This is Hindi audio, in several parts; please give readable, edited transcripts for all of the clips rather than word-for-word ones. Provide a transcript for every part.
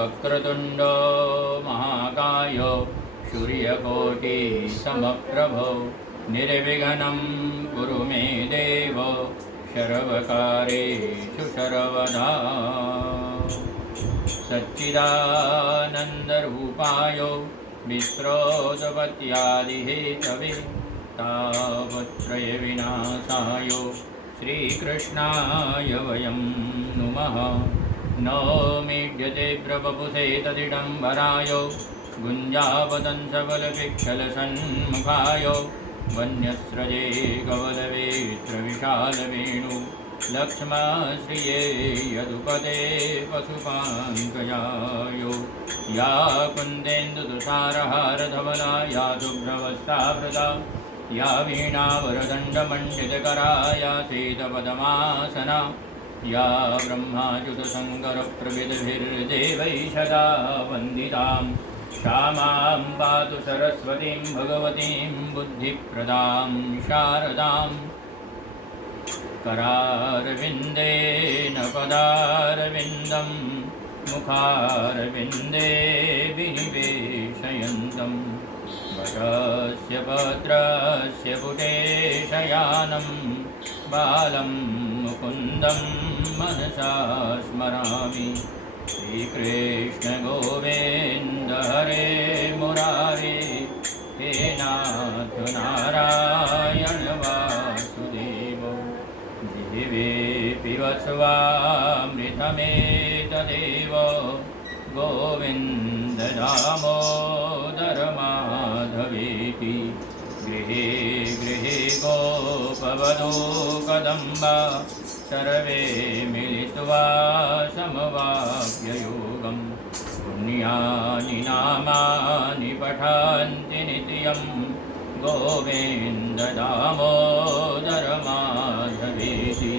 वक्रतुंड महाकाय सूर्यकोटि समप्रभो निर्विघ्नं कुरु मे देव सर्वकार्येषु सर्वदा। सच्चिदानन्दरूपाय विश्रोतपत्यादिहेतवे तापत्रयविनाशाय श्रीकृष्णाय वयं नुमः। न मीड्यते प्रवपुषे तदिडम्बराय गुञ्जावदंशबलपिक्षलसन्मुखाय वन्यस्रजे कवलवेत्रविशालवेणु लक्ष्मश्रिये यदुपते पशुपाङ्कजाय। या कुन्देन्दुतुषारहारधवला या शुभ्रवस्त्रावृता या वीणावरदण्डमण्डितकरा या श्वेतपद्मासना या ब्रह्माच्युतशङ्करप्रभृतिभिर्देवैः सदा वन्दितां सा मां पातु सरस्वतीं भगवतीं बुद्धिप्रदां शारदाम्। करारविन्देन पदारविन्दं मुखारविन्दे विनिवेशयन्तं वटस्य पत्रस्य पुटे शयानं बालं मुकुन्दं मनसा स्मरामि। श्रीकृष्ण गोविन्द हरे मुरारे हे नाथ नारायण वासुदेव। देवे वस्वामृतमेतदेव गोविन्द दामोदर माधवेति। गृहे गृहे गोपवधू कदम्बा सर्वे मिलित्वा समवाप्ययोगं। पुण्यानि नामानि पठन्ति नित्यं गोविन्द दामोदर माधवेति।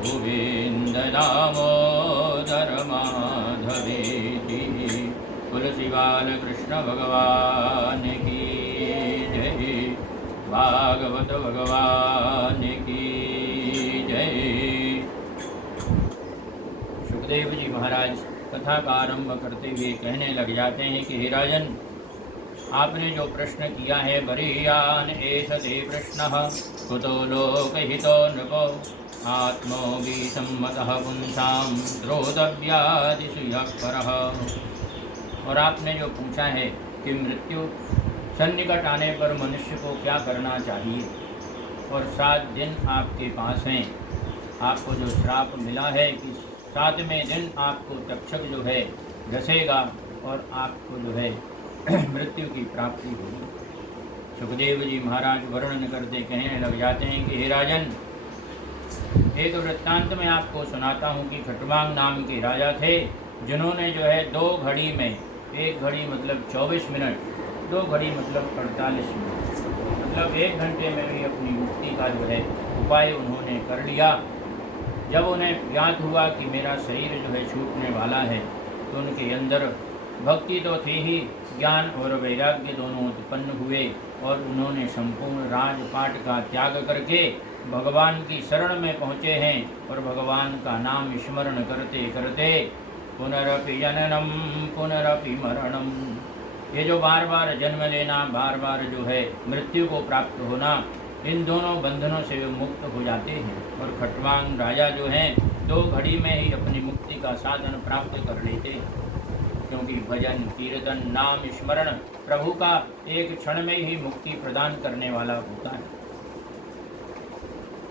गोविन्द दामोदर माधवेति। तुलसी बाल कृष्ण भगवान की जय। भागवत भगवान की जय। सुखदेव जी महाराज कथा का आरंभ करते हुए कहने लग जाते हैं कि हे राजन, आपने जो प्रश्न किया है बरीयान एष ते प्रश्नः कुतो लोकहितो नृपो आत्मोऽभिसम्मतः पुंसां श्रोतव्यादिषु यः परः। और आपने जो पूछा है कि मृत्यु सन्निकट आने पर मनुष्य को क्या करना चाहिए, और 7 दिन आपके पास हैं। आपको जो श्राप मिला है कि 7वें दिन आपको तक्षक जो है डसेगा और आपको जो है मृत्यु की प्राप्ति होगी। सुखदेव जी महाराज वर्णन करते कहने लग जाते हैं कि हे राजन, एक वृत्तांत में आपको सुनाता हूँ कि खटवांग नाम के राजा थे, जिन्होंने जो है 2 घड़ी में, 1 घड़ी मतलब 24 मिनट, 2 घड़ी मतलब 48 मिनट, मतलब 1 घंटे में भी अपनी मुक्ति का जो है उपाय उन्होंने कर लिया। जब उन्हें ज्ञात हुआ कि मेरा शरीर जो है छूटने वाला है, तो उनके अंदर भक्ति तो थी ही, ज्ञान और वैराग्य दोनों उत्पन्न हुए और उन्होंने संपूर्ण राजपाट का त्याग करके भगवान की शरण में पहुँचे हैं और भगवान का नाम स्मरण करते करते पुनरपि जननम पुनरपि मरणम, ये जो बार बार जन्म लेना, बार बार जो है मृत्यु को प्राप्त होना, इन दोनों बंधनों से वे मुक्त हो जाते हैं। और खटवांग राजा जो हैं 2 घड़ी में ही अपनी मुक्ति का साधन प्राप्त कर लेते हैं, क्योंकि भजन कीर्तन नाम स्मरण प्रभु का एक क्षण में ही मुक्ति प्रदान करने वाला होता है।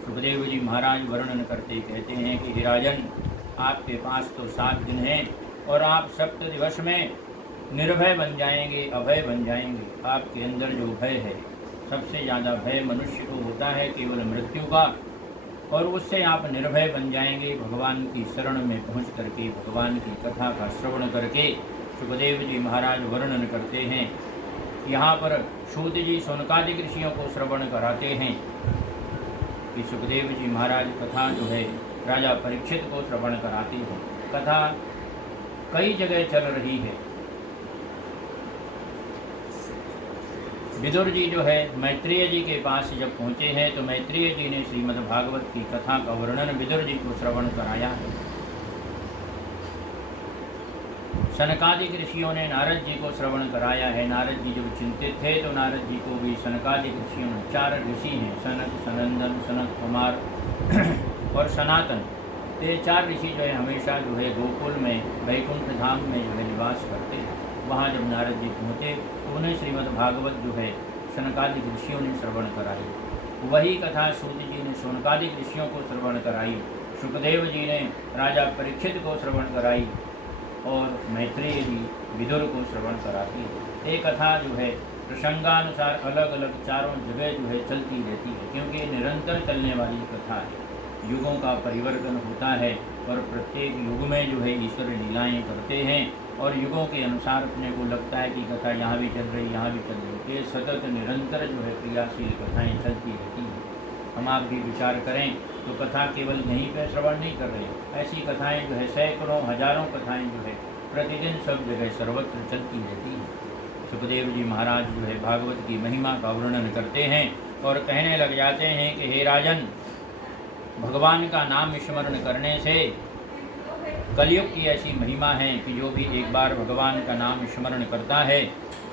सुखदेव जी महाराज वर्णन करते कहते हैं कि हे राजन, आपके पास तो 7 दिन हैं और आप 7 दिवस में निर्भय बन जाएंगे, अभय बन जाएंगे। आपके अंदर जो भय है, सबसे ज़्यादा भय मनुष्य को होता है केवल मृत्यु का, और उससे आप निर्भय बन जाएंगे भगवान की शरण में पहुंच करके, भगवान की कथा का श्रवण करके। सुखदेव जी महाराज वर्णन करते हैं, यहाँ पर सूत जी शौनकादिक ऋषियों को श्रवण कराते हैं कि सुखदेव जी महाराज कथा जो है राजा परीक्षित को श्रवण कराती है। कथा कई जगह चल रही है। विदुर जी जो है मैत्रेय जी के पास जब पहुँचे हैं तो मैत्रेय जी ने श्रीमद् भागवत की कथा का वर्णन विदुर जी को श्रवण कराया है। सनकादिक ऋषियों ने नारद जी को श्रवण कराया है। नारद जी जब चिंतित थे तो नारद जी को भी सनकादिक ऋषियों ने, 4 ऋषि हैं, सनक, सनंदन, सनक कुमार और सनातन, ये 4 ऋषि जो है हमेशा जो है गोकुल में वैकुंठ धाम में जो है निवास करते हैं। वहाँ जब नारद जी पहुँचे तो उन्हें श्रीमद् भागवत जो है सनकादिक ऋषियों ने श्रवण कराई। वही कथा सूत जी ने शौनकादिक ऋषियों को श्रवण कराई, सुखदेव जी ने राजा परीक्षित को श्रवण कराई और मैत्रेय जी विदुर को श्रवण कराती है। ये कथा जो है प्रसंगानुसार अलग अलग चारों जगह जो है चलती रहती है, क्योंकि निरंतर चलने वाली कथा है। युगों का परिवर्तन होता है और प्रत्येक युग में जो है ईश्वर लीलाएँ करते हैं और युगों के अनुसार अपने को लगता है कि कथा यहाँ भी चल रही, यहाँ भी चल रही। ये सतत निरंतर जो है क्रियाशील कथाएँ चलती रहती हैं। हम आप भी विचार करें तो कथा केवल यहीं पर श्रवण नहीं कर रहे, ऐसी कथाएँ जो है सैकड़ों हजारों कथाएँ जो है प्रतिदिन सब जगह सर्वत्र चलती रहती हैं। सुखदेव जी महाराज जो है भागवत की महिमा का वर्णन करते हैं और कहने लग जाते हैं कि हे राजन, भगवान का नाम स्मरण करने से कलयुग की ऐसी महिमा है कि जो भी एक बार भगवान का नाम स्मरण करता है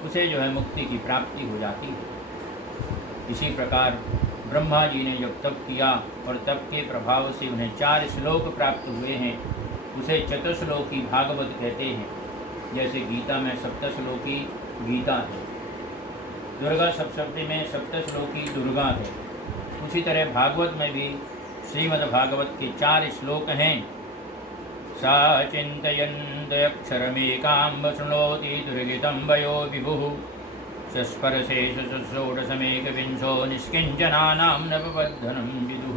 उसे जो है मुक्ति की प्राप्ति हो जाती है। इसी प्रकार ब्रह्मा जी ने जब तप किया और तप के प्रभाव से उन्हें 4 श्लोक प्राप्त हुए हैं, उसे चतुश्लोकी भागवत कहते हैं। जैसे गीता में सप्तश्लोकी गीता है, दुर्गा सप्तशती में सप्तश्लोकी दुर्गा है, उसी तरह भागवत में भी श्रीमद् भागवत के 4 श्लोक हैं। सा चिन्तयन्तक्षरमेकाम्ब शृणोति दुर्गितं वयो विभुः षोडशमेकविंशो निष्किञ्चनानां नवबद्धनं विदुः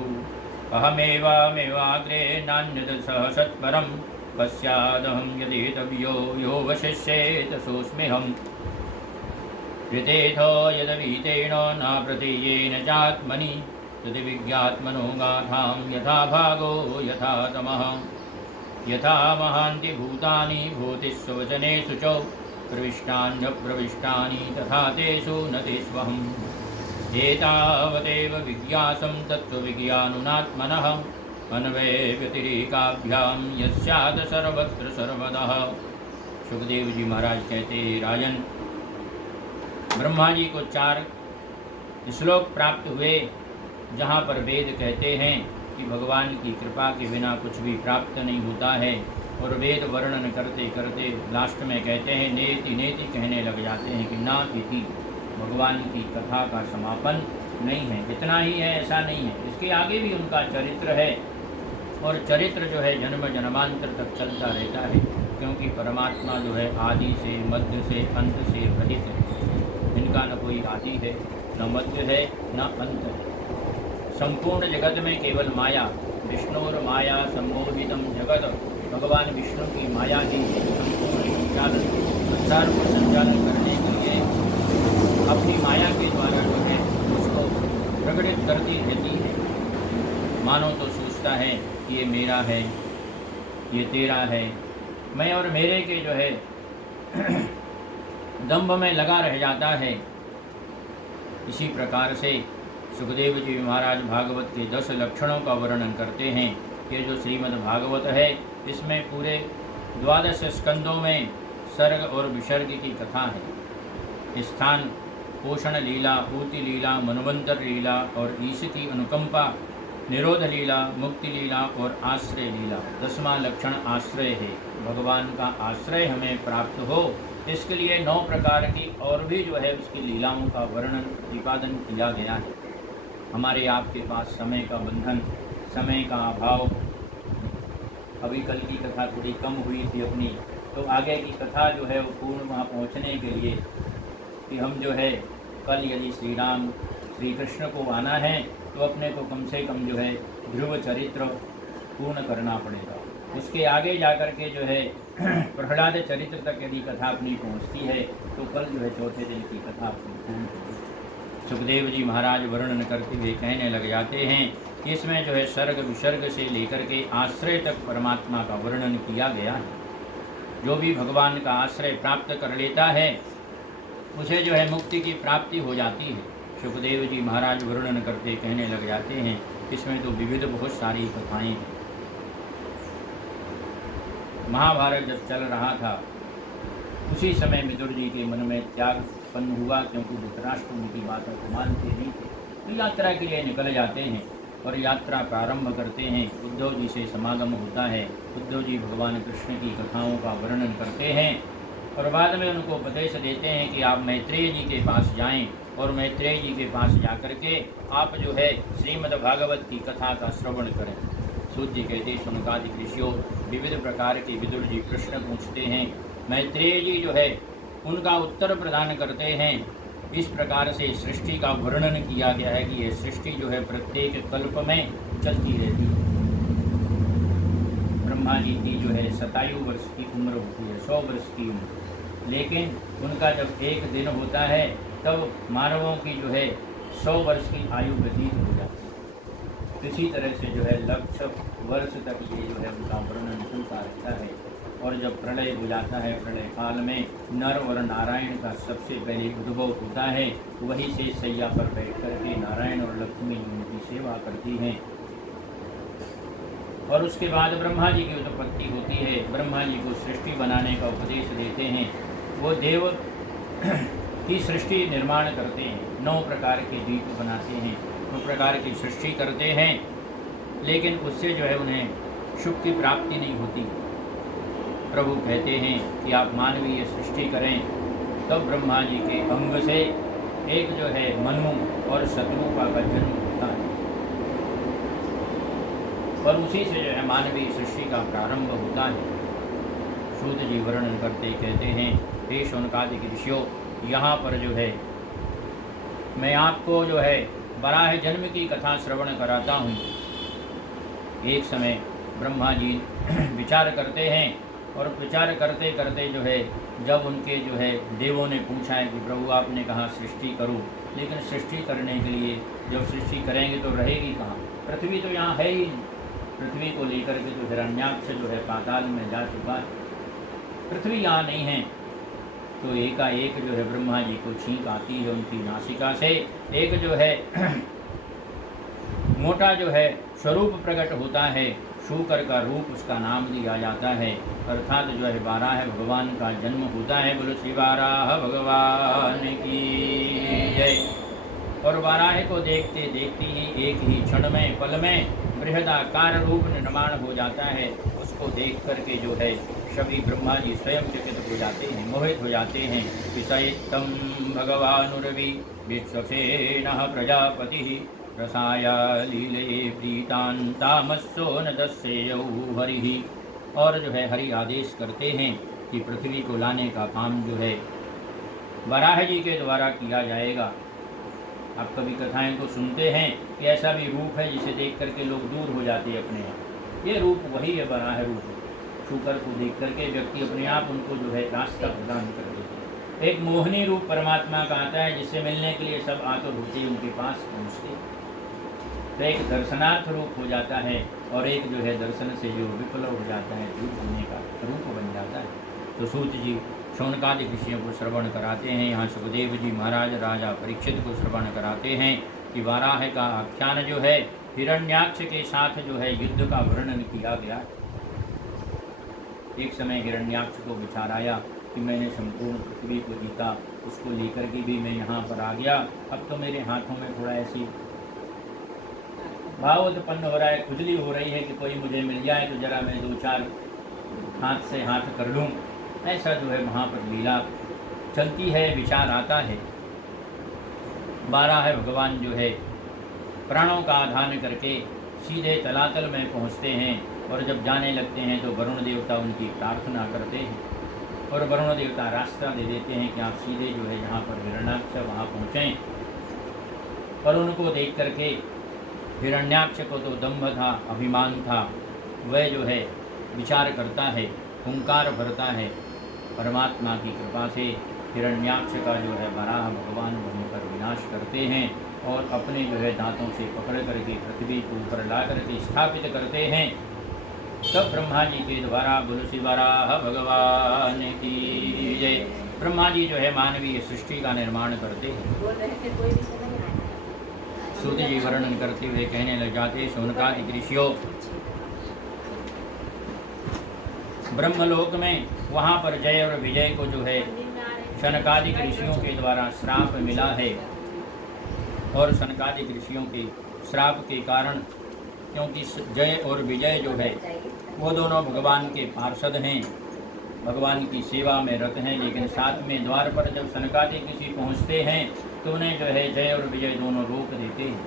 अहमेवाग्रे नान्यदसः सत्परं पश्चादहं यदेतव्यो यो वशिष्येत सोऽस्म्यहम् ऋतेथो यदवीतेन न प्रतीयेन चात्मनि तदि विज्ञात्मनो गाथां यथा भागो यथा तमः यथा महान्ति भूतानि भूतिस्वचनेषु च प्रविष्टान्यप्रविष्टानि तथा तेषु न तेष्वहम् एतावदेव विज्ञासं तत्त्वविज्ञानुनात्मनः अन्वये व्यतिरेकाभ्यां यस्यात् सर्वत्र सर्वतः। सुखदेव जी महाराज कहते, राजन, ब्रह्मा जी को 4 श्लोक प्राप्त हुए जहाँ पर वेद कहते हैं कि भगवान की कृपा के बिना कुछ भी प्राप्त नहीं होता है, और वेद वर्णन करते करते लास्ट में कहते हैं नेति नेति कहने लग जाते हैं कि ना इति, भगवान की कथा का समापन नहीं है। इतना ही है ऐसा नहीं है, इसके आगे भी उनका चरित्र है, और चरित्र जो है जन्म जन्मांतर तक चलता रहता है, क्योंकि परमात्मा जो है आदि से मध्य से अंत से रहित है। इनका न कोई आदि है, न मध्य है, न अंत है। संपूर्ण जगत में केवल माया, विष्णुर माया सम्मोहितम जगत, भगवान विष्णु की माया ही संपूर्ण संचालन, संसार को संचालन करने के लिए अपनी माया के द्वारा जो है उसको प्रकटित करती रहती है। मानो तो सोचता है कि ये मेरा है, ये तेरा है, मैं और मेरे के जो है दंभ में लगा रह जाता है। इसी प्रकार से सुखदेव जी महाराज भागवत के 10 लक्षणों का वर्णन करते हैं। ये जो श्रीमद् भागवत है, इसमें पूरे 12 स्कंदों में सर्ग और विसर्ग की कथा है। स्थान, पोषण लीला, पूति लीला, मनवंतर लीला और ईश की अनुकंपा, निरोध लीला, मुक्ति लीला और आश्रय लीला। 10वां लक्षण आश्रय है, भगवान का आश्रय हमें प्राप्त हो, इसके लिए 9 प्रकार की और भी जो है उसकी लीलाओं का वर्णन प्रतिपादन किया गया है। हमारे आपके पास समय का बंधन, समय का अभाव, अभी कल की कथा थोड़ी कम हुई थी अपनी, तो आगे की कथा जो है वो पूर्ण वहाँ पहुँचने के लिए कि हम जो है कल यदि श्री कृष्ण को आना है तो अपने को कम से कम जो है ध्रुव चरित्र पूर्ण करना पड़ेगा। उसके आगे जाकर के जो है प्रहलाद चरित्र तक यदि कथा अपनी पहुँचती है तो कल जो है चौथे दिन की कथा अपनी पूर्ण होगी। सुखदेव जी महाराज वर्णन करते हुए कहने लग जाते हैं कि इसमें जो है सर्ग विसर्ग से लेकर के आश्रय तक परमात्मा का वर्णन किया गया है। जो भी भगवान का आश्रय प्राप्त कर लेता है उसे जो है मुक्ति की प्राप्ति हो जाती है। सुखदेव जी महाराज वर्णन करते कहने लग जाते हैं, इसमें तो विविध बहुत सारी कथाएँ हैं। महाभारत जब चल रहा था उसी समय विदुर जी के मन में त्याग उत्पन्न हुआ, क्योंकि धृतराष्ट्र उनकी बातों को मानते नहीं थे। तो यात्रा के लिए निकल जाते हैं और यात्रा प्रारंभ करते हैं। उद्धव जी से समागम होता है। उद्धव जी भगवान कृष्ण की कथाओं का वर्णन करते हैं और बाद में उनको उपदेश देते हैं कि आप मैत्रेय जी के पास जाएं और मैत्रेय जी के पास जाकर के आप जो है श्रीमद् भागवत की कथा का श्रवण करें। सूत जी कहते शौनकादि ऋषियों विविध प्रकार के विदुर जी प्रश्न पूछते हैं। मैत्रेय जी जो है उनका उत्तर प्रदान करते हैं। इस प्रकार से सृष्टि का वर्णन किया गया है कि यह सृष्टि जो है प्रत्येक कल्प में चलती रहती है। ब्रह्मा जी की जो है 27 वर्ष की उम्र होती है, 100 वर्ष की उम्र, लेकिन उनका जब एक दिन होता है तब मानवों की जो है 100 वर्ष की आयु व्यतीत हो जाती है। इसी तरह से जो है लक्ष वर्ष तक ये जो है उनका वर्णन चलता रहता है। और जब प्रलय हो जाता है, प्रलय काल में नर और नारायण का सबसे पहले उद्भव होता है। वहीं से सैया पर बैठ करके नारायण और लक्ष्मी उनकी सेवा करती हैं। और उसके बाद ब्रह्मा जी की उत्पत्ति होती है। ब्रह्मा जी को सृष्टि बनाने का उपदेश देते हैं। वो देव की सृष्टि निर्माण करते हैं, 9 प्रकार के दीप बनाते हैं, 9 प्रकार की सृष्टि करते हैं, लेकिन उससे जो है उन्हें सुख की प्राप्ति नहीं होती। प्रभु कहते हैं कि आप मानवीय सृष्टि करें। तब ब्रह्मा जी के अंग से एक जो है मनु और शत्रुपा का जन्म होता है और उसी से जो है मानवीय सृष्टि का प्रारंभ होता है। सूत जी वर्णन करते कहते हैं, हे शौनकादि ऋषियों, यहाँ पर जो है मैं आपको जो है वराह जन्म की कथा श्रवण कराता हूँ। एक समय ब्रह्मा जी विचार करते हैं और विचार करते करते जो है जब उनके जो है देवों ने पूछा है कि प्रभु आपने कहा सृष्टि करो, लेकिन सृष्टि करने के लिए जब सृष्टि करेंगे तो रहेगी कहाँ? पृथ्वी तो यहाँ है ही नहीं। पृथ्वी को लेकर के तो हिरण्याक्ष जो है पाताल में जा चुका है, पृथ्वी यहाँ नहीं है। तो एकाएक जो है ब्रह्मा जी को छींक आती है उनकी नासिका से। एक जो है मोटा जो है स्वरूप प्रकट होता है, शूकर का रूप उसका नाम दिया जाता है, अर्थात जो है वाराह भगवान का जन्म होता है। बोलो श्री वाराह भगवान की जय। और वाराह को देखते देखते ही एक ही क्षण में पल में बृहदाकार रूप निर्माण हो जाता है। उसको देख करके जो है सभी ब्रह्मा जी स्वयं चकित हो जाते हैं, मोहित हो जाते हैं। विषयितम भगवानुरवि विश्वसेनः प्रजापति रसाया लीले प्रीतान्तामस्सो न दस्यौ हरिः। और जो है हरि आदेश करते हैं कि पृथ्वी को लाने का काम जो है वराह जी के द्वारा किया जाएगा। आप कभी कथाएं तो सुनते हैं कि ऐसा भी रूप है जिसे देख करके लोग दूर हो जाते हैं अपने आप। ये रूप वही है, वराह रूप। शूकर को देख करके व्यक्ति अपने आप उनको जो है रास्ता प्रदान कर देते हैं। एक मोहनी रूप परमात्मा का आता है जिससे मिलने के लिए सब आतुर होते हैं, उनके पास पहुँचते हैं। तो एक दर्शनार्थ रूप हो जाता है और एक जो है दर्शन से जो विप्लव हो जाता है, रूप होने का स्वरूप बन जाता है। तो सूत जी शौनकादि ऋषियों को श्रवण कराते हैं। यहाँ सुखदेव जी महाराज राजा परीक्षित को श्रवण कराते हैं कि वाराह का आख्यान जो है हिरण्याक्ष के साथ जो है युद्ध का वर्णन किया गया। एक समय हिरण्याक्ष को विचार आया कि मैंने संपूर्ण पृथ्वी को जीता, उसको लेकर के भी मैं यहाँ पर आ गया। अब तो मेरे हाथों में थोड़ा ऐसी भाव उत्पन्न हो रहा है, खुजली हो रही है कि कोई मुझे मिल जाए तो जरा मैं 2-4 हाथ से हाथ कर लूँ। ऐसा जो है वहाँ पर लीला चलती है, विचार आता है। वाराह भगवान जो है प्राणों का आधान करके सीधे तलातल में पहुँचते हैं और जब जाने लगते हैं तो वरुण देवता उनकी प्रार्थना करते हैं और वरुण देवता रास्ता दे देते हैं कि आप सीधे जो है जहाँ पर हिरण्याक्ष वहाँ पहुँचें। और उनको देख करके हिरण्याक्ष को तो दंभ था, अभिमान था, वह जो है विचार करता है, हुंकार भरता है। परमात्मा की कृपा से हिरण्याक्ष का जो है वराह भगवान वहीं पर विनाश करते हैं और अपने जो है दांतों से पकड़ करके पृथ्वी को ऊपर ला करके स्थापित करते हैं। तब ब्रह्मा जी के द्वारा बोलो श्री वराह भगवान की जय। ब्रह्मा जी जो है मानवीय सृष्टि का निर्माण करते हैं। सूत जी वर्णन करते हुए कहने लग जाते शौनकादि ऋषियों, ब्रह्मलोक में वहाँ पर जय और विजय को जो है शनकादिक ऋषियों के द्वारा श्राप मिला है। और शनकादिक ऋषियों के श्राप के कारण, क्योंकि जय और विजय जो है वो दोनों भगवान के पार्षद हैं, भगवान की सेवा में रत हैं, लेकिन साथ में द्वार पर जब शनकादिक ऋषि पहुँचते हैं तो उन्हें जो है जय और विजय दोनों रोक देते हैं।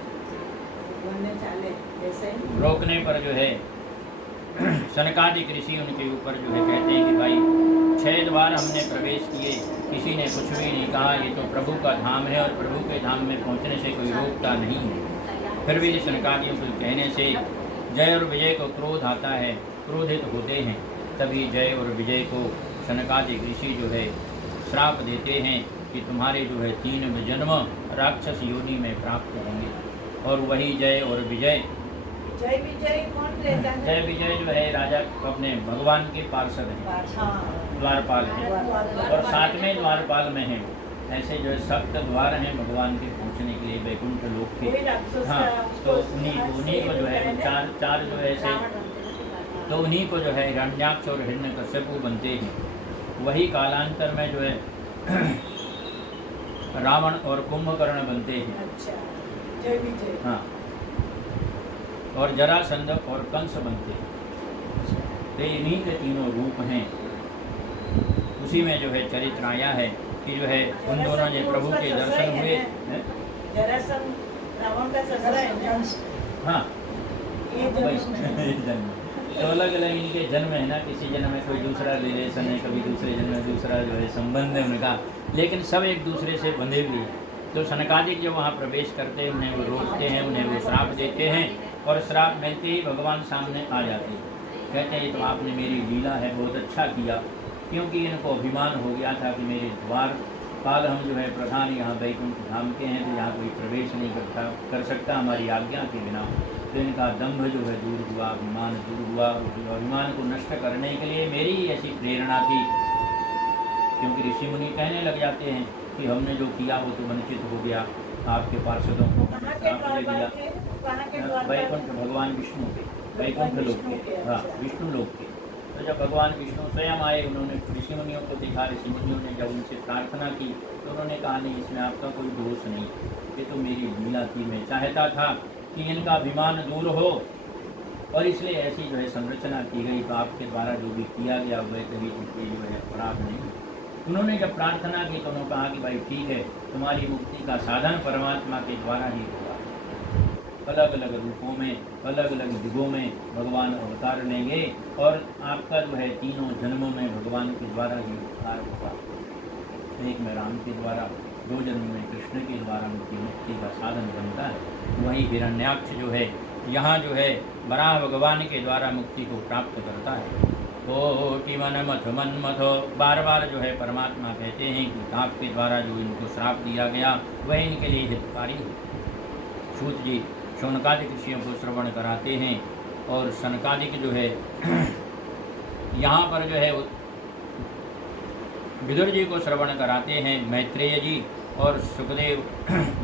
रोकने पर जो है शनकादिक ऋषि उनके ऊपर जो है कहते हैं कि भाई 6 द्वार हमने प्रवेश किए, किसी ने कुछ भी नहीं कहा, ये तो प्रभु का धाम है और प्रभु के धाम में पहुंचने से कोई रोकता नहीं है। फिर भी शनकादियों के कहने से जय और विजय को क्रोध आता है, क्रोधित होते हैं। तभी जय और विजय को शनकादिक ऋषि जो है श्राप देते हैं कि तुम्हारे जो है 3 जन्म राक्षस योनि में प्राप्त होंगे। और वही जय और विजय, जय विजय कौन रहता है? जय विजय जो है राजा अपने भगवान के पार्षद हैं, द्वारपाल हैं, और 7वें द्वारपाल में हैं। ऐसे जो है 7 द्वार हैं भगवान के पहुँचने के लिए वैकुंठ लोक के। हाँ, तो उन्हीं को जो है चार जो है ऐसे, तो उन्हीं को जो है हिरण्याक्ष और हिरण्यकश्यप बनते हैं। वही कालांतर में जो है रावण और कुंभकर्ण बनते हैं। अच्छा, जय विजय। हाँ, और जरासंध और कंस बनते हैं। तो इन्हीं के तीनों रूप हैं। उसी में जो है चरित्र आया है कि जो है उन दोनों ने प्रभु के दर्शन हुए। जरासंध रावण का ससुरा है। हाँ, जन्म तो अलग अलग इनके जन्म है ना, किसी जन्म में कोई दूसरा रिलेशन है, कभी दूसरे जन्म में दूसरा जो है संबंध है उनका, लेकिन सब एक दूसरे से बंधे हुए हैं। तो शनकादिक जब वहाँ प्रवेश करते हैं उन्हें वो रोकते हैं, उन्हें वो श्राप देते हैं, और श्राप मिलते ही भगवान सामने आ जाते हैं। कहते हैं तो आपने मेरी लीला है बहुत अच्छा किया, क्योंकि इनको अभिमान हो गया था कि मेरे द्वारपाल हम जो है प्रधान यहाँ वैकुंठ धाम के हैं, तो यहाँ कोई प्रवेश नहीं कर सकता हमारी आज्ञा के बिना। तो इनका दंभ जो है दूर हुआ, अभिमान दूर हुआ। अभिमान को नष्ट करने के लिए मेरी ही ऐसी प्रेरणा थी, क्योंकि ऋषि मुनि कहने लग जाते हैं कि हमने जो किया वो तो वंचित हो गया, आपके पार्षदों को श्राप दे दिया। वैकुंठ भगवान विष्णु के, वैकुंठ लोक के, हाँ विष्णु लोक के। तो जब भगवान विष्णु स्वयं आए, उन्होंने ऋषि मुनियों को देखा। ऋषि मुनियों ने जब उनसे प्रार्थना की तो उन्होंने कहा नहीं, इसमें आपका कोई दोष नहीं, ये तो मेरी लीला थी। मैं चाहता था कि इनका अभिमान दूर हो, और इसलिए ऐसी जो है संरचना की गई। तो आपके द्वारा जो भी किया गया वह कभी उनके जो है खराब नहीं। उन्होंने जब प्रार्थना की तो उन्होंने कहा कि भाई ठीक है, तुम्हारी मुक्ति का साधन परमात्मा के द्वारा ही होगा। अलग अलग रूपों में, अलग अलग युगों में भगवान अवतार लेंगे, और आपका जो है 3 जन्मों में भगवान के द्वारा ही अवतार होगा। एक में राम के द्वारा, 2 जन्म में कृष्ण के द्वारा मुक्ति का साधन बनता है। वही हिरण्याक्ष जो है यहाँ जो है बराह भगवान के द्वारा मुक्ति को प्राप्त करता है। कोटि मन मथ मन मथो, बार बार जो है परमात्मा कहते हैं कि आपके द्वारा जो इनको श्राप दिया गया वह इनके लिए हितकारी हो। सूत जी शौनकादिक ऋषियों को श्रवण कराते हैं, और शनकादिक जो है यहाँ पर जो है विदुर जी को श्रवण कराते हैं मैत्रेय जी, और सुखदेव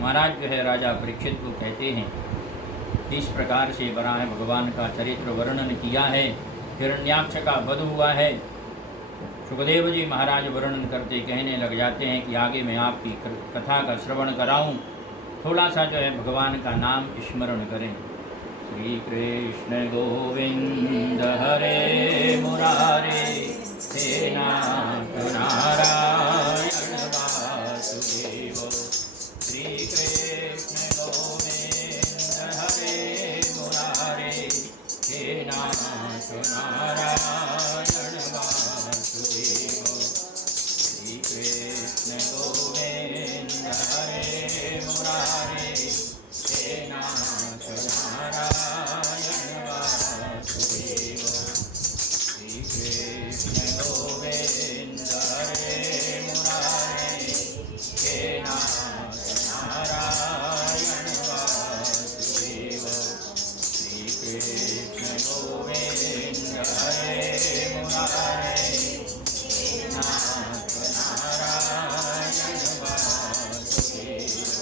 महाराज जो है राजा परीक्षित को कहते हैं। इस प्रकार से बराह भगवान का चरित्र वर्णन किया है। हिरण्याक्ष का वध हुआ है। सुखदेव जी महाराज वर्णन करते कहने लग जाते हैं कि आगे मैं आपकी कथा का श्रवण कराऊं। थोड़ा सा जो है भगवान का नाम स्मरण करें। श्री कृष्ण गोविंद हरे मुरारे, हे नाथ नारायण वासुदेव। श्री कृष्ण गोविंद हरे मुरारे, हे नाथ नारायण वासुदेव। श्री कृष्ण गोविंद हरे मुरारे, हे नाथ नारायण वासुदेव। श्री कृष्ण गोविंद हरे मुरारे, हे नाथ नारायण वासुदेव। श्री कृष्ण गोविंद हरे मुरारे, हे नाथ नारायण वासुदेव।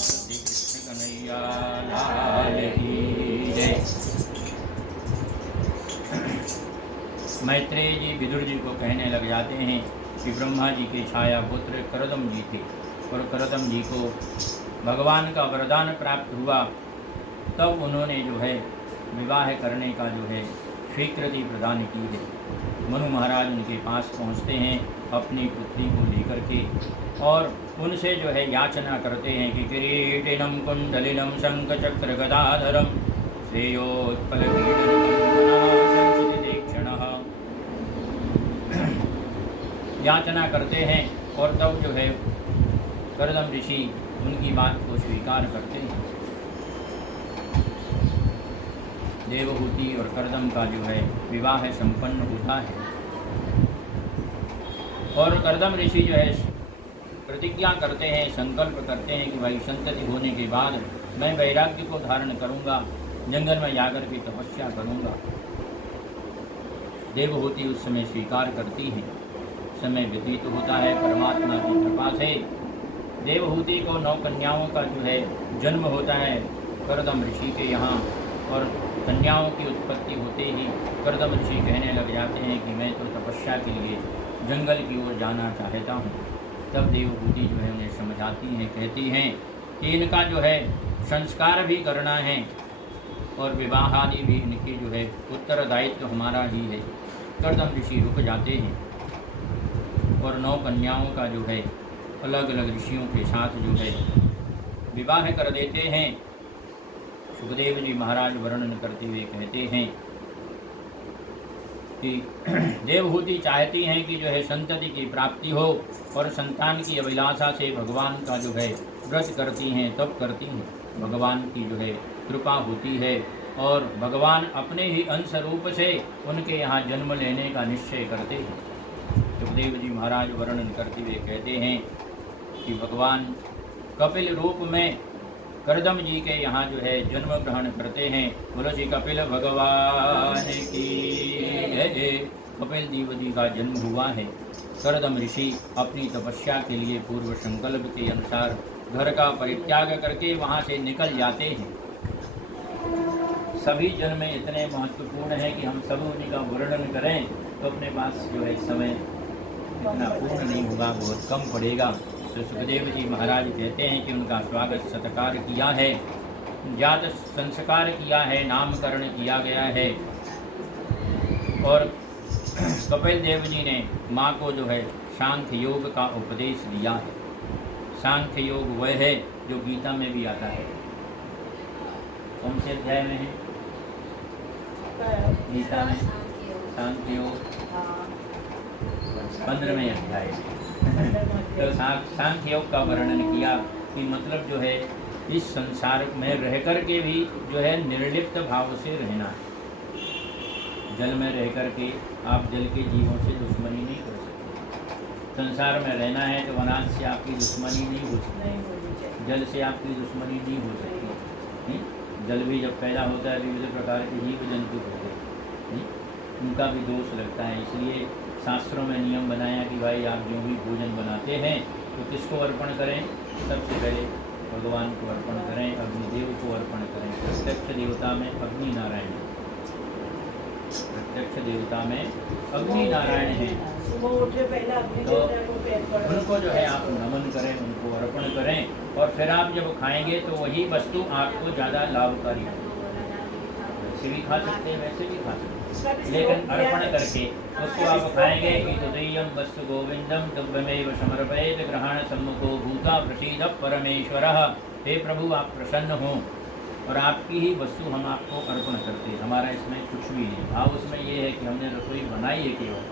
श्री कृष्ण कन्हैया लाल की जय। मैत्रेय जी विदुर जी को कहने लग जाते हैं कि ब्रह्मा जी के छाया पुत्र करदम जी थे और करदम जी को भगवान का वरदान प्राप्त हुआ, तब उन्होंने जो है विवाह करने का जो है स्वीकृति प्रदान की है। मनु महाराज उनके पास पहुँचते हैं अपनी पुत्री को लेकर के और उनसे जो है याचना करते हैं कि किरीटिनम कुंडलिनम शंख चक्र गदाधरम श्रेयोत्पलपीडनम याचना करते हैं। और तब जो है करदम ऋषि उनकी बात को स्वीकार करते हैं। देवहूति और करदम का जो है विवाह संपन्न होता है और करदम ऋषि जो है प्रतिज्ञा करते हैं, संकल्प करते हैं कि भाई संतति होने के बाद मैं वैराग्य को धारण करूंगा, जंगल में जाकर के तपस्या करूंगा। देवहूति उस समय स्वीकार करती है। समय व्यतीत होता है, परमात्मा की कृपा से देवहूति को 9 कन्याओं का जो है जन्म होता है करदम ऋषि के यहाँ। और कन्याओं की उत्पत्ति होते ही करदम ऋषि कहने लग जाते हैं कि मैं तो तपस्या के लिए जंगल की ओर जाना चाहता हूँ। तब देवहूति जो है उन्हें समझाती हैं, कहती हैं कि इनका जो है संस्कार भी करना है और विवाह आदि भी इनकी जो है उत्तरदायित्व हमारा ही है। करदम ऋषि रुक जाते हैं और 9 कन्याओं का जो है अलग अलग ऋषियों के साथ जो है विवाह कर देते हैं। सुखदेव जी महाराज वर्णन करते हुए कहते हैं कि देवहूति चाहती हैं कि जो है संतति की प्राप्ति हो और संतान की अभिलाषा से भगवान का जो है व्रत करती हैं, तप करती हैं। भगवान की जो है कृपा होती है और भगवान अपने ही अंश रूप से उनके यहाँ जन्म लेने का निश्चय करते हैं। सुखदेव जी महाराज वर्णन करते हुए कहते हैं कि भगवान कपिल रूप में करदम जी के यहाँ जो है जन्म ग्रहण करते हैं। बोलो श्री कपिल भगवान की जय। कपिल देव जी का जन्म हुआ है। करदम ऋषि अपनी तपस्या के लिए पूर्व संकल्प के अनुसार घर का परित्याग करके वहाँ से निकल जाते हैं। सभी जन्म इतने महत्वपूर्ण हैं कि हम सब उन्हीं का वर्णन करें तो अपने पास जो है समय इतना पूर्ण नहीं होगा, बहुत कम पड़ेगा। तो सुखदेव जी महाराज कहते हैं कि उनका स्वागत सत्कार किया है, जात संस्कार किया है, नामकरण किया गया है। और कपिल देव जी ने माँ को जो है सांख्य योग का उपदेश दिया है। सांख्य योग वह है जो गीता में भी आता है। कौन से अध्याय में है गीता में? सांख्य योग 15वें अध्याय। तो सांख्य योग का वर्णन किया कि मतलब जो है इस संसार में रह कर के भी जो है निर्लिप्त भाव से रहना है। जल में रह कर के आप जल के जीवों से दुश्मनी नहीं कर सकते। संसार में रहना है तो अनाज से आपकी दुश्मनी नहीं हो सकती, जल से आपकी दुश्मनी नहीं हो सकती। जल भी जब पैदा होता है विविध प्रकार के जीव जंतु होते हैं, उनका भी दोष लगता है। इसलिए शास्त्रों में नियम बनाया कि भाई आप जो भी भोजन बनाते हैं तो किसको अर्पण करें? सबसे पहले भगवान को अर्पण करें, अग्निदेव को अर्पण करें। प्रत्यक्ष देवता में अग्नि नारायण, प्रत्यक्ष देवता में अग्नि नारायण है। तो उनको जो है आप नमन करें, उनको अर्पण करें और फिर आप जब खाएंगे तो वही वस्तु आपको ज़्यादा लाभकारी है। वैसे भी खा सकते हैं, वैसे भी खा सकते हैं, लेकिन अर्पण करके उसको आप खाएंगे कि तुदय्यम वस्तु गोविंदम तुभ्यमेव समर्पयेत ग्रहण सम्मुखो भूता प्रसीद परमेश्वरः। हे प्रभु आप प्रसन्न हो और आपकी ही वस्तु हम आपको अर्पण करते हैं। हमारा इसमें कुछ भी नहीं भाव। उसमें ये है कि हमने रसोई बनाई है केवल,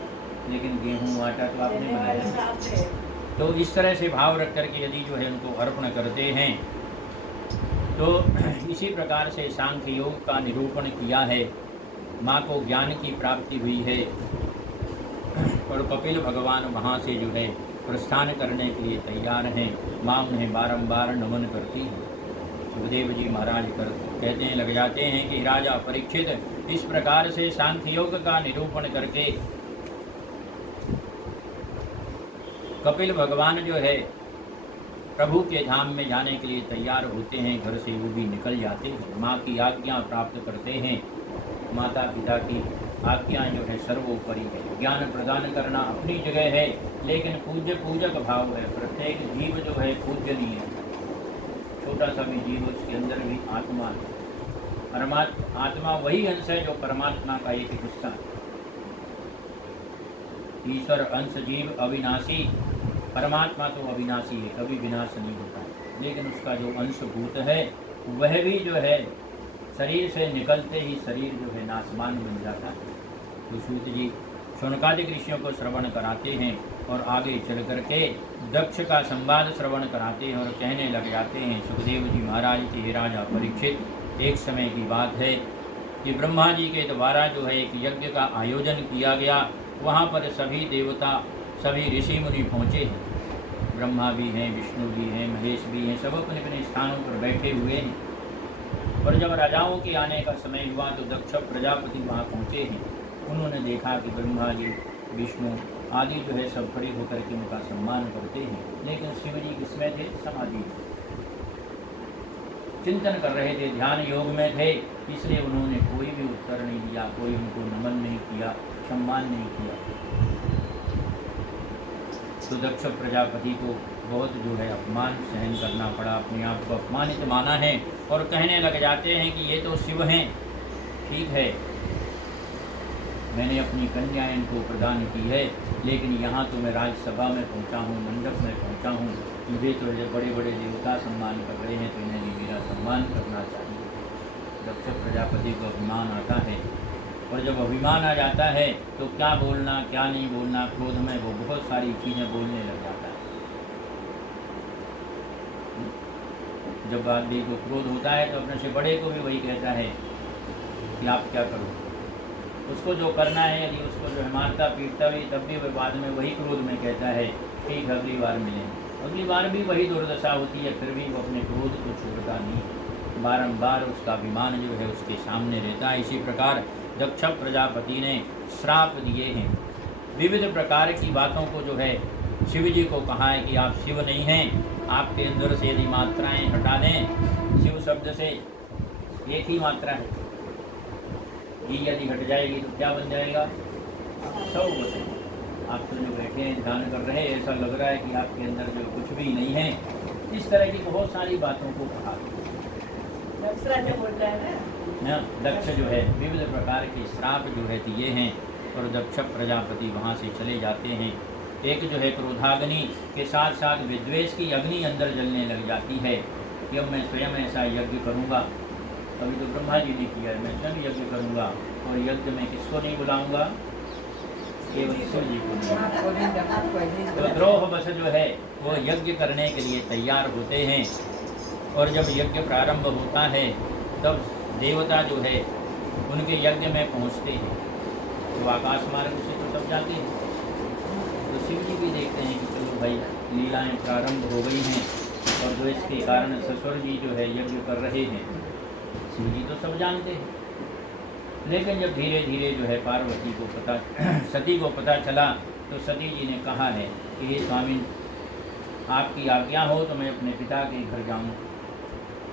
लेकिन गेहूँ आटा तो आपने बनाया। तो इस तरह से भाव रख करके यदि जो है उनको अर्पण करते हैं तो इसी प्रकार से सांख्य योग का निरूपण किया है। माँ को ज्ञान की प्राप्ति हुई है और कपिल भगवान वहाँ से जो है प्रस्थान करने के लिए तैयार हैं। माँ उन्हें बारंबार नमन करती है। सुखदेव जी महाराज कहते हैं लग जाते हैं कि राजा परीक्षित इस प्रकार से सांख्य योग का निरूपण करके कपिल भगवान जो है प्रभु के धाम में जाने के लिए तैयार होते हैं। घर से वो भी निकल जाते हैं, माँ की आज्ञा प्राप्त करते हैं। माता पिता की आज्ञा जो है सर्वोपरि है। ज्ञान प्रदान करना अपनी जगह है, लेकिन पूज्य पूजक भाव है। प्रत्येक जीव जो है पूजनीय है। छोटा सा भी जीव, उसके अंदर भी आत्मा है। आत्मा वही अंश है जो परमात्मा का एक हिस्सा है। ईश्वर अंश जीव अविनाशी, परमात्मा तो अविनाशी है, कभी विनाश नहीं होता है। लेकिन उसका जो अंशभूत है वह भी जो है शरीर से निकलते ही शरीर जो है नाशवान बन जाता है। तो सूत जी शौनकादिक ऋषियों को श्रवण कराते हैं और आगे चल करके दक्ष का संवाद श्रवण कराते हैं और कहने लग जाते हैं। सुखदेव जी महाराज के हे राजा परीक्षित, एक समय की बात है कि ब्रह्मा जी के द्वारा जो है एक यज्ञ का आयोजन किया गया। वहाँ पर सभी देवता, सभी ऋषि मुनि पहुँचे हैं। ब्रह्मा भी हैं, विष्णु भी हैं, महेश भी हैं, सब अपने अपने स्थानों पर बैठे हुए हैं। और जब राजाओं के आने का समय हुआ तो दक्ष प्रजापति वहाँ पहुँचे हैं। उन्होंने देखा कि ब्रह्मा जी, विष्णु आदि जो है सब खड़े होकर के उनका सम्मान करते हैं, लेकिन शिव जी किसमें थे? समाधि में चिंतन कर रहे थे, ध्यान योग में थे। इसलिए उन्होंने कोई भी उत्तर नहीं दिया, कोई उनको नमन नहीं किया, सम्मान नहीं किया। तो दक्ष प्रजापति को बहुत जो है अपमान सहन करना पड़ा, अपने आप को अपमानित माना है और कहने लग जाते हैं कि ये तो शिव हैं। ठीक है, मैंने अपनी कन्या इनको प्रदान की है, लेकिन यहाँ तो मैं राजसभा में पहुँचा हूँ, मंडप में पहुँचा हूँ, मुझे तो बड़े बड़े देवता सम्मान कर रहे हैं, तो इन्हें भी मेरा सम्मान करना चाहिए। दक्ष प्रजापति को अभिमान आता है, और जब अभिमान आ जाता है तो क्या बोलना क्या नहीं बोलना, क्रोध में वो बहुत सारी चीज़ें बोलने लग जाता है। जब आदमी को क्रोध होता है तो अपने से बड़े को भी वही कहता है कि आप क्या करो। उसको जो करना है, यदि उसको जो है मारता पीटता भी, तब भी वह बाद में वही क्रोध में कहता है ठीक अगली बार मिलेंगे। अगली बार भी वही दुर्दशा होती है, फिर भी वो अपने क्रोध को छोड़ता नहीं, बारंबार उसका अभिमान जो है उसके सामने रहता है। इसी प्रकार दक्ष प्रजापति ने श्राप दिए हैं। विविध प्रकार की बातों को जो है शिव जी को कहा है कि आप शिव नहीं हैं। आपके अंदर से यदि मात्राएं हटा दें, शिव शब्द से एक ही मात्रा है, ये यदि हट जाएगी तो क्या बन जाएगा? सौ बचे। आप तो जो बैठे हैं ध्यान कर रहे हैं, ऐसा लग रहा है कि आपके अंदर जो कुछ भी नहीं है। इस तरह की बहुत सारी बातों को कहा। बोलता है ना, दक्ष जो है विविध प्रकार के श्राप जो है दिए हैं और दक्ष प्रजापति वहाँ से चले जाते हैं। एक जो है क्रोधाग्नि के साथ साथ विद्वेष की अग्नि अंदर जलने लग जाती है कि अब मैं स्वयं ऐसा यज्ञ करूँगा। अभी तो ब्रह्मा जी ने किया, मैं स्वयं यज्ञ करूँगा और यज्ञ में किसको नहीं बुलाऊँगा? केवल शिव जी को नहीं। तो द्रोह बस जो है वो यज्ञ करने के लिए तैयार होते हैं। और जब यज्ञ प्रारंभ होता है तब देवता जो है उनके यज्ञ में पहुंचते हैं। तो आकाश मार्ग से तो सब जाते हैं। तो शिव जी भी देखते हैं कि चलो भाई लीलाएं प्रारंभ हो गई हैं और जो इसके कारण ससुर जी जो है यज्ञ कर रहे हैं, शिव जी तो सब जानते हैं। लेकिन जब धीरे धीरे जो है पार्वती को पता सती को पता चला तो सती जी ने कहा है कि हे स्वामी, आपकी आज्ञा हो तो मैं अपने पिता के घर जाऊँ।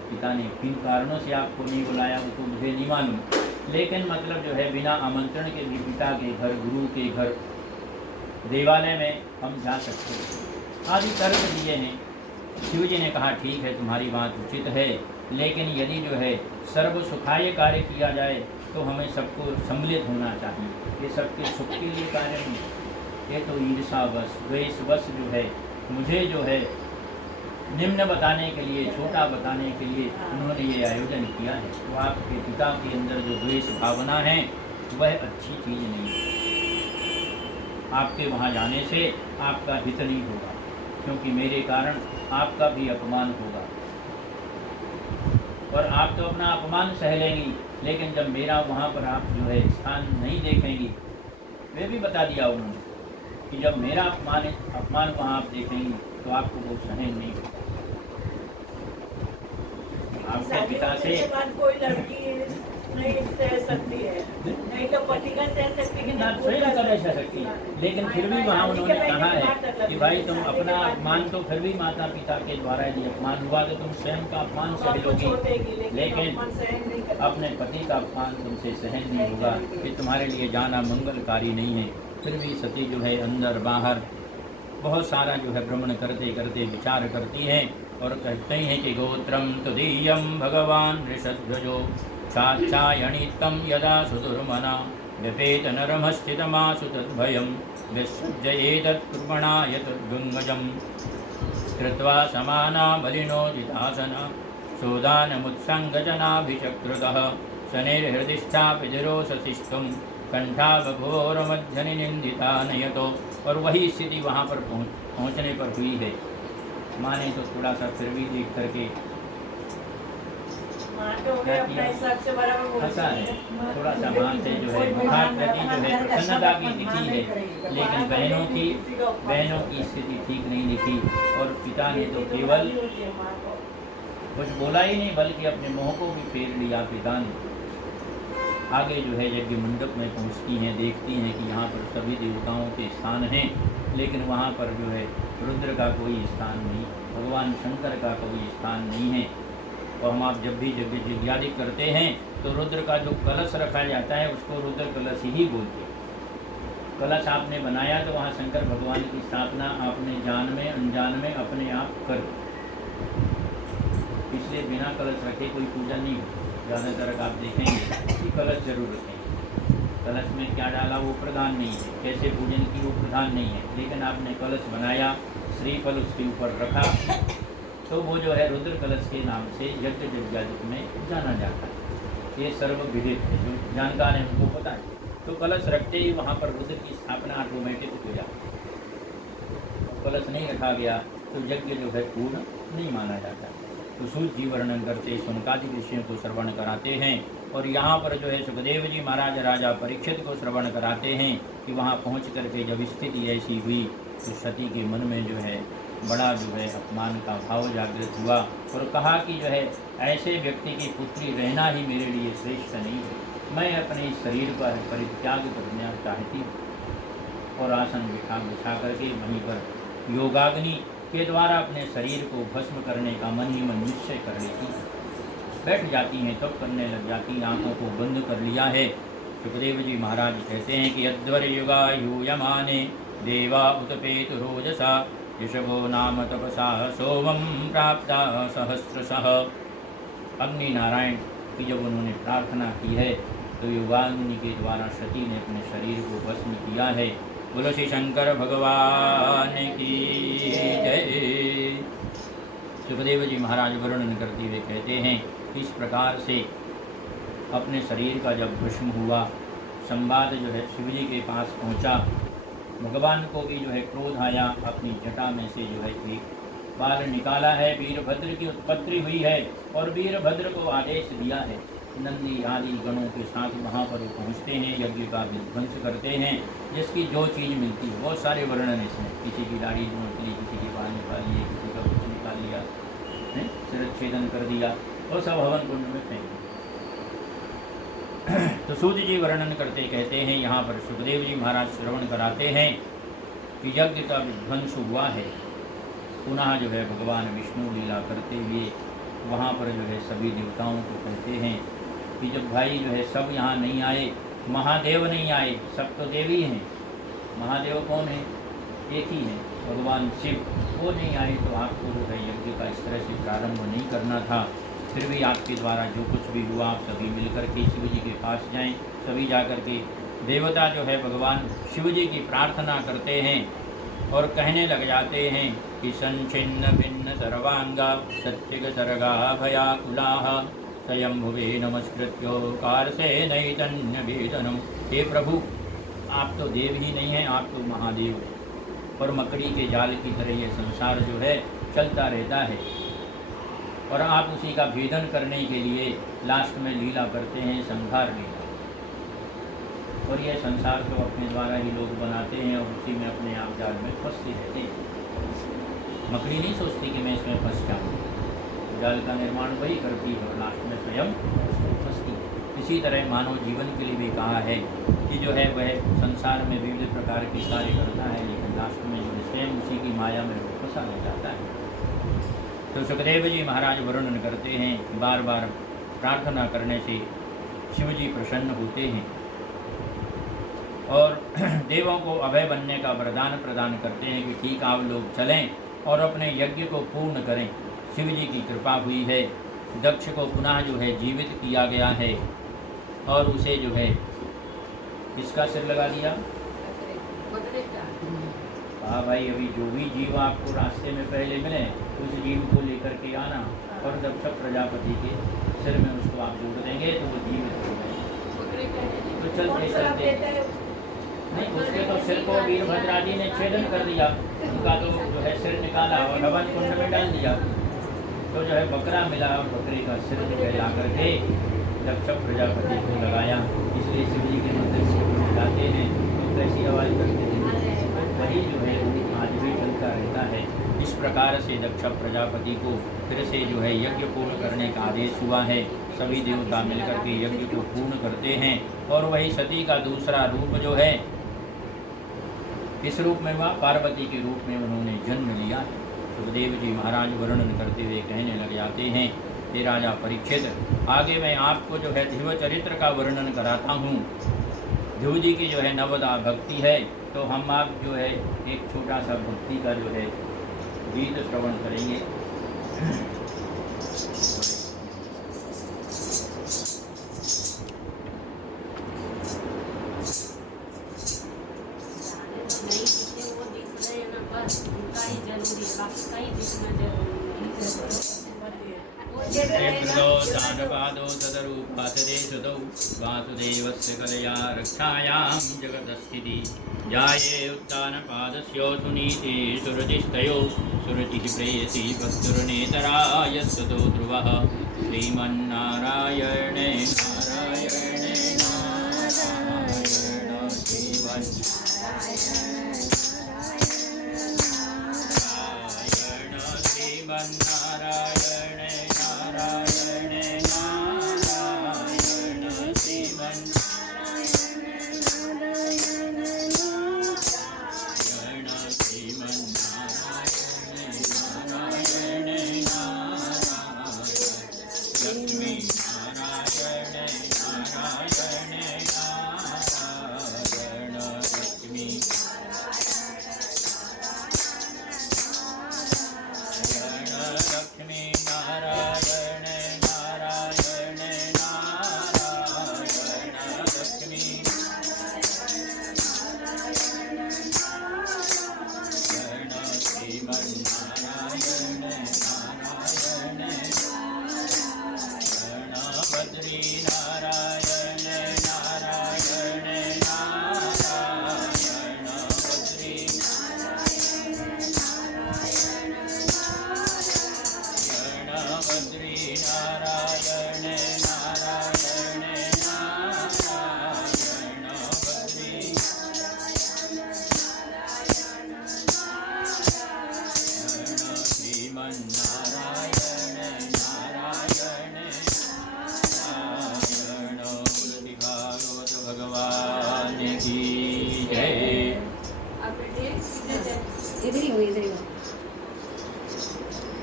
पिता ने किन कारणों से आपको नहीं बुलाया वो तो मुझे नहीं मालूम, लेकिन मतलब जो है बिना आमंत्रण के भी पिता के घर, गुरु के घर, देवालय में हम जा सकते हैं आदि तर्क दिए हैं। शिव जी ने कहा ठीक है, तुम्हारी बात उचित है, लेकिन यदि जो है सर्व सुखाय कार्य किया जाए तो हमें सबको सम्मिलित होना चाहिए। ये सबके सुख के लिए कार्य नहीं, ये तो ईर्षावश द्वेषवश जो है मुझे जो है निम्न बताने के लिए, छोटा बताने के लिए उन्होंने ये आयोजन किया है। तो आपके पिता के अंदर जो द्वेष भावना है वह अच्छी चीज़ नहीं है। आपके वहाँ जाने से आपका हित नहीं होगा, क्योंकि मेरे कारण आपका भी अपमान होगा और आप तो अपना अपमान सह लेंगी, लेकिन जब मेरा वहाँ पर आप जो है स्थान नहीं देखेंगी। वे भी बता दिया उन्होंने कि जब मेरा अपमान वहाँ आप देखेंगी तो आपको वो सहन नहीं होगा। आपके पिता से कोई लड़की नहीं सह सकती है, नहीं तो पति का सह सकती है, ना स्वयं का सह सकती है। लेकिन फिर भी वहाँ उन्होंने कहा है कि भाई तुम अपना अपमान तो फिर भी माता पिता के द्वारा यदि अपमान हुआ तो तुम स्वयं का अपमान सह लोगी, लेकिन अपने पति का अपमान तुमसे सहन नहीं होगा, कि तुम्हारे लिए जाना मंगलकारी नहीं है। फिर भी सती जो है अंदर बाहर बहुत सारा जो है भ्रमण करते करते विचार करती हैं और कहते हैं कि गोत्रम तुदीयम भगवान ऋषध्वजो चाचायणितम यदा सुदुर्मना व्यपेत नरमस्थितमासु तद्भयं विसृज्येतत्कृपणा यतुर्गुङ्गजं कृत्वा समाना बलिनोदितासना सोदानमुत्सङ्गजनाभिचक्रतः शनिर्हृदिष्ठापिधिरोषशिष्टुं कंठाबघोरमध्यनि निंदिता नयतो। और वही स्थिति वहाँ पर पहुँचने पर हुई है। माने तो थोड़ा सा फिर भी देख करके हंसा है, थोड़ा सा मान से जो है मुखाकृति जो है प्रसन्नता की दिखी है, लेकिन बहनों की स्थिति ठीक नहीं दिखी। और पिता ने तो केवल कुछ बोला ही नहीं, बल्कि अपने मुँह को भी फेर लिया पिता ने। आगे जो है यज्ञ मंडप में पहुँचती हैं, देखती हैं कि यहाँ पर सभी देवताओं के स्थान हैं, लेकिन वहाँ पर जो है रुद्र का कोई स्थान नहीं, भगवान शंकर का कोई स्थान नहीं है। और हम आप जब भी यज्ञ इत्यादि करते हैं तो रुद्र का जो कलश रखा जाता है उसको रुद्र कलश ही बोलते हैं। कलश आपने बनाया तो वहाँ शंकर भगवान की स्थापना आपने जान में अनजान में अपने आप कर, इसलिए बिना कलश रखे कोई पूजा नहीं होती। ज़्यादातर आप देखेंगे कि कलश जरूर रखेंगे, कलश में क्या डाला वो प्रधान नहीं है, कैसे पूजन की वो प्रधान नहीं है, लेकिन आपने कलश बनाया, श्रीफल उसके ऊपर रखा, तो वो जो है रुद्र कलश के नाम से यज्ञ यज्ञादिक में जाना जाता है। ये सर्वविदित है, जो जानकार है उनको पता है। तो कलश रखते ही वहाँ पर रुद्र की स्थापना ऑटोमेटिक हो जाती है। कलश नहीं रखा गया तो यज्ञ जो है पूर्ण नहीं माना जाता। तो सूत जी वर्णन करते सुनकादि विषयों को श्रवण कराते हैं। और यहाँ पर जो है सुखदेव जी महाराज राजा परीक्षित को श्रवण कराते हैं कि वहाँ पहुँच करके जब स्थिति ऐसी हुई तो सती के मन में जो है बड़ा जो है अपमान का भाव जागृत हुआ और कहा कि जो है ऐसे व्यक्ति की पुत्री रहना ही मेरे लिए श्रेष्ठ नहीं है, मैं अपने इस शरीर पर परित्याग करना चाहती हूँ। और आसन बिछा करके वहीं पर योगाग्नि के द्वारा अपने शरीर को भस्म करने का मन ही मन निश्चय कर लेती है, बैठ जाती हैं, तब करने लग जाती, आँखों को बंद कर लिया है। सुखदेव जी महाराज कहते हैं कि अध्वर युगा यूयमाने देवा उत्पेतु रोजसा ऋषभो नाम तपसा सोमं प्राप्ता सहस्रशः। अग्नि नारायण की जब उन्होंने प्रार्थना की है तो युगाग्नि के द्वारा सती ने अपने शरीर को भस्म किया है। बोलो श्री शंकर भगवान की जय। सुखदेव जी महाराज वर्णन करते हुए कहते हैं इस प्रकार से अपने शरीर का जब भस्म हुआ, संवाद जो है शिव जी के पास पहुंचा, भगवान को भी जो है क्रोध आया, अपनी जटा में से जो है एक बाल निकाला है, वीरभद्र की उत्पत्ति हुई है और वीरभद्र को आदेश दिया है। नंदी आदि गणों के साथ वहाँ पर वो पहुँचते हैं, यज्ञ का विध्वंस करते हैं, जिसकी जो चीज़ मिलती है। बहुत सारे वर्णन इसमें, किसी की दाढ़ी नोच ली, किसी की बाल निकाल लिए, किसी का कुछ निकाल लिया, सिरच्छेदन कर दिया और सब हवन कुंड में फेंक दिया। तो सूत जी वर्णन करते कहते हैं यहाँ पर सुखदेव जी महाराज श्रवण कराते हैं कि यज्ञ का विध्वंस हुआ है। पुनः जो है भगवान विष्णु लीला करते हुए वहाँ पर जो है सभी देवताओं को कहते हैं कि जब भाई जो है सब यहाँ नहीं आए, महादेव नहीं आए, सब तो देवी हैं, महादेव कौन है? एक ही है, भगवान शिव, वो नहीं आए तो आपको जो है यज्ञ का इस तरह से प्रारंभ नहीं करना था। फिर भी आपके द्वारा जो कुछ भी हुआ आप सभी मिलकर के शिव जी के पास जाएं, सभी जाकर के देवता जो है भगवान शिव जी की प्रार्थना करते हैं और कहने लग जाते हैं कि संचिन्न भिन्न सर्वांगा सत्यग सर्गा भयाकुलाः स्वयंभुवे नमस्कृत्यो कार्सेनैतन्य वेदनम। हे प्रभु, आप तो देव ही नहीं हैं, आप तो महादेव हैं और मकड़ी के जाल की तरह ये संसार जो है चलता रहता है और आप उसी का भेदन करने के लिए लास्ट में लीला करते हैं, संहार लीला। और यह संसार को अपने द्वारा ही लोग बनाते हैं और उसी में अपने आप जाल में फंसते रहते हैं। मकड़ी नहीं सोचती कि मैं इसमें फंस जाऊँ, जाल का निर्माण वही करती है और लास्ट में स्वयं फंसती है। इसी तरह मानव जीवन के लिए भी कहा है कि जो है वह संसार में विविध प्रकार के कार्य करता है, लेकिन लास्ट में जो है स्वयं उसी की माया में वो फंसा रह जाता है। तो सुखदेव जी महाराज वर्णन करते हैं, बार बार प्रार्थना करने से शिव जी प्रसन्न होते हैं और देवों को अभय बनने का वरदान प्रदान करते हैं कि ठीक आप लोग चलें और अपने यज्ञ को पूर्ण करें। शिव जी की कृपा हुई है, दक्ष को पुनः जो है जीवित किया गया है और उसे जो है किसका सिर लगा दिया? हाँ भाई, अभी जो भी जीव आपको रास्ते में पहले मिले उस जीव को लेकर के आना और दक्ष प्रजापति के सिर में उसको आप जोड़ देंगे तो वो जीवित हो गए। तो चलते चलते नहीं, उसके तो सिर को वीरभद्र आदि ने छेदन कर दिया, उनका तो जो है सिर निकाला और हवन कुंड में डाल दिया। तो जो है बकरा मिला और बकरे का सिर जो है ला करके दक्ष प्रजापति को लगाया। इसलिए शिव जी के मंदिर से जाते हैं तो कैसी आवाज़ करते हैं, वही जो है आज भी चलता रहता है। इस प्रकार से दक्ष प्रजापति को फिर से जो है यज्ञ पूर्ण करने का आदेश हुआ है। सभी देवता मिलकर के यज्ञ को पूर्ण करते हैं और वही सती का दूसरा रूप जो है किस रूप में हुआ? पार्वती के रूप में उन्होंने जन्म लिया। सुखदेव जी महाराज वर्णन करते हुए कहने लग जाते हैं, हे राजा परीक्षित, आगे मैं आपको जो है ध्रुव चरित्र का वर्णन कराता हूँ। ध्रुव जी की जो है नवदा भक्ति है, तो हम आप जो है एक छोटा सा भक्ति का जो है गीत श्रवण करेंगे। वासुदेवस्य कलया रक्षायां जगतस्थिति जाये उत्तानपादस्य सुनीति सुरतिस्तयो सुरतिः प्रेयसी वस्तुर्नेतराय सतो ध्रुवः श्रीमन्नारायणे नारायणे नारायण श्रीमन्नारायणे नारायणे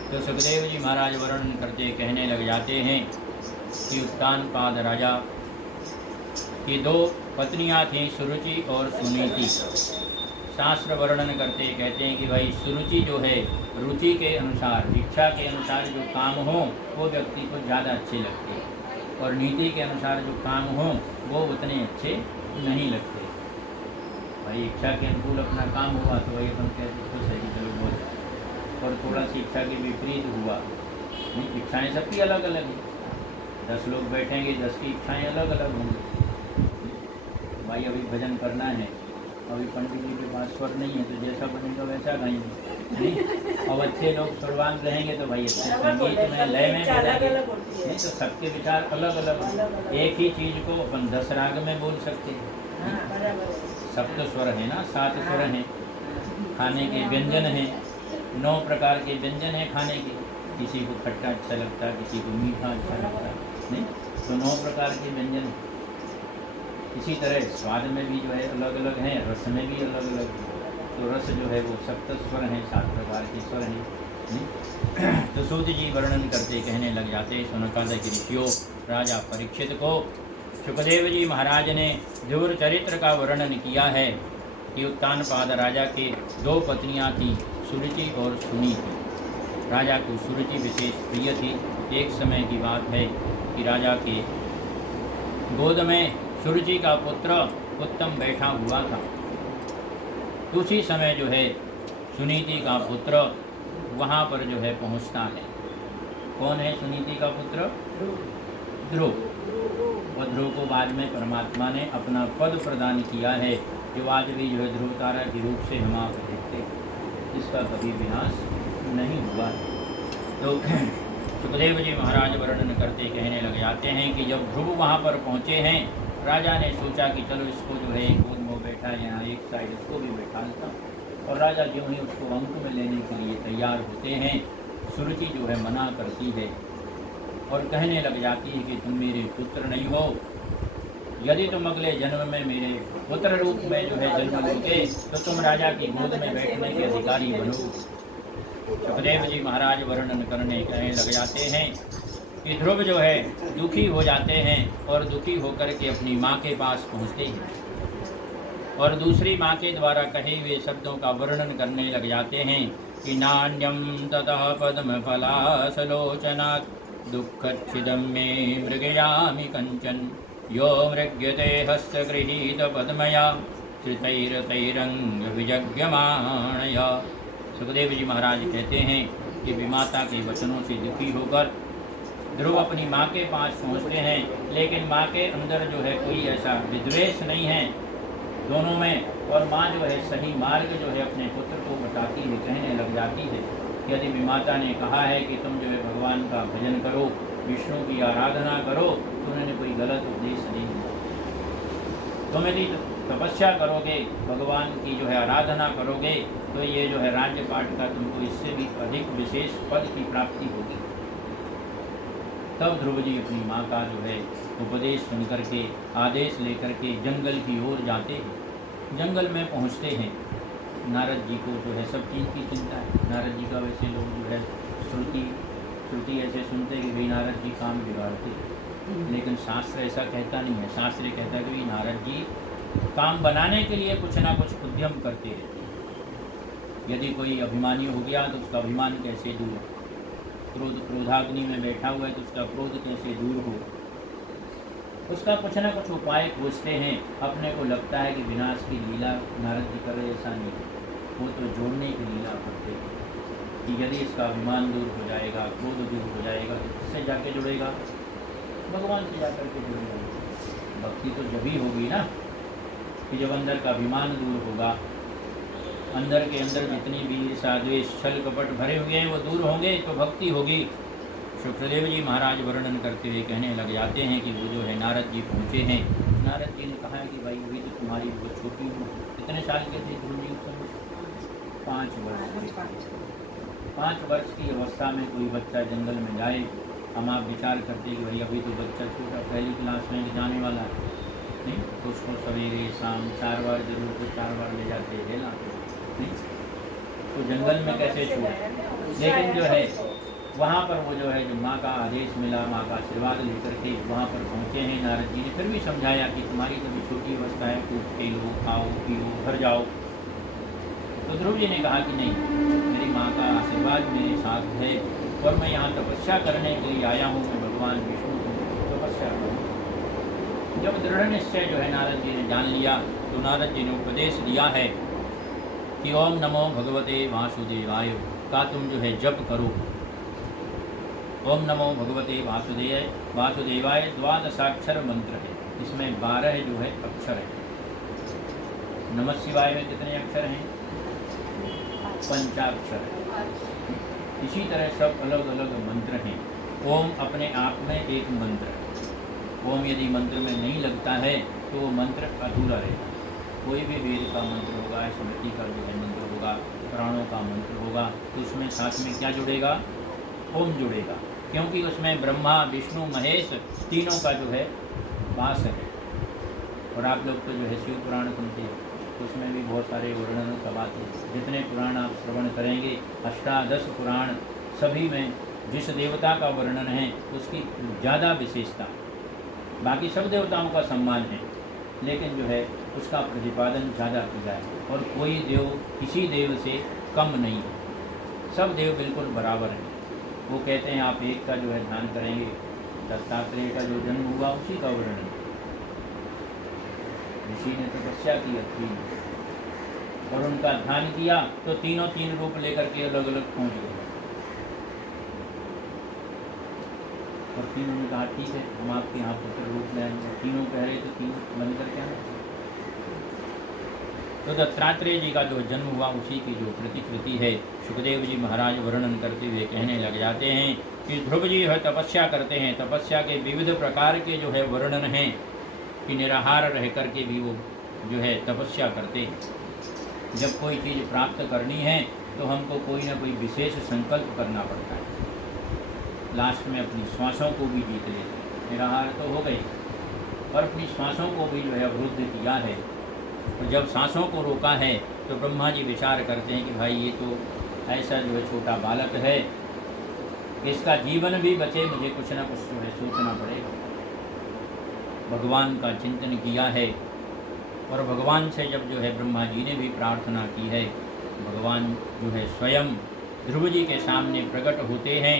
तो सुखदेव जी महाराज वर्णन करते कहने लग जाते हैं कि उत्तानपाद राजा की दो पत्नियां थीं, सुरुचि और सुनीति। शास्त्र वर्णन करते कहते हैं कि भाई सुरुचि जो है रुचि के अनुसार, इच्छा के अनुसार जो काम हो वो व्यक्ति को ज़्यादा अच्छे लगते हैं और नीति के अनुसार जो काम हो वो उतने अच्छे नहीं लगते। भाई इच्छा के अनुकूल अपना काम हुआ तो वही अपन कहते तो सही, चलो बोल, और थोड़ा सी इच्छा के विपरीत हुआ, नहीं, इच्छाएं सबकी अलग अलग हैं। 10 लोग बैठेंगे, 10 की इच्छाएं अलग अलग होंगी। भाई अभी भजन करना है, अभी पंडित जी के पास स्वर नहीं है तो जैसा बनेगा वैसा गाएंगे, नहीं। अब अच्छे लोग सुरवान रहेंगे तो भाई अच्छे संगीत में लय में गाएंगे, नहीं तो सबके विचार अलग अलग। एक ही चीज़ को अपन 10 राग में बोल सकते हैं। सप्त स्वर है ना, 7 स्वर हैं, खाने के व्यंजन हैं, 9 प्रकार के व्यंजन हैं खाने के। किसी को खट्टा अच्छा लगता है, किसी को मीठा अच्छा लगता है, नहीं तो 9 प्रकार के व्यंजन। इसी तरह स्वाद में भी जो है अलग अलग हैं, रस में भी अलग अलग। तो रस जो है वो सप्त स्वर हैं, 7 प्रकार के स्वर हैं। तो सूत जी वर्णन करते कहने लग जाते, सनकादिक ऋषियों राजा परीक्षित को सुखदेव जी महाराज ने ध्रुव चरित्र का वर्णन किया है कि उत्तानपाद राजा के 2 पत्नियां थीं, सुरुचि और सुनी थी। राजा को सुरुचि विशेष प्रिय थी। एक समय की बात है कि राजा के गोद में सुरुचि का पुत्र उत्तम बैठा हुआ था। उसी समय जो है सुनीति का पुत्र वहाँ पर जो है पहुँचता है। कौन है सुनीति का पुत्र? ध्रुव। और ध्रुव को बाद में परमात्मा ने अपना पद प्रदान किया है, जो आज भी जो है ध्रुव तारा के रूप से हम आप देखते हैं, इसका कभी विनाश नहीं हुआ। तो सुखदेव जी महाराज वर्णन करते कहने लग जाते हैं कि जब ध्रुव वहाँ पर पहुँचे हैं, राजा ने सोचा कि चलो इसको जो है एक गोद में बैठा यहाँ एक साइड इसको भी बैठा लेता। और राजा जो ही उसको अंक में लेने के लिए तैयार होते हैं, सुरुचि जो है मना करती है और कहने लग जाती है कि तुम मेरे पुत्र नहीं हो। यदि तुम अगले जन्म में मेरे पुत्र रूप में जो है जन्म लोगे तो तुम राजा की गोद में बैठने के अधिकारी बनो। सुखदेव जी महाराज वर्णन करने कहने लग जाते हैं कि ध्रुव जो है दुखी हो जाते हैं और दुखी होकर के अपनी माँ के पास पहुँचते हैं और दूसरी माँ के द्वारा कहे हुए शब्दों का वर्णन करने लग जाते हैं कि नान्यम ततः पद्म फलासलोचनात् दुःखच्छिदं मे मृगयामि कंचन यो मृग्यते हस्तगृहीत पद्मया श्रितैरतैरंग विजज्ञमाणया। सुखदेव जी महाराज कहते हैं कि विमाता के वचनों से दुखी होकर ध्रुव अपनी माँ के पास पहुँचते हैं, लेकिन माँ के अंदर जो है कोई ऐसा विद्वेष नहीं है दोनों में। और माँ जो है सही मार्ग जो है अपने पुत्र को बताती है, कहने लग जाती है कि यदि विमाता ने कहा है कि तुम जो है भगवान का भजन करो, विष्णु की आराधना करो, तो उन्होंने कोई गलत उपदेश नहीं दिया। तुम यदि तपस्या करोगे, भगवान की जो है आराधना करोगे, तो ये जो है राज्य पाठ का तुमको इससे भी अधिक विशेष पद की प्राप्ति होगी। तब ध्रुव जी अपनी माँ का जो है उपदेश सुन करके आदेश लेकर के जंगल की ओर जाते हैं। जंगल में पहुँचते हैं। नारद जी को जो है सब चीज़ की चिंता है। नारद जी का वैसे लोग जो है श्रुति ऐसे सुनते हैं कि भाई नारद जी काम बिगाड़ते, लेकिन शास्त्र ऐसा कहता नहीं है। शास्त्र कहता है कि नारद जी काम बनाने के लिए कुछ ना कुछ उद्यम करते हैं। यदि कोई अभिमानी हो गया तो उसका अभिमान कैसे दूर हो, क्रोधाग्नि में बैठा हुआ है तो उसका क्रोध कैसे दूर हो, उसका कुछ ना कुछ उपाय खोजते हैं। अपने को लगता है कि विनाश की लीला नारद जी कर रहे, ऐसा नहीं, वो तो जोड़ने की लीला करते हैं कि यदि इसका अभिमान दूर हो जाएगा, क्रोध दूर हो जाएगा, तो किससे जाके जुड़ेगा? भगवान से जाकर के जुड़ेगा। भक्ति तो जब ही होगी ना कि जब अंदर का अभिमान दूर होगा, अंदर के अंदर जितनी भी ईर्ष्या द्वेष छल कपट भरे हुए हैं वो दूर होंगे तो भक्ति होगी। सुखदेव जी महाराज वर्णन करते हुए कहने लग जाते हैं कि वो जो है नारद जी पहुँचे हैं। नारद जी ने कहा है कि भाई अभी तो तुम्हारी बहुत छोटी उम्र, कितने साल के थे गुरु जी? 5 वर्ष। 5 वर्ष की अवस्था में कोई बच्चा जंगल में जाए, हम आप विचार करते कि भाई अभी तो बच्चा छोटा पहली क्लास में जाने वाला है, नहीं तो उसको सवेरे शाम 4 बार जरूर तो 4 बार ले जाते हैं लाते, नहीं तो जंगल में कैसे छोड़े। लेकिन जो है वहाँ पर वो जो है जो माँ का आदेश मिला, माँ का आशीर्वाद लेकर के वहाँ पर पहुँचे हैं। नारद जी ने फिर भी समझाया कि तुम्हारी तो भी छोटी अवस्था है, कूद के लो, खाओ पियो, घर जाओ। तो ध्रुव जी ने कहा कि नहीं, मेरी माँ का आशीर्वाद मेरे साथ है और मैं यहाँ तपस्या करने के लिए आया हूँ, मैं भगवान विष्णु को तपस्या करूँ। जब दृढ़ निश्चय जो है नारद जी ने जान लिया तो नारद जी ने उपदेश दिया है कि ओम नमो भगवते वासुदेवाय का तुम जो है जप करो। ओम नमो भगवते वासुदेवाय 12 मंत्र है, इसमें 12 जो है अक्षर है। नमः शिवाय में कितने अक्षर हैं? 5 अक्षर है। इसी तरह सब अलग अलग मंत्र हैं। ओम अपने आप में एक मंत्र है। ओम यदि मंत्र में नहीं लगता है तो वो मंत्र अधूरा रहेगा। कोई भी वेद का मंत्र होगा, स्मृति का जो है मंत्र होगा, प्राणों का मंत्र होगा, तो उसमें साथ में क्या जुड़ेगा? ओम जुड़ेगा, क्योंकि उसमें ब्रह्मा विष्णु महेश तीनों का जो है वास है। और आप लोग तो जो है शिव पुराण सुनते हैं, उसमें भी बहुत सारे वर्णन सब आते हैं। जितने पुराण आप श्रवण करेंगे, अष्टादश पुराण, सभी में जिस देवता का वर्णन है उसकी ज़्यादा विशेषता, बाकी सब देवताओं का सम्मान है, लेकिन जो है उसका प्रतिपादन ज़्यादा किया है। और कोई देव किसी देव से कम नहीं है, सब देव बिल्कुल बराबर हैं। वो कहते हैं आप एक का जो है ध्यान करेंगे, दत्तात्रेय का जो जन्म हुआ उसी का वर्णन, ऋषि ने तपस्या की थी और उनका ध्यान किया तो तीनों तीन रूप लेकर के अलग अलग पहुँच गए। और तीनों ने कहा ठीक है हम आपके यहाँ पुत्र रूप में आएंगे। तीनों कह रहे तो तीनों बंद करके आना। तो दत्तात्रेय जी का जो जन्म हुआ उसी की जो प्रतिकृति है, सुखदेव जी महाराज वर्णन करते हुए कहने लग जाते हैं कि ध्रुव जी है तपस्या करते हैं। तपस्या के विविध प्रकार के जो है वर्णन हैं कि निराहार रह करके भी वो जो है तपस्या करते हैं। जब कोई चीज़ प्राप्त करनी है तो हमको कोई ना कोई विशेष संकल्प करना पड़ता है। लास्ट में अपनी श्वासों को भी जीत लेते हैं। निराहार तो हो गए और अपनी श्वासों को भी जो है अवरुद्ध किया है। और जब सांसों को रोका है तो ब्रह्मा जी विचार करते हैं कि भाई ये तो ऐसा जो है छोटा बालक है, इसका जीवन भी बचे, मुझे कुछ ना कुछ जो है सोचना पड़ेगा। भगवान का चिंतन किया है और भगवान से जब जो है ब्रह्मा जी ने भी प्रार्थना की है, भगवान जो है स्वयं ध्रुव जी के सामने प्रकट होते हैं।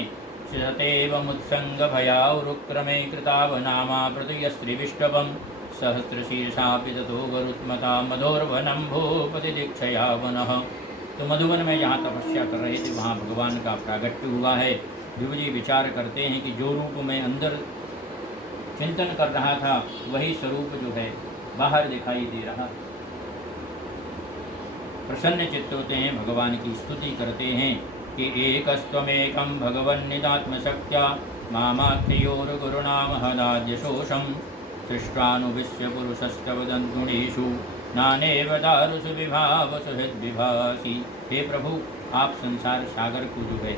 सतेवमुत्संग भयावरुक्रमे कृतावनामा प्रतुयस्त्रिविष्टवं सहस्रशीर्षापि ततो गरुत्मता मधोर्वनं भूपति दीक्षया वनः। तो मधुवन में जहाँ तपस्या कर रहे थे वहाँ भगवान का प्रागट्य हुआ है। ध्रुव जी विचार करते हैं कि जो रूप में अंदर चिंतन कर रहा था वही स्वरूप जो है बाहर दिखाई दे रहा। प्रसन्न चित्त होते हैं, भगवान की स्तुति करते हैं कि एकस्त्वमेकं भगवन्निदात्मशक्त्या मामाख्योर्गुरुणा महदाद्यशोषं सृष्टानुविश्य पुरुषस्तवदन्तुणीषु नानेव दारुषु विभावसु हृद्विभासि। हे प्रभु, आप संसार सागर को जो है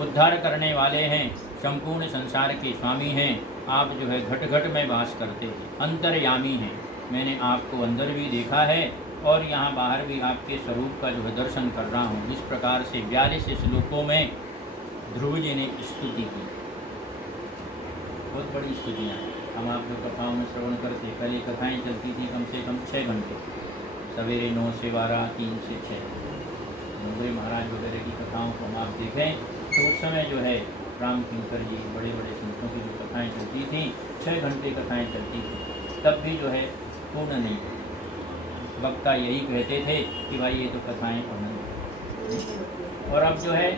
उद्धार करने वाले हैं, संपूर्ण संसार के स्वामी हैं। आप जो है घट घट में वास करते हैं, अंतर्यामी हैं। मैंने आपको अंदर भी देखा है और यहाँ बाहर भी आपके स्वरूप का जो है दर्शन कर रहा हूँ। इस प्रकार से 42 श्लोकों में ध्रुव जी ने स्तुति की। बहुत बड़ी स्तुतियाँ हैं। हम आप जो कथाओं में श्रवण करते, पहले कथाएँ चलती थी कम से कम 6 घंटे, सवेरे 9 से 12, 3 से 6। मुंबई महाराज वगैरह की कथाओं को हम आप देखें तो उस समय जो है राम किंकर जी, बड़े बड़े संतों की जो कथाएँ चलती थी 6 घंटे कथाएँ चलती थी, तब भी जो है पूर्ण नहीं। वक्ता यही कहते थे कि भाई ये तो कथाएँ अनंत। और अब जो है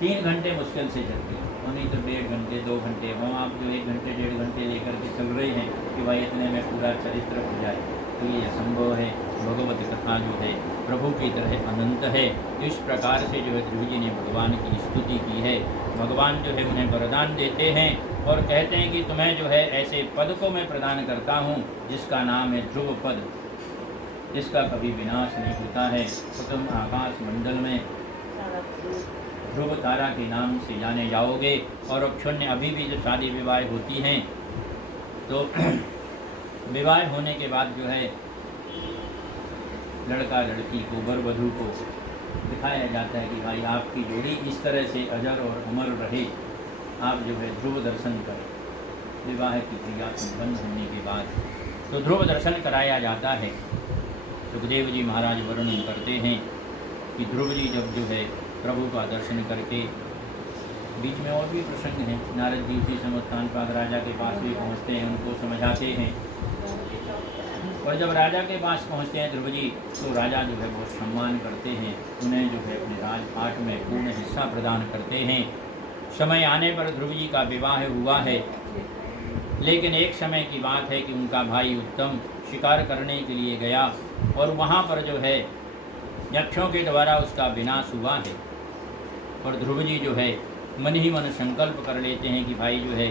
3 घंटे मुश्किल से चलती है, और नहीं तो 1.5 घंटे 2 घंटे। हम आप जो 1 घंटे 1.5 घंटे लेकर के चल रहे हैं कि भाई इतने में पूरा चरित्र हो जाए, तो ये असंभव है। भगवत कथा जो है प्रभु की तरह अनंत है। तो इस प्रकार से जो है ध्रुव जी ने भगवान की स्तुति की है। भगवान जो है उन्हें वरदान देते हैं और कहते हैं कि तुम्हें जो है ऐसे पद को मैं प्रदान करता हूँ जिसका नाम है ध्रुव पद, जिसका कभी विनाश नहीं होता है। तो तुम आकाश मंडल में ध्रुव तारा के नाम से जाने जाओगे। और अब शून्य अभी भी जब शादी विवाह होती हैं तो विवाह होने के बाद जो है लड़का लड़की को, वर वधू को दिखाया जाता है कि भाई आपकी जोड़ी इस तरह से अजर और अमर रहे। आप जो है ध्रुव दर्शन करें। विवाह की क्रिया संपन्न होने के बाद तो ध्रुव दर्शन कराया जाता है। सुखदेव जी महाराज वर्णन करते हैं कि ध्रुव जी जब जो है प्रभु का दर्शन करके, बीच में और भी प्रसंग हैं, नारद जी उसी समय उत्तानपाद राजा के पास भी पहुँचते हैं, उनको समझाते हैं। और जब राजा के पास पहुँचते हैं ध्रुव जी तो राजा जो है बहुत सम्मान करते हैं, उन्हें जो है अपने राजपाट में पूर्ण हिस्सा प्रदान करते हैं। समय आने पर ध्रुव जी का विवाह हुआ है, लेकिन एक समय की बात है कि उनका भाई उत्तम शिकार करने के लिए गया और वहाँ पर जो है यक्षों के द्वारा उसका विनाश हुआ है। और ध्रुव जी जो है मन ही मन संकल्प कर लेते हैं कि भाई जो है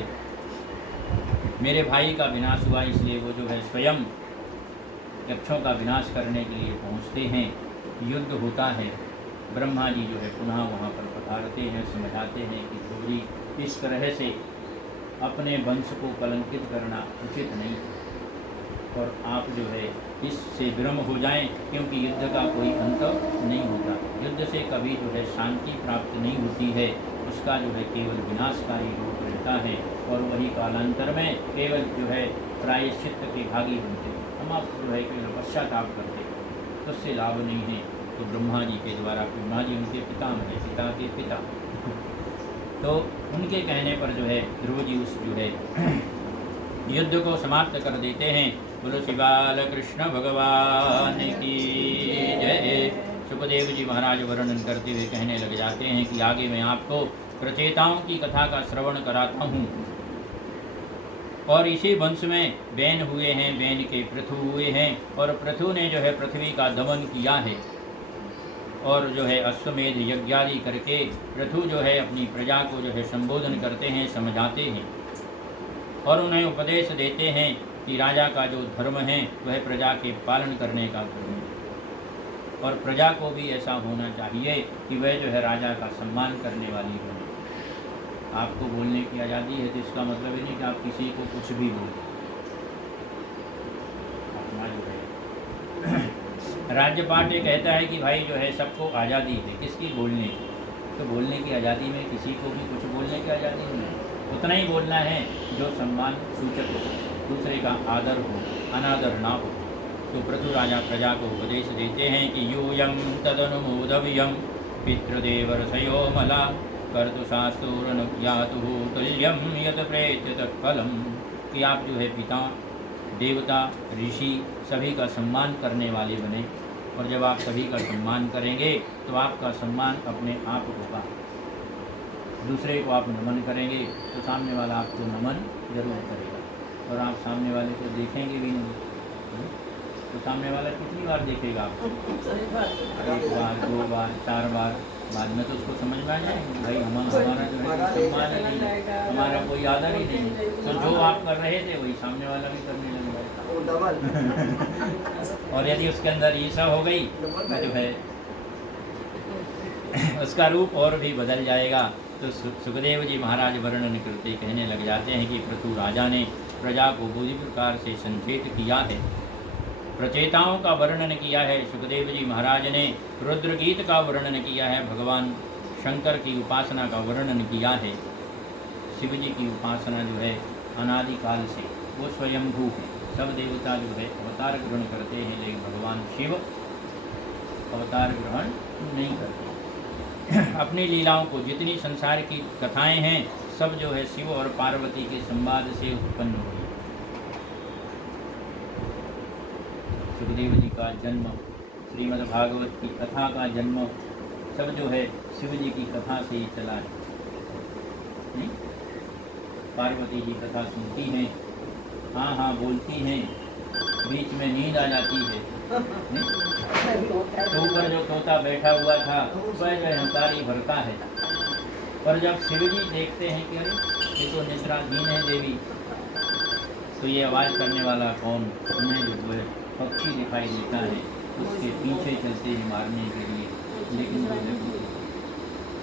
मेरे भाई का विनाश हुआ, इसलिए वो जो है स्वयं यक्षों का विनाश करने के लिए पहुंचते हैं। युद्ध होता है। ब्रह्मा जी जो है पुनः वहां पर पधारते हैं, समझाते हैं कि ध्रुव जी इस तरह से अपने वंश को कलंकित करना उचित नहीं। और आप जो है इससे विरम हो जाएं, क्योंकि युद्ध का कोई अंत नहीं होता। युद्ध से कभी जो है शांति प्राप्त नहीं होती है, उसका जो है केवल विनाशकारी रूप रहता है और वही कालांतर में केवल जो है प्रायश्चित्त के भागी बनते हैं। हम आप जो है केवल पश्चाताप करते हैं, तो उससे लाभ नहीं है। तो ब्रह्मा जी के द्वारा, ब्रह्मा जी उनके पितामह है, पिता के पिता, तो उनके कहने पर जो है ध्रुव जी उस जो है युद्ध को समाप्त कर देते हैं। बोलो श्री बाल कृष्ण भगवान की जय। सुखदेव जी महाराज वर्णन करते हुए कहने लग जाते हैं कि आगे मैं आपको प्रचेताओं की कथा का श्रवण कराता हूँ। और इसी वंश में बैन हुए हैं, बैन के पृथु हुए हैं, और पृथु ने जो है पृथ्वी का दमन किया है और जो है अश्वमेध यज्ञादि करके पृथु जो है अपनी प्रजा को जो है संबोधन करते हैं, समझाते हैं और उन्हें उपदेश देते हैं कि राजा का जो धर्म है वह प्रजा के पालन करने का धर्म है और प्रजा को भी ऐसा होना चाहिए कि वह जो है राजा का सम्मान करने वाली बने। आपको बोलने की आज़ादी है तो इसका मतलब ये नहीं कि आप किसी को कुछ भी बोलें। अपना जो है राज्यपाट ये कहता है कि भाई जो है सबको आज़ादी है, किसकी बोलने की, तो बोलने की आज़ादी में किसी को भी कुछ बोलने की आज़ादी नहीं है। उतना ही बोलना है जो सम्मान सूचक हो, दूसरे का आदर हो, अनादर ना हो। तो पृथु राजा प्रजा को उपदेश देते हैं कि यूयं तदनुमोदव्यं पितृदेवर्षयो मला कर्तु शास्त्रोरनुज्ञातु तुल्यं यत् प्रेत्य तत्फलम्, कि आप जो है पिता, देवता, ऋषि सभी का सम्मान करने वाले बने। और जब आप सभी का सम्मान करेंगे तो आपका सम्मान अपने आप होगा। दूसरे को आप नमन करेंगे तो सामने वाला आपको नमन जरूर करेगा और आप सामने वाले को देखेंगे भी नहीं तो सामने वाला कितनी बार देखेगा आपको? एक बार, 2 बार, 4 बार, बाद में तो उसको समझ में आ जाएगा भाई हमारा जो है सम्मान ही नहीं है, हमारा कोई आदर ही नहीं है। तो जो आप कर रहे थे वही सामने वाला भी करने लग जाएगा। और यदि उसके अंदर ईर्ष्या हो गई तो जो है उसका रूप और भी बदल जाएगा। तो सुखदेव जी महाराज वर्णन करते कहने लग जाते हैं कि पृथु राजा ने प्रजा को बुरी प्रकार से संचेत किया है, प्रचेताओं का वर्णन किया है। सुखदेव जी महाराज ने रुद्र गीत का वर्णन किया है, भगवान शंकर की उपासना का वर्णन किया है। शिव जी की उपासना जो है अनादिकाल से वो स्वयंभू है, सब देवता जो है अवतार ग्रहण करते हैं, लेकिन भगवान शिव अवतार ग्रहण नहीं करते। अपनी लीलाओं को, जितनी संसार की कथाएं हैं सब जो है शिव और पार्वती के संवाद से उत्पन्न हुई। सुखदेव जी का जन्म, श्रीमद् भागवत की कथा का जन्म सब जो है शिव जी की कथा से ही चला है। नहीं? पार्वती जी कथा सुनती हैं, हाँ हाँ बोलती हैं, बीच में नींद आ जाती है। तो ऊपर जो तोता बैठा हुआ था वह जो हंकारी भरता है, पर जब शिव जी देखते हैं कि अरे ये तो निद्राधीन है देवी, तो ये आवाज़ करने वाला कौन, उन्हें जो है पक्षी दिखाई देता है, उसके पीछे चलते हैं मारने के लिए। लेकिन वो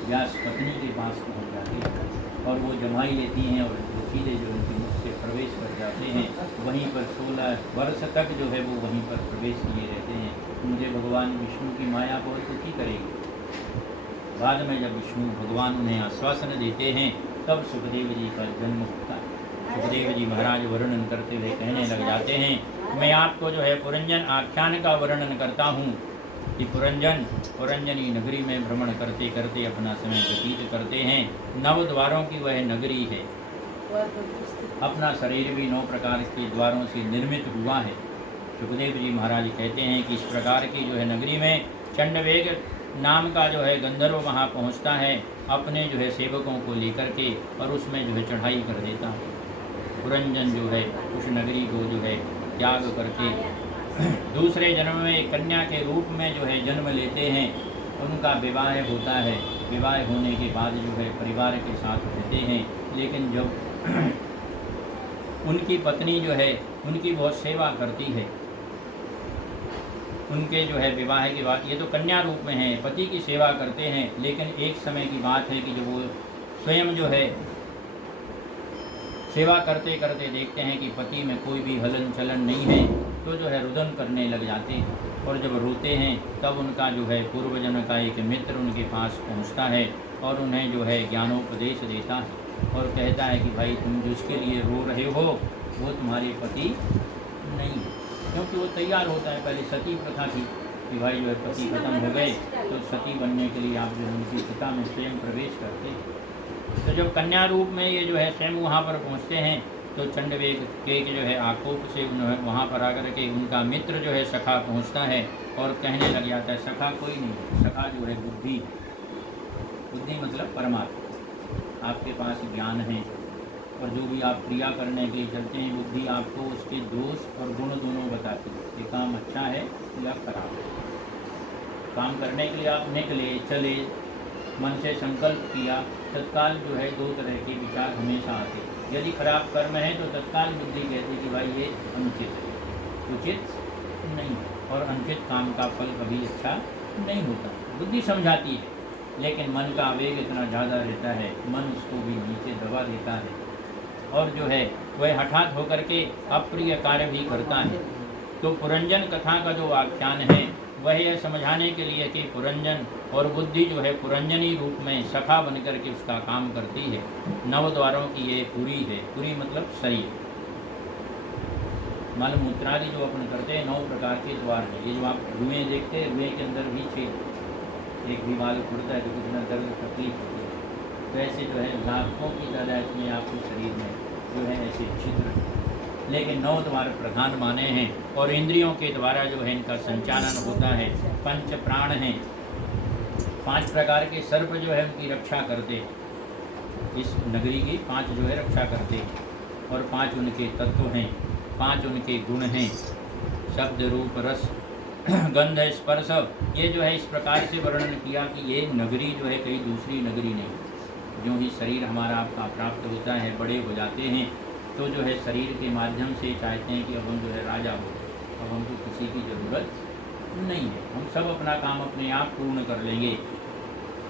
व्यास पत्नी के पास पहुँच जाते हैं और वो जमाई लेती हैं और सीधे जो उनके मुख से प्रवेश कर जाते हैं। वहीं पर 16 वर्ष तक जो है वो वहीं पर प्रवेश किए रहते हैं। मुझे भगवान विष्णु की माया बहुत दुखी करेगी। बाद में जब विष्णु भगवान उन्हें आश्वासन देते हैं तब सुखदेव जी का जन्म होता है। सुखदेव जी महाराज वर्णन करते हुए कहने लग जाते हैं, मैं आपको जो है पुरंजन आख्यान का वर्णन करता हूँ कि पुरंजनी नगरी में भ्रमण करते करते अपना समय व्यतीत करते हैं। 9 द्वारों की वह नगरी है, अपना शरीर भी 9 प्रकार के द्वारों से निर्मित हुआ है। सुखदेव जी महाराज कहते हैं कि इस प्रकार की जो है नगरी में चंडवेग नाम का जो है गंधर्व वहाँ पहुँचता है अपने जो है सेवकों को लेकर के और उसमें जो है चढ़ाई कर देता है। पुरंजन जो है उस नगरी को जो है त्याग करके दूसरे जन्म में एक कन्या के रूप में जो है जन्म लेते हैं। उनका विवाह होता है, विवाह होने के बाद जो है परिवार के साथ रहते हैं। लेकिन जब उनकी पत्नी जो है उनकी बहुत सेवा करती है, उनके जो है विवाह के बाद, ये तो कन्या रूप में है, पति की सेवा करते हैं। लेकिन एक समय की बात है कि जब वो स्वयं जो है सेवा करते करते देखते हैं कि पति में कोई भी हलन चलन नहीं है तो जो है रुदन करने लग जाते हैं, और जब रोते हैं तब उनका जो है पूर्वजन्म का एक मित्र उनके पास पहुंचता है और उन्हें जो है ज्ञानोपदेश देता है और कहता है कि भाई तुम जिसके लिए रो रहे हो वो तुम्हारे पति नहीं है। क्योंकि वो तैयार होता है, पहले सती प्रथा थी कि भाई जो है पति खत्म हो गए तो सती बनने के लिए आप जो है उनकी चिता में स्वयं प्रवेश करते हैं। तो जब कन्या रूप में ये जो है स्वयं वहाँ पर पहुँचते हैं तो चंडवेग के जो है आकोप से वहाँ पर आकर के उनका मित्र जो है सखा पहुँचता है और कहने लग जाता है, सखा कोई नहीं है, सखा जो है बुद्धि, बुद्धि मतलब परमात्मा, आपके पास ज्ञान है और जो भी आप क्रिया करने के लिए चलते हैं बुद्धि आपको उसके दोष और गुण दोनों बताती है कि काम अच्छा है या खराब है। काम करने के लिए आप निकले चले, मन से संकल्प किया, तत्काल जो है दो तरह के विचार हमेशा आते हैं। यदि खराब कर्म है तो तत्काल बुद्धि कहती है कि भाई ये अनुचित है, उचित नहीं, और अनुचित काम का फल कभी अच्छा नहीं होता। बुद्धि समझाती है, लेकिन मन का आवेग इतना ज़्यादा रहता है, मन उसको भी नीचे दबा देता है और जो है वह हठात होकर के अप्रिय कार्य भी करता है। तो पुरंजन कथा का जो आख्यान है वह यह समझाने के लिए कि पुरंजन और बुद्धि जो है पुरंजनी रूप में सखा बनकर के उसका काम करती है। 9 द्वारों की ये पुरी है, पुरी मतलब शरीर, मल मूत्रादि जो अपन करते हैं 9 प्रकार के द्वार हैं। ये जो आप रुएँ देखते हैं, रुएँ के अंदर भी 6, एक भी बाल खुड़ता है तो कुछ न दर्द तकलीफ होती है। तो ऐसे जो है लाखों की तादाद में आपके शरीर में जो है ऐसे छिद्र, लेकिन 9 द्वार प्रधान माने हैं और इंद्रियों के द्वारा जो है इनका संचालन होता है। 5 प्राण हैं, 5 प्रकार के सर्प जो है उनकी रक्षा करते, इस नगरी की 5 जो है रक्षा करते और 5 उनके तत्व हैं, 5 उनके गुण हैं, शब्द रूप रस गंध स्पर्श। ये जो है इस प्रकार से वर्णन किया कि ये नगरी जो है कहीं दूसरी नगरी नहीं। जो ही शरीर हमारा आपका प्राप्त होता है, बड़े हो जाते हैं तो जो है शरीर के माध्यम से चाहते हैं कि अब हम जो है राजा हो, अब हमको किसी की ज़रूरत नहीं है, हम सब अपना काम अपने आप पूर्ण कर लेंगे।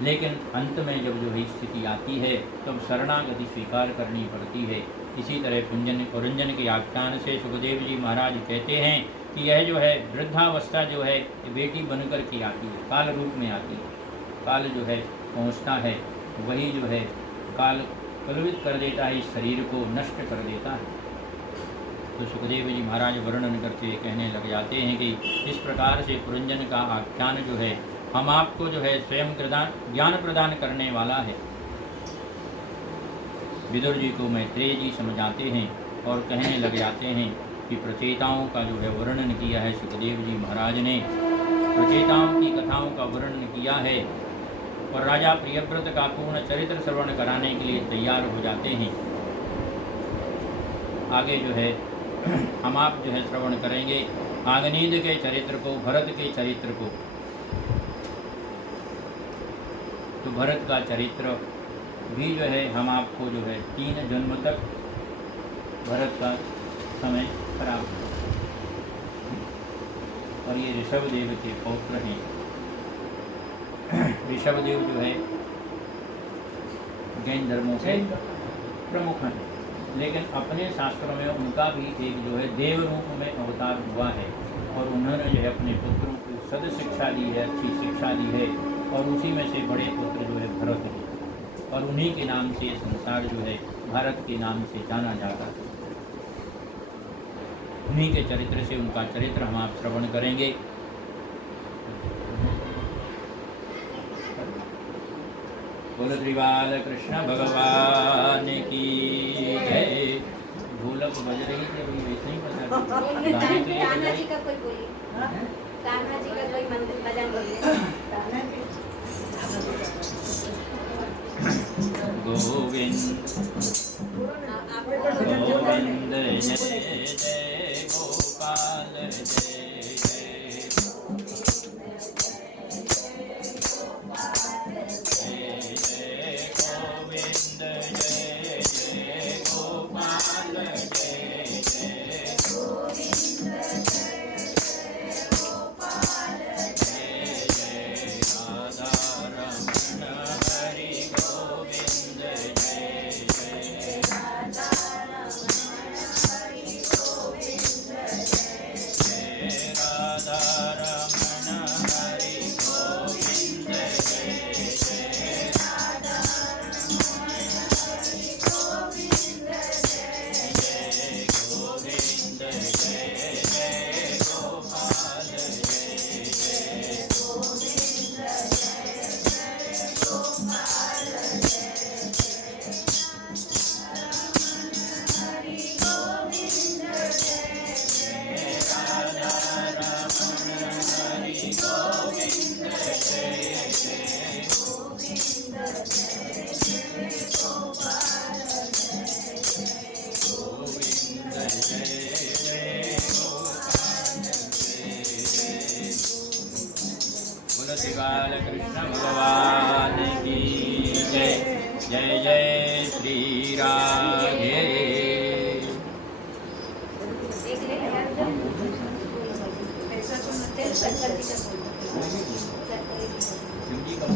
लेकिन अंत में जब जो है स्थिति आती है तब शरणागति स्वीकार करनी पड़ती है। इसी तरह पुरंजन के आख्यान से सुखदेव जी महाराज कहते हैं कि यह जो है वृद्धावस्था जो है बेटी बनकर के आती है, काल रूप में आती है। काल जो है पहुँचता है, वही जो है काल कलुषित कर देता है, इस शरीर को नष्ट कर देता है। तो सुखदेव जी महाराज वर्णन करते कहने लग जाते हैं कि इस प्रकार से पुरंजन का आख्यान जो है हम आपको जो है स्वयं ज्ञान प्रदान करने वाला है। विदुर जी को मैत्रेय जी समझाते हैं और कहने लग जाते हैं कि प्रचेताओं का जो है वर्णन किया है सुखदेव जी महाराज ने, प्रचेताओं की कथाओं का वर्णन किया है और राजा प्रियव्रत का पूर्ण चरित्र श्रवण कराने के लिए तैयार हो जाते हैं। आगे जो है हम आप जो है श्रवण करेंगे आगनीद के चरित्र को, भरत के चरित्र को। तो भरत का चरित्र भी जो है हम आपको जो है 3 जन्म तक भरत का समय खराब हो और ये ऋषभदेव के पौत्र हैं। ऋषभदेव जो है जैन धर्मों के प्रमुख हैं, लेकिन अपने शास्त्रों में उनका भी एक जो है देव रूप में अवतार हुआ है और उन्होंने जो है अपने पुत्रों को सद शिक्षा दी है, अच्छी शिक्षा दी है और उसी में से बड़े पुत्र जो है भरत हैं और उन्हीं के नाम से संसार जो है भारत के नाम से जाना जाता है। उन्हीं के चरित्र से उनका चरित्र हम आप श्रवण करेंगे। बोल श्री बाल कृष्ण भगवान की जय। ढोलक बज रही थी अभी, वैसे ही पता गाने के लिए कान्हा जी का कोई बोलिए, कान्हा जी का कोई मंदिर भजन बोलिए। गोविंद गोविंद जय जय गोपाल जय जय गोविंद जय जय गोपाल जय जय राधा रमण हरि गोविंद जय जय तुलसी बाल कृष्ण भगवान की जय। जय जय श्री राधे। एक ले यार पैसा तो मत सरकार जी का हिंदी का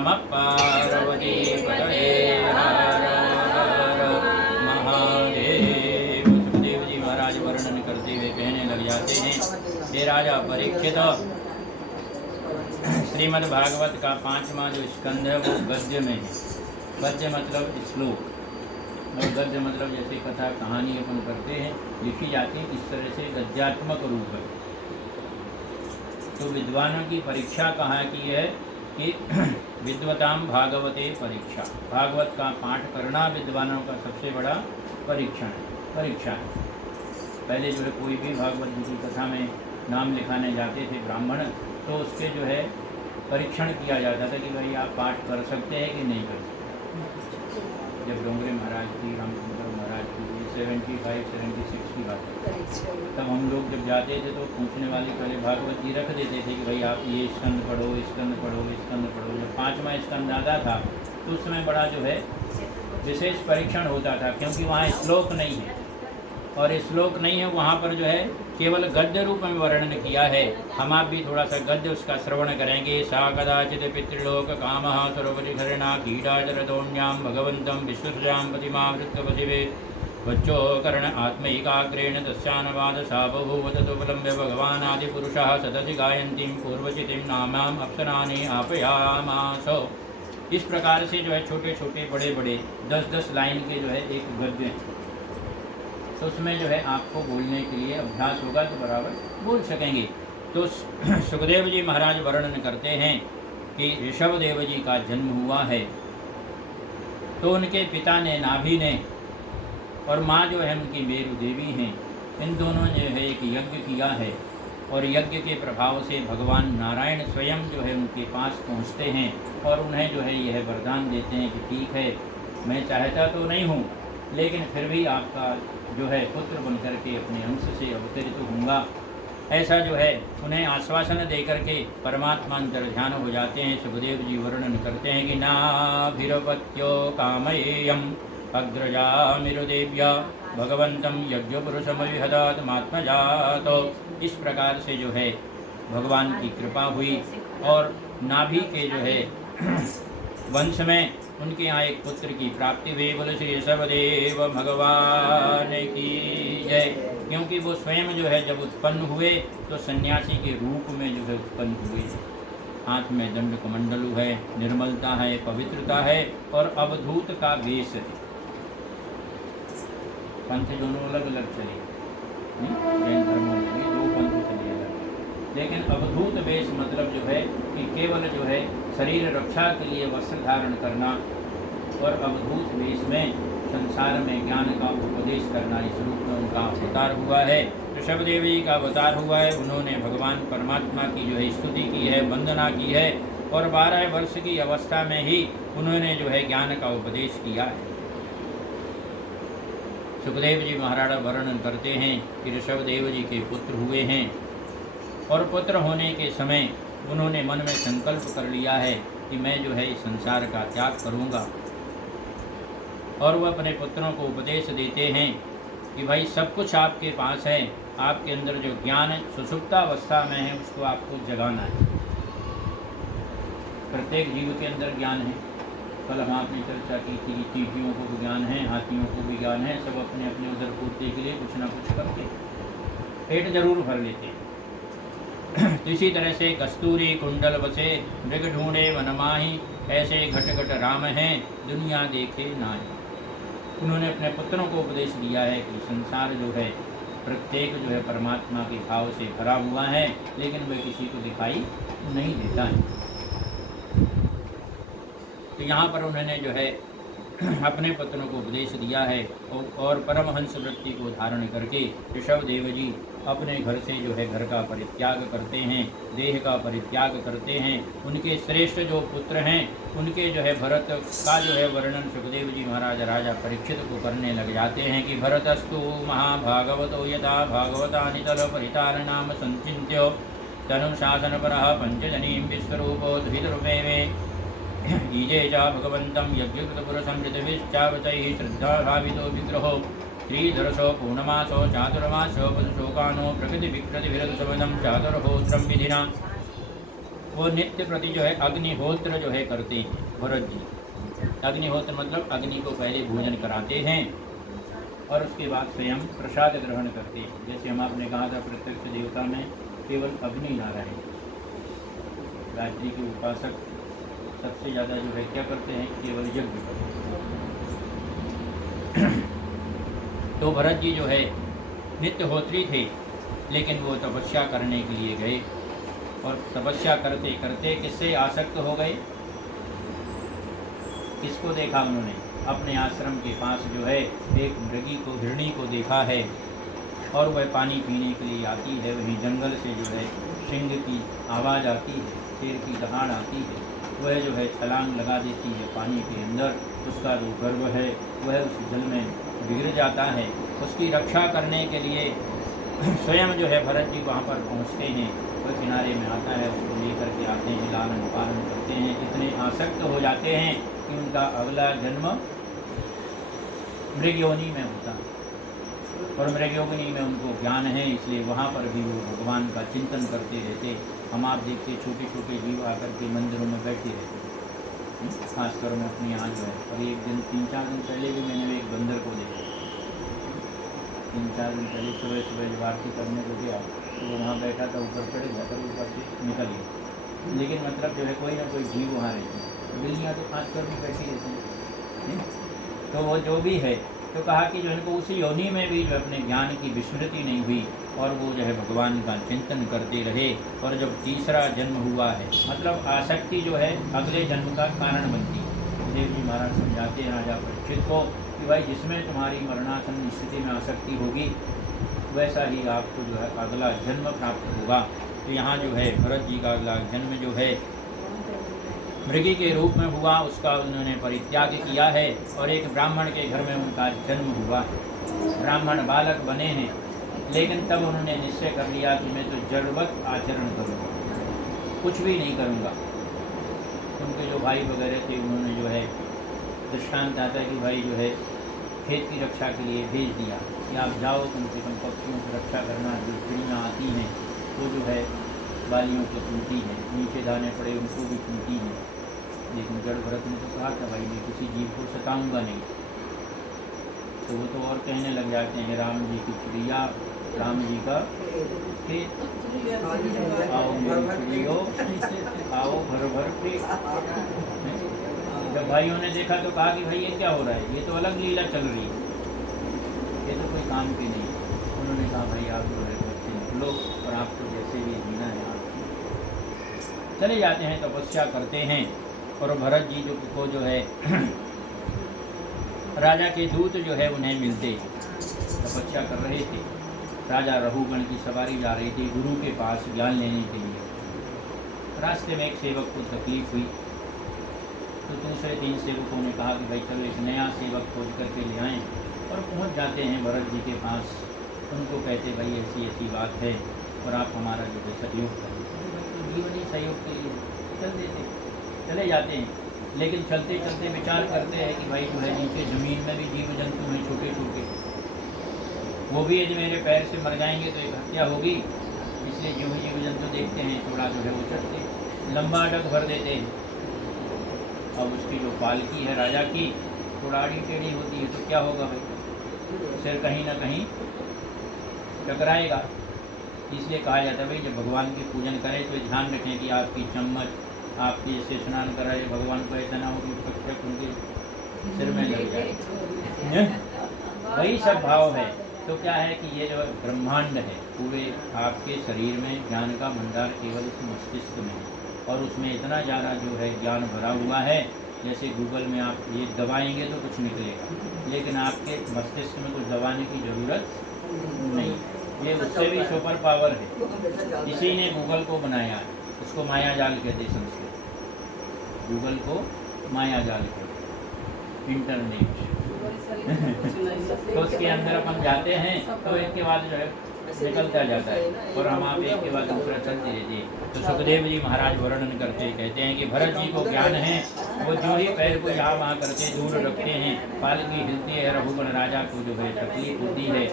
नमः पार्वती पतये हर हर महादेव। सुखदेव जी महाराज वर्णन करते हुए कहने लग जाते हैं, हे राजा परीक्षित, श्रीमद् भागवत का 5वां जो स्कंद है वो गद्य में है। गद्य मतलब श्लोक, और गद्य मतलब जैसे कथा कहानी अपन करते हैं लिखी जाती है, इस तरह से गद्यात्मक रूप है। तो विद्वानों की परीक्षा कहाँ की है कि विद्वताम भागवते परीक्षा, भागवत का पाठ करना विद्वानों का सबसे बड़ा परीक्षा है। पहले जो है कोई भी भागवत जी की कथा में नाम लिखाने जाते थे ब्राह्मण, तो उसके जो है परीक्षण किया जाता था कि भाई आप पाठ कर सकते हैं कि नहीं कर सकते। जब डोंगरे महाराज की, रामचंद्र महाराज की 75-76 की बात है, तब हम लोग जब जाते थे तो पूछने वाले पहले भागवत जी रख देते थे कि भाई आप ये स्कंद पढ़ो, स्कंद पढ़ो, स्कंद पढ़ो। जब 5वां स्कंद आता था तो उस समय बड़ा जो है विशेष परीक्षण होता था, क्योंकि वहाँ श्लोक नहीं है, और श्लोक नहीं है वहाँ पर जो है केवल गद्य रूप में वर्णन किया है। हम आप भी थोड़ा सा गद्य उसका श्रवण करेंगे। सा कदाचित पितृलोक कामः सर्वपरिहरणा कीटाचरदोण्याम भगवंतम विश्वसृजां प्रतिमावृत्तपतिवे वच्चो कर्ण आत्मैकाग्रेण तस्यानवाद सा बभूव तदुपलम्ब्य भगवानादिपुरुषः सदसि गायन्तीं पूर्वचितिं नामाम अप्सराणि आपयामास। इस प्रकार से जो है छोटे छोटे बड़े बड़े 10-10 लाइन के जो है एक गद्य है, तो उसमें जो है आपको बोलने के लिए अभ्यास होगा तो बराबर बोल सकेंगे। तो सुखदेव जी महाराज वर्णन करते हैं कि ऋषभदेव जी का जन्म हुआ है, तो उनके पिता ने नाभि ने और माँ जो है उनकी मेरु देवी हैं, इन दोनों ने जो है एक यज्ञ किया है, और यज्ञ के प्रभाव से भगवान नारायण स्वयं जो है उनके पास पहुँचते हैं और उन्हें जो है यह वरदान देते हैं कि ठीक है, मैं चाहता तो नहीं हूँ, लेकिन फिर भी आपका जो है पुत्र बनकर के अपने अंश से अवतरित होऊंगा। ऐसा जो है उन्हें आश्वासन दे करके परमात्मा अंतर्ध्यान हो जाते हैं। सुखदेव जी वर्णन करते हैं कि नाभिरपत्यो कामयेयम अग्रजामिरुदेव्या भगवंतम यज्ञपुरुषमविहदात्मात्मजात। इस प्रकार से जो है भगवान की कृपा हुई, और नाभि के जो है वंश में उनके यहाँ एक पुत्र की प्राप्ति हुई। बोले श्री ऋषभदेव भगवान की जय। क्योंकि वो स्वयं जो है जब उत्पन्न हुए तो सन्यासी के रूप में जो है उत्पन्न हुए। हाथ में दंड कमंडलु है, निर्मलता है, पवित्रता है और अवधूत का वेश है। पंथ दोनों अलग अलग चले, जैन धर्मों में भी 2 पंथ चले अलग, लेकिन अवधूत वेश मतलब जो है कि केवल जो है शरीर रक्षा के लिए वस्त्र धारण करना और अवधूत वेश में संसार में ज्ञान का उपदेश करना, इस रूप में उनका अवतार हुआ है। ऋषभदेव जी का अवतार हुआ है। उन्होंने भगवान परमात्मा की जो है स्तुति की है, वंदना की है, और 12 वर्ष की अवस्था में ही उन्होंने जो है ज्ञान का उपदेश किया है। सुखदेव जी महाराज वर्णन करते हैं कि ऋषभदेव जी के पुत्र हुए हैं, और पुत्र होने के समय उन्होंने मन में संकल्प कर लिया है कि मैं जो है इस संसार का त्याग करूंगा। और वह अपने पुत्रों को उपदेश देते हैं कि भाई सब कुछ आपके पास है, आपके अंदर जो ज्ञान सुषुप्तावस्था में है उसको आपको जगाना है। प्रत्येक जीव के अंदर ज्ञान है। कल हम आपने चर्चा की थी कि चींटियों को भी ज्ञान है, हाथियों को भी ज्ञान है। सब अपने अपने उधर पूर्ति के लिए कुछ ना कुछ करके पेट जरूर भर लेते हैं। तो इसी तरह से कस्तूरी कुंडल बसे मृग ढूंढे वन माही, ऐसे घट घट राम हैं दुनिया देखे नाई। उन्होंने अपने पुत्रों को उपदेश दिया है कि संसार जो है प्रत्येक जो है परमात्मा के भाव से भरा हुआ है, लेकिन वह किसी को दिखाई नहीं देता है। तो यहाँ पर उन्होंने जो है अपने पुत्रों को उपदेश दिया है, और परमहंस वृत्ति को धारण करके ऋषभदेव जी अपने घर से जो है घर का परित्याग करते हैं, देह का परित्याग करते हैं। उनके श्रेष्ठ जो पुत्र हैं उनके जो है भरत का जो है वर्णन सुखदेव जी महाराज राजा परीक्षित को करने लग जाते हैं कि भरतस्तु महाभागवतो यदा भगवता नितल परितार नाम संचिन्त्यो तनुशासनपरः पंचजनीं विश्वरूपो द्वितरूपे में ईजे च भगवन्तं यज्ञकृतपुरुषं ऋतविश्चावचैः श्रद्धाभावितो विग्रहो श्रीधरसो पूर्णमासो चातुर्मासो पशुशोकानो प्रकृतिविकृतिभिरदुसमदं चातुर्होत्रं विधिना। वो नित्य प्रति जो है अग्निहोत्र जो है करते हैं भरत जी। अग्निहोत्र मतलब अग्नि को पहले भोजन कराते हैं और उसके बाद स्वयं प्रसाद ग्रहण करते हैं। जैसे हम आपने कहा था प्रत्यक्ष देवता में केवल अग्नि नारायण, गायत्री के उपासक सबसे ज़्यादा जो है क्या करते हैं, केवल यज्ञ करते हैं। तो भरत जी जो है नित्यहोत्री थे, लेकिन वो तपस्या करने के लिए गए और तपस्या करते करते किससे आसक्त हो गए, किसको देखा उन्होंने, अपने आश्रम के पास जो है एक मृगी को, हिरणी को देखा है और वह पानी पीने के लिए आती है। वहीं जंगल से जो है सिंह की आवाज़ आती है, शेर की दहाड़ आती है, वह जो है छलांग लगा देती है पानी के अंदर। उसका जो गर्भ है वह उस जल में बिगड़ जाता है। उसकी रक्षा करने के लिए स्वयं जो है भरत जी वहाँ पर पहुँचते हैं, वह किनारे में आता है, उसको लेकर के आते हैं, लालन पालन करते हैं। इतने आसक्त हो जाते हैं कि उनका अगला जन्म मृगयोनि में होता है और मृगयोनि में उनको ज्ञान है, इसलिए वहाँ पर भी वो भगवान का चिंतन करते रहते। हम आप देखते छोटे छोटे जीव आकर के मंदिरों में बैठे रहते, खासकर मैं अपने यहाँ जो है। और एक दिन 3-4 दिन पहले भी मैंने एक बंदर को देखा। 3-4 दिन पहले सुबह सुबह जब आरती करने को गया तो वो वहाँ बैठा था, ऊपर चढ़ गया पर ऊपर से निकल गया। लेकिन मतलब जो है कोई ना कोई जीव वहाँ रहते हैं। बिल्लियाँ तो खासकर भी बैठी रहती हैं। तो वो जो भी है, तो कहा कि जो इनको उसी योनि में भी जो अपने ज्ञान की विस्मृति नहीं हुई और वो जो है भगवान का चिंतन करते रहे। और जब तीसरा जन्म हुआ है, मतलब आसक्ति जो है अगले जन्म का कारण बनती है। देव जी महाराज समझाते हैं राजा परीक्षित को कि भाई जिसमें तुम्हारी मरणासन स्थिति में आसक्ति होगी वैसा ही आपको जो है अगला जन्म प्राप्त होगा। तो यहाँ जो है भरत जी का अगला जन्म जो है मृगी के रूप में हुआ, उसका उन्होंने परित्याग किया है और एक ब्राह्मण के घर में उनका जन्म हुआ। ब्राह्मण बालक बने हैं, लेकिन तब उन्होंने निश्चय कर लिया कि मैं तो जड़वत आचरण करूँगा, कुछ भी नहीं करूँगा। उनके जो भाई वगैरह थे उन्होंने जो है दृष्टांत आता है कि भाई जो है खेत की रक्षा के लिए भेज दिया कि आप जाओ, कम से कम पक्षियों की रक्षा करना, जो चिड़ियाँ आती हैं वो जो है बालियों को चुनती हैं, नीचे दाने पड़े उनको भी चुनती हैं। लेकिन जड़ भरत ने तो कहा था भाई मैं किसी जीव को सताऊंगा नहीं। तो वो तो और कहने लग जाते हैं राम जी की चिड़िया, राम जी का खेत, आओ मेरी चिड़ियों आओ भर भर पेट। जब भाइयों ने देखा तो कहा कि भाई ये क्या हो रहा है, ये तो अलग लीला चल रही है, ये तो कोई काम की नहीं। उन्होंने कहा भाई आप जो है बच्चे लो और आपको जैसे भी जीना है आप चले जाते हैं, तपस्या करते हैं। और भरत जी जो है राजा के दूत जो है उन्हें मिलते, तपस्या कर रहे थे। राजा रघुगण की सवारी जा रही थी गुरु के पास ज्ञान लेने के लिए। रास्ते में एक सेवक को तकलीफ हुई तो दूसरे 3 सेवकों ने कहा कि भाई चलो एक नया सेवक खोज करके ले आएँ। और पहुंच जाते हैं भरत जी के पास। उनको कहते भाई ऐसी ऐसी बात है और आप हमारा जो है सहयोग करें। तो जीवनी सहयोग के लिए चल देते, चले जाते हैं। लेकिन चलते चलते विचार करते हैं कि भाई जो है नीचे ज़मीन में भी जीव जंतु हैं छोटे छोटे, वो भी यदि मेरे पैर से मर जाएंगे तो एक हत्या होगी। इसलिए जो जीव जंतु देखते हैं थोड़ा जो है वो चढ़ते, लंबा डग भर देते हैं। अब उसकी जो पालकी है राजा की थोड़ा आड़ी टेढ़ी होती है तो क्या होगा भाई, सिर कहीं ना कहीं टकराएगा। इसलिए कहा जाता है भाई जब भगवान की पूजन करें तो ध्यान रखें कि आपकी चम्मच, आपकी जैसे स्नान कराए भगवान को ऐसा ना हो कि पक्षक उनके सिर में लग जाए। वही सब भाव है। तो क्या है कि ये जो ब्रह्मांड है पूरे आपके शरीर में ज्ञान का भंडार केवल इस मस्तिष्क में है और उसमें इतना ज़्यादा जो है ज्ञान भरा हुआ है। जैसे गूगल में आप ये दबाएंगे तो कुछ निकलेगा, लेकिन आपके मस्तिष्क में कुछ दबाने की ज़रूरत नहीं। ये उससे भी सुपर पावर है। इसी ने गूगल को बनाया है, उसको माया जाल कहते हैं संस्कृत। गूगल को माया जाल कहते, इंटरनेट। तो उसके अंदर अपन जाते हैं तो एक के बाद जो है निकलता जाता है और हम आप एक के बाद दूसरा चलते रहते हैं। तो सुखदेव जी महाराज वर्णन करते कहते हैं कि भरत जी को ज्ञान है, वो जो ही पैर को यहाँ वहाँ करते दूर रखते हैं, पालकी हिलती है, रघुगण राजा को जो है तकलीफ होती है।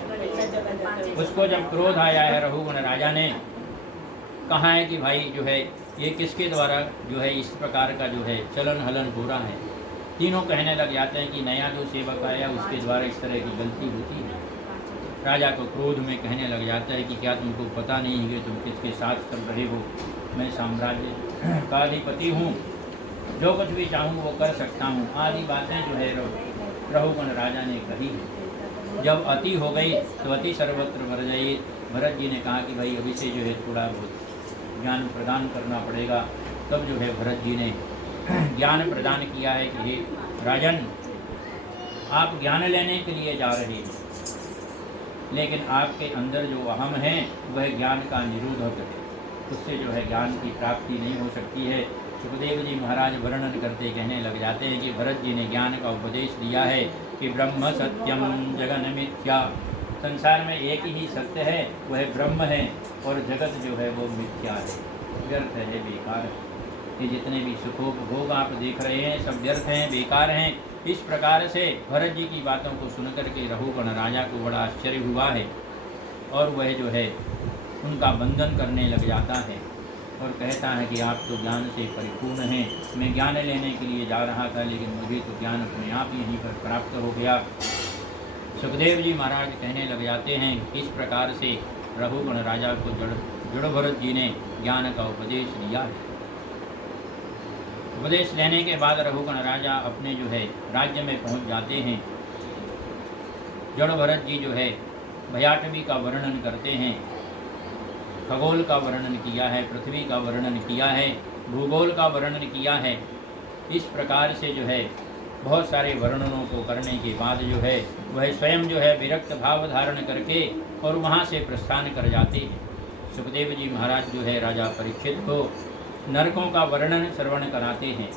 उसको जब क्रोध आया है रघुगण राजा ने कहा है कि भाई जो है ये किसके द्वारा जो है इस प्रकार का जो है चलन हलन हो रहा है। तीनों कहने लग जाते हैं कि नया जो सेवक आया उसके द्वारा इस तरह की गलती होती है। राजा को क्रोध में कहने लग जाता है कि क्या तुमको पता नहीं है कि तुम किसके साथ चल रहे हो? मैं साम्राज्य का अधिपति हूँ, जो कुछ भी चाहूँ वो कर सकता हूँ, आदि बातें जो है रघुगण राजा ने कही। जब अति हो गई तो अति सर्वत्र वर्जयित। भरत जी ने कहा कि भाई अभी से जो है थोड़ा बहुत ज्ञान प्रदान करना पड़ेगा। तब जो है भरत जी ने ज्ञान प्रदान किया है कि हे राजन, आप ज्ञान लेने के लिए जा रहे हैं, लेकिन आपके अंदर जो अहम है वह ज्ञान का निरोधक है, उससे जो है ज्ञान की प्राप्ति नहीं हो सकती है। सुखदेव जी महाराज वर्णन करते कहने लग जाते हैं कि भरत जी ने ज्ञान का उपदेश दिया है कि ब्रह्म सत्यम जगन मिथ्या। संसार में एक ही सत्य है, वह ब्रह्म है, और जगत जो है वो मिथ्या है, व्यर्थ है, बेकार है। ये जितने भी सुखोपभोग आप देख रहे हैं सब व्यर्थ हैं, बेकार हैं। इस प्रकार से भरत जी की बातों को सुनकर के रघुगण राजा को बड़ा आश्चर्य हुआ है, और वह जो है उनका बंधन करने लग जाता है और कहता है कि आप तो ज्ञान से परिपूर्ण हैं, मैं ज्ञान लेने के लिए जा रहा था, लेकिन मुझे तो ज्ञान अपने आप यहीं पर प्राप्त हो गया। सुखदेव जी महाराज कहने लग जाते हैं, इस प्रकार से रघुगण राजा को जड़ भरत जी ने ज्ञान का उपदेश दिया है। उपदेश लेने के बाद रघुगण राजा अपने जो है राज्य में पहुंच जाते हैं। जड़ भरत जी जो है भयाटवी का वर्णन करते हैं, खगोल का वर्णन किया है, पृथ्वी का वर्णन किया है, भूगोल का वर्णन किया है। इस प्रकार से जो है बहुत सारे वर्णनों को करने के बाद जो है वह स्वयं जो है विरक्त भाव धारण करके और वहाँ से प्रस्थान कर जाते हैं। सुखदेव जी महाराज जो है राजा परीक्षित को नरकों का वर्णन श्रवण कराते हैं।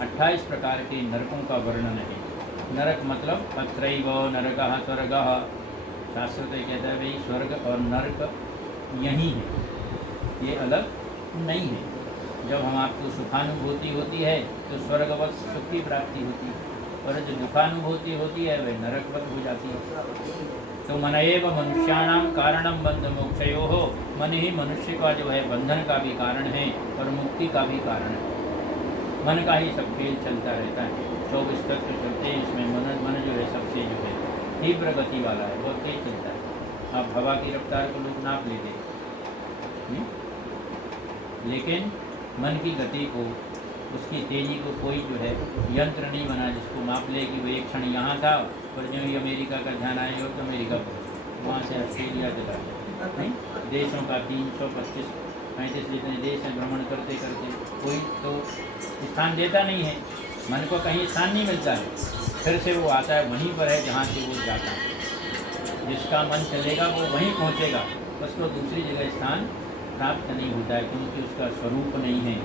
28 प्रकार के नरकों का वर्णन है। नरक मतलब अत्रैव नरकः स्वर्गः। शास्त्र तो कहता है भाई स्वर्ग और नरक यही है, ये अलग नहीं है। जब हम आपको सुखानुभूति होती है तो स्वर्गवत सुख की प्राप्ति होती है, और जो दुखानुभूति होती है वह नरकवत हो जाती है। तो मन एव मनुष्याणाम कारणम बंध मोक्षयो हो, मन ही मनुष्य का जो है बंधन का भी कारण है और मुक्ति का भी कारण है। मन का ही सब खेल चलता रहता है। 24 तत्व चलते हैं, इसमें मन जो है सबसे जो है तीव्र गति वाला है, बहुत तेज चलता है। आप हवा की रफ्तार को लोग नाप लेते हैं, लेकिन मन की गति को, उसकी तेज़ी को कोई जो है यंत्र नहीं बना जिसको माप ले कि वो एक क्षण यहाँ था और जो ही अमेरिका का ध्यान आए और तो अमेरिका पहुँचे, वहाँ से ऑस्ट्रेलिया चला नहीं। देशों का 325-35 जितने देश हैं भ्रमण करते करते कोई तो स्थान देता नहीं है, मन को कहीं स्थान नहीं मिलता है, फिर से वो आता है वहीं पर है जहाँ से वो जाता है। जिसका मन चलेगा वो वहीं पहुँचेगा, उसको दूसरी जगह स्थान प्राप्त नहीं होता है, क्योंकि उसका स्वरूप नहीं है।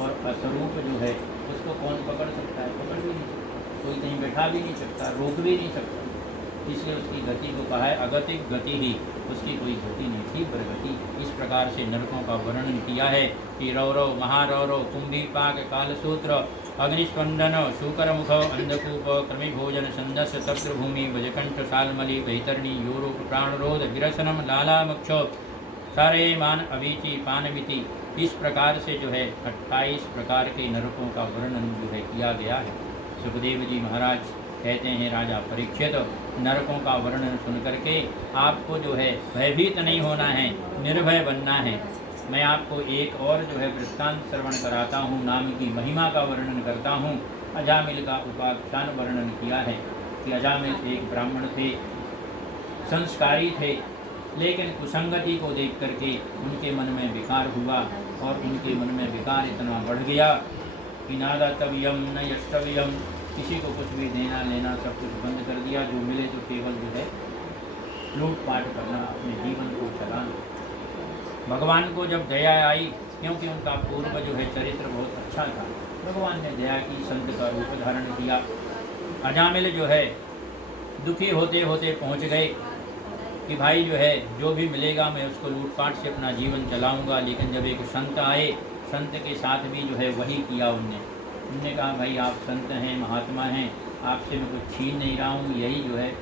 और अस्वरूप जो है उसको कौन पकड़ सकता है? पकड़ भी नहीं सकता, कोई कहीं बैठा भी नहीं सकता, रोक भी नहीं सकता। इसलिए उसकी गति को कहा है अगतिक गति ही, उसकी कोई गति नहीं थी, प्रगति। इस प्रकार से नरकों का वर्णन किया है कि रौरव, महारौरव, कुंभीपाक, कालसूत्र, अग्निस्पंदन, शूकरमुख, अंधकूप, कृमिभोजन, संदस, तप्तभूमि, भजकंठ, सालमली, वैतरणी, योरूप, प्राणरोध, विरसनम, लालामक्ष, सारे मान, अवीची, पानमिति। इस प्रकार से जो है 28 प्रकार के नरकों का वर्णन जो है किया गया है। सुखदेव जी महाराज कहते हैं राजा परीक्षित, नरकों का वर्णन सुन करके आपको जो है भयभीत नहीं होना है, निर्भय बनना है। मैं आपको एक और जो है वृत्तांत श्रवण कराता हूँ, नाम की महिमा का वर्णन करता हूँ। अजामिल का उपाख्यान वर्णन किया है कि अजामिल एक ब्राह्मण थे, संस्कारी थे, लेकिन कुसंगति को देख करके उनके मन में विकार हुआ और उनके मन में विकार इतना बढ़ गया कि नादातव्यम न यष्टव्यम, किसी को कुछ भी देना लेना सब कुछ बंद कर दिया। जो मिले तो केवल जो है लूटपाट करना, अपने जीवन को चलाना। भगवान को जब दया आई, क्योंकि उनका पूर्व जो है चरित्र बहुत अच्छा था, भगवान ने दया की, संत का रूप धारण किया। अजामिल जो है दुखी होते होते पहुँच गए कि भाई जो है जो भी मिलेगा मैं उसको लूटपाट से अपना जीवन चलाऊंगा। लेकिन जब एक संत आए, संत के साथ भी जो है वही किया उनने कहा भाई आप संत हैं, महात्मा हैं, आपसे मैं कुछ छीन नहीं रहा हूँ, यही जो है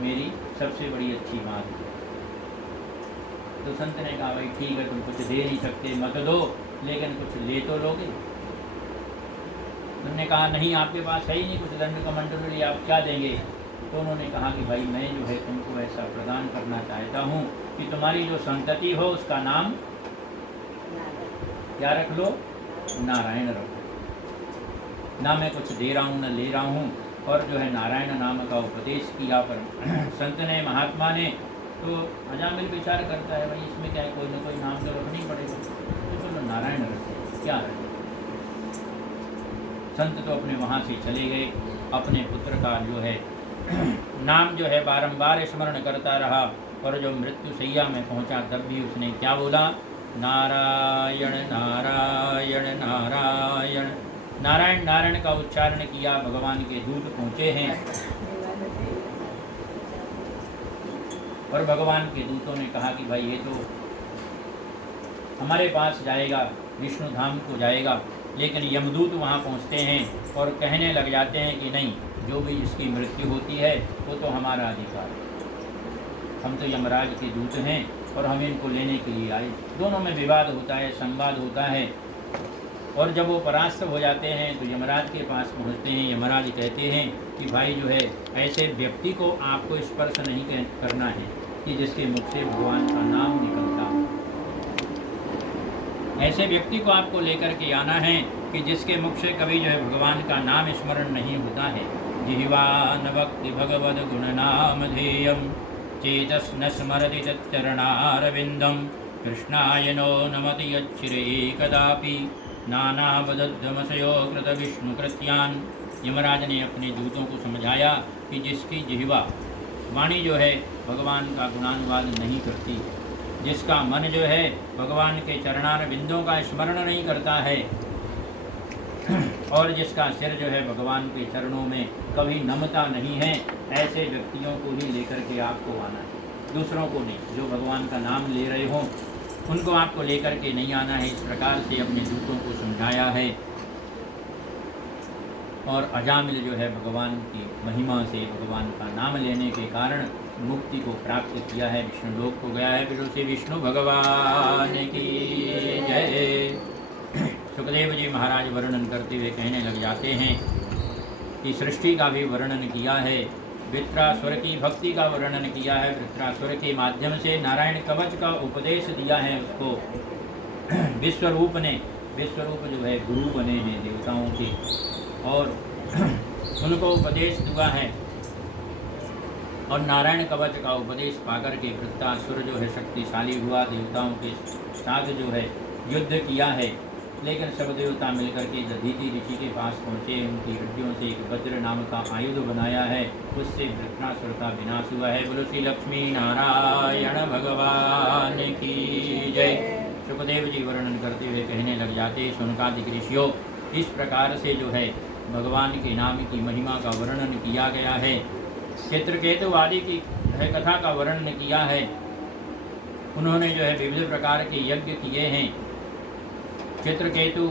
मेरी सबसे बड़ी अच्छी बात है। तो संत ने कहा भाई ठीक है, तुम कुछ दे नहीं सकते, मत दो, लेकिन कुछ ले तो लोगे। उन्होंने कहा नहीं, आपके पास है ही नहीं कुछ दंड कमंडलूरी, आप क्या देंगे? तो उन्होंने कहा कि भाई मैं जो है तुमको ऐसा प्रदान करना चाहता हूँ कि तुम्हारी जो संतति हो उसका नाम क्या रख लो? नारायण रखो। ना मैं कुछ दे रहा हूँ, न ले रहा हूँ, और जो है नारायण नाम का उपदेश किया। पर संत ने, महात्मा ने, तो अजामिल विचार करता है भाई इसमें क्या है, कोई ना कोई नाम तो रखना ही पड़ेगा, तो चलो नारायण रखो, क्या रखे। संत तो अपने वहाँ से चले गए, अपने पुत्र का जो है नाम जो है बारंबार स्मरण करता रहा, और जो मृत्यु सैया में पहुँचा तब भी उसने क्या बोला? नारायण नारायण नारायण। नारायण नारायण का उच्चारण किया। भगवान के दूत पहुँचे हैं और भगवान के दूतों ने कहा कि भाई ये तो हमारे पास जाएगा, विष्णु धाम को जाएगा, लेकिन यमदूत वहाँ पहुँचते हैं और कहने लग जाते हैं कि नहीं, जो भी जिसकी मृत्यु होती है वो तो हमारा अधिकार है, हम तो यमराज के दूत हैं और हम इनको लेने के लिए आए। दोनों में विवाद होता है, संवाद होता है, और जब वो परास्त हो जाते हैं तो यमराज के पास पहुँचते हैं। यमराज कहते हैं कि भाई जो है ऐसे व्यक्ति को आपको स्पर्श नहीं करना है कि जिसके मुख से भगवान का नाम निकलता हो। ऐसे व्यक्ति को आपको लेकर के आना है कि जिसके मुख से कभी जो है भगवान का नाम स्मरण नहीं होता है। जिह्वा न भक्ति भगवद गुण नाम ध्येयम चेतस न स्मरति तच्चरणारविंदम कृष्णाय नो नमति यच्चिरे कदापि नानावदद्धमशयो कृत विष्णु कृत्यान। यमराज ने अपने दूतों को समझाया कि जिसकी जिह्वा, वाणी जो है भगवान का गुणानुवाद नहीं करती, जिसका मन जो है भगवान के चरणार बिंदों का स्मरण नहीं करता है, और जिसका सिर जो है भगवान के चरणों में कभी नमता नहीं है, ऐसे व्यक्तियों को ही लेकर के आपको आना है, दूसरों को नहीं। जो भगवान का नाम ले रहे हों उनको आपको लेकर के नहीं आना है। इस प्रकार से अपने दूतों को समझाया है। और अजामिल जो है भगवान की महिमा से, भगवान का नाम लेने के कारण मुक्ति को प्राप्त किया है, विष्णु लोक को गया है। फिर उसे विष्णु भगवान की जय। सुखदेव जी महाराज वर्णन करते हुए कहने लग जाते हैं कि सृष्टि का भी वर्णन किया है, वृत्रासुर की भक्ति का वर्णन किया है, वृत्रासुर के माध्यम से नारायण कवच का उपदेश दिया है उसको। विश्वरूप ने, विश्वरूप जो है गुरु बने हैं देवताओं के, और उनको उपदेश दिया है। और नारायण कवच का उपदेश पाकर के वृत्रासुर जो है शक्तिशाली हुआ, देवताओं के साथ जो है युद्ध किया है। लेकिन सब देवता मिलकर के दधीचि ऋषि के पास पहुँचे, उनकी हड्डियों से एक वज्र नाम का आयुध बनाया है, उससे वृत्रासुर का विनाश हुआ है। बोलो श्री लक्ष्मी नारायण भगवान की जय। सुखदेव जी वर्णन करते हुए कहने लग जाते, शौनकादिक ऋषियों, इस प्रकार से जो है भगवान के नाम की महिमा का वर्णन किया गया है। चित्रकेतु आदि की कथा का वर्णन किया है। उन्होंने जो है विविध प्रकार के यज्ञ किए हैं। चित्रकेतु,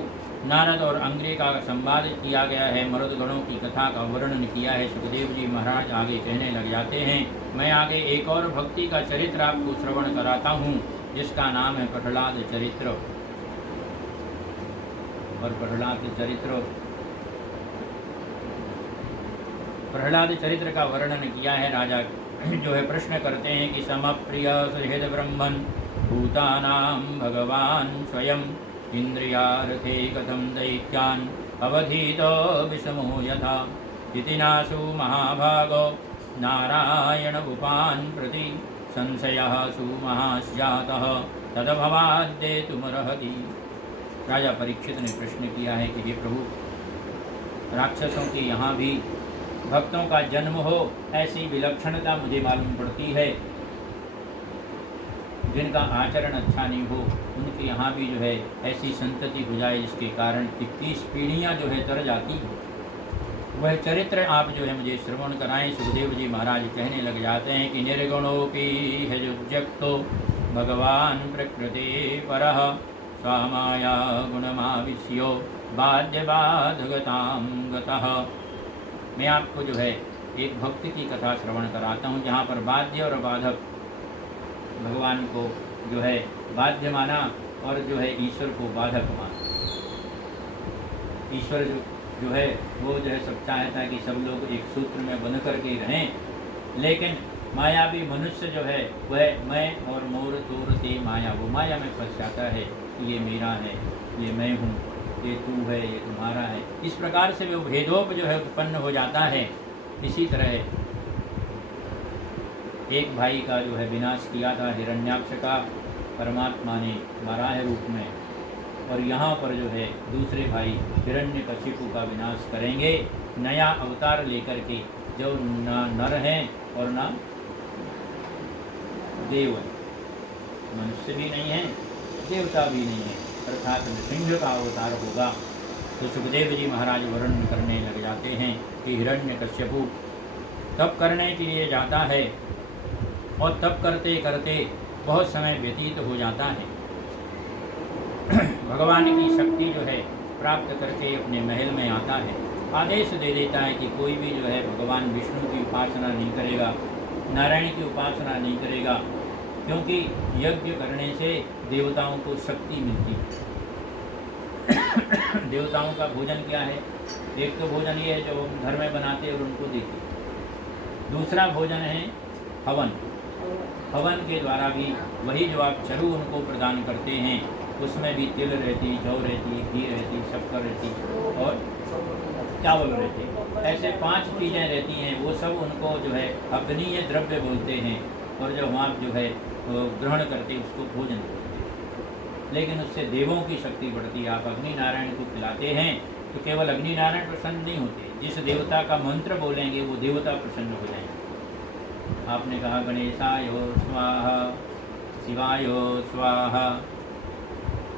नारद और अंग्रे का संवाद किया गया है। मरुदगणों की कथा का वर्णन किया है। सुखदेव जी महाराज आगे कहने लग जाते हैं, मैं आगे एक और भक्ति का चरित्र आपको श्रवण कराता हूँ, जिसका नाम है प्रहलाद चरित्र। और प्रहलाद चरित्र का वर्णन किया है। राजा जो है प्रश्न करते हैं कि समप्रिय सुहृद ब्रह्मन् भूतानां भगवान स्वयं इंद्रियार्थे कथम दैत्यान् अवधीतो विषमो यथा इति नासु महाभागो नारायण उपान् प्रति संशयः सुमहास्यातः तदभवाद्येतुमर्हति। राजा परीक्षित ने प्रश्न किया है कि हे प्रभु, राक्षसों के यहाँ भी भक्तों का जन्म हो, ऐसी विलक्षणता मुझे मालूम पड़ती है। जिनका आचरण अच्छा नहीं हो, उनके यहाँ भी जो है ऐसी संतति हो जाए जिसके कारण 21 पीढ़ियाँ जो है तर जाती हैं। वह चरित्र आप जो है मुझे श्रवण कराएं। सुखदेव जी महाराज कहने लग जाते हैं कि निर्गुणोपि हजुज्जक्तो भगवान प्रकृति परः स्वामाया गुणमाविश्यो बाध्यबाधगतां गतः। मैं आपको जो है एक भक्त की कथा श्रवण कराता हूँ, जहाँ पर बाध्य और बाधक भगवान को जो है बाध्य माना और जो है ईश्वर को बाधक माना। ईश्वर जो है वो जो है सब चाहता है कि सब लोग एक सूत्र में बंध करके रहें, लेकिन मायावी मनुष्य जो है वह मैं और मोर तोर ते माया, वो माया में फंस जाता है। ये मेरा है, ये मैं हूँ, ये तू है, ये तुम्हारा है। इस प्रकार से वो भेदोप जो है उत्पन्न हो जाता है। इसी तरह एक भाई का जो है विनाश किया था हिरण्याक्ष का परमात्मा ने वराह रूप में, और यहाँ पर जो है दूसरे भाई हिरण्यकशिपु का विनाश करेंगे नया अवतार लेकर के, जो ना नर हैं और ना देव, मनुष्य भी नहीं है, देवता भी नहीं है, अर्थात नृसिंह का अवतार होगा। तो सुखदेव जी महाराज वर्णन करने लग जाते हैं कि हिरण्यकश्यपु तप करने के लिए जाता है और तप करते करते बहुत समय व्यतीत हो जाता है। भगवान की शक्ति जो है प्राप्त करके अपने महल में आता है, आदेश दे देता है कि कोई भी जो है भगवान विष्णु की उपासना नहीं करेगा, नारायण की उपासना नहीं करेगा, क्योंकि यज्ञ करने से देवताओं को शक्ति मिलती है। देवताओं का भोजन क्या है? एक तो भोजन ये है जो हम घर में बनाते हैं और उनको देते हैं, दूसरा भोजन है हवन। हवन के द्वारा भी वही जो आप चरु उनको प्रदान करते हैं, उसमें भी तिल रहती, जौ रहती, घी रहती, शक्कर रहती और चावल रहते। ऐसे 5 चीज़ें रहती हैं, वो सब उनको जो है अग्नीय द्रव्य बोलते हैं, और जब आप जो है ग्रहण करते उसको भोजन बोलते हैं। लेकिन उससे देवों की शक्ति बढ़ती है। आप अग्नि नारायण को खिलाते हैं तो केवल अग्नि नारायण प्रसन्न नहीं होते, जिस देवता का मंत्र बोलेंगे वो देवता प्रसन्न हो जाएंगे। आपने कहा गणेशाय स्वाहा, शिवाय स्वाहा,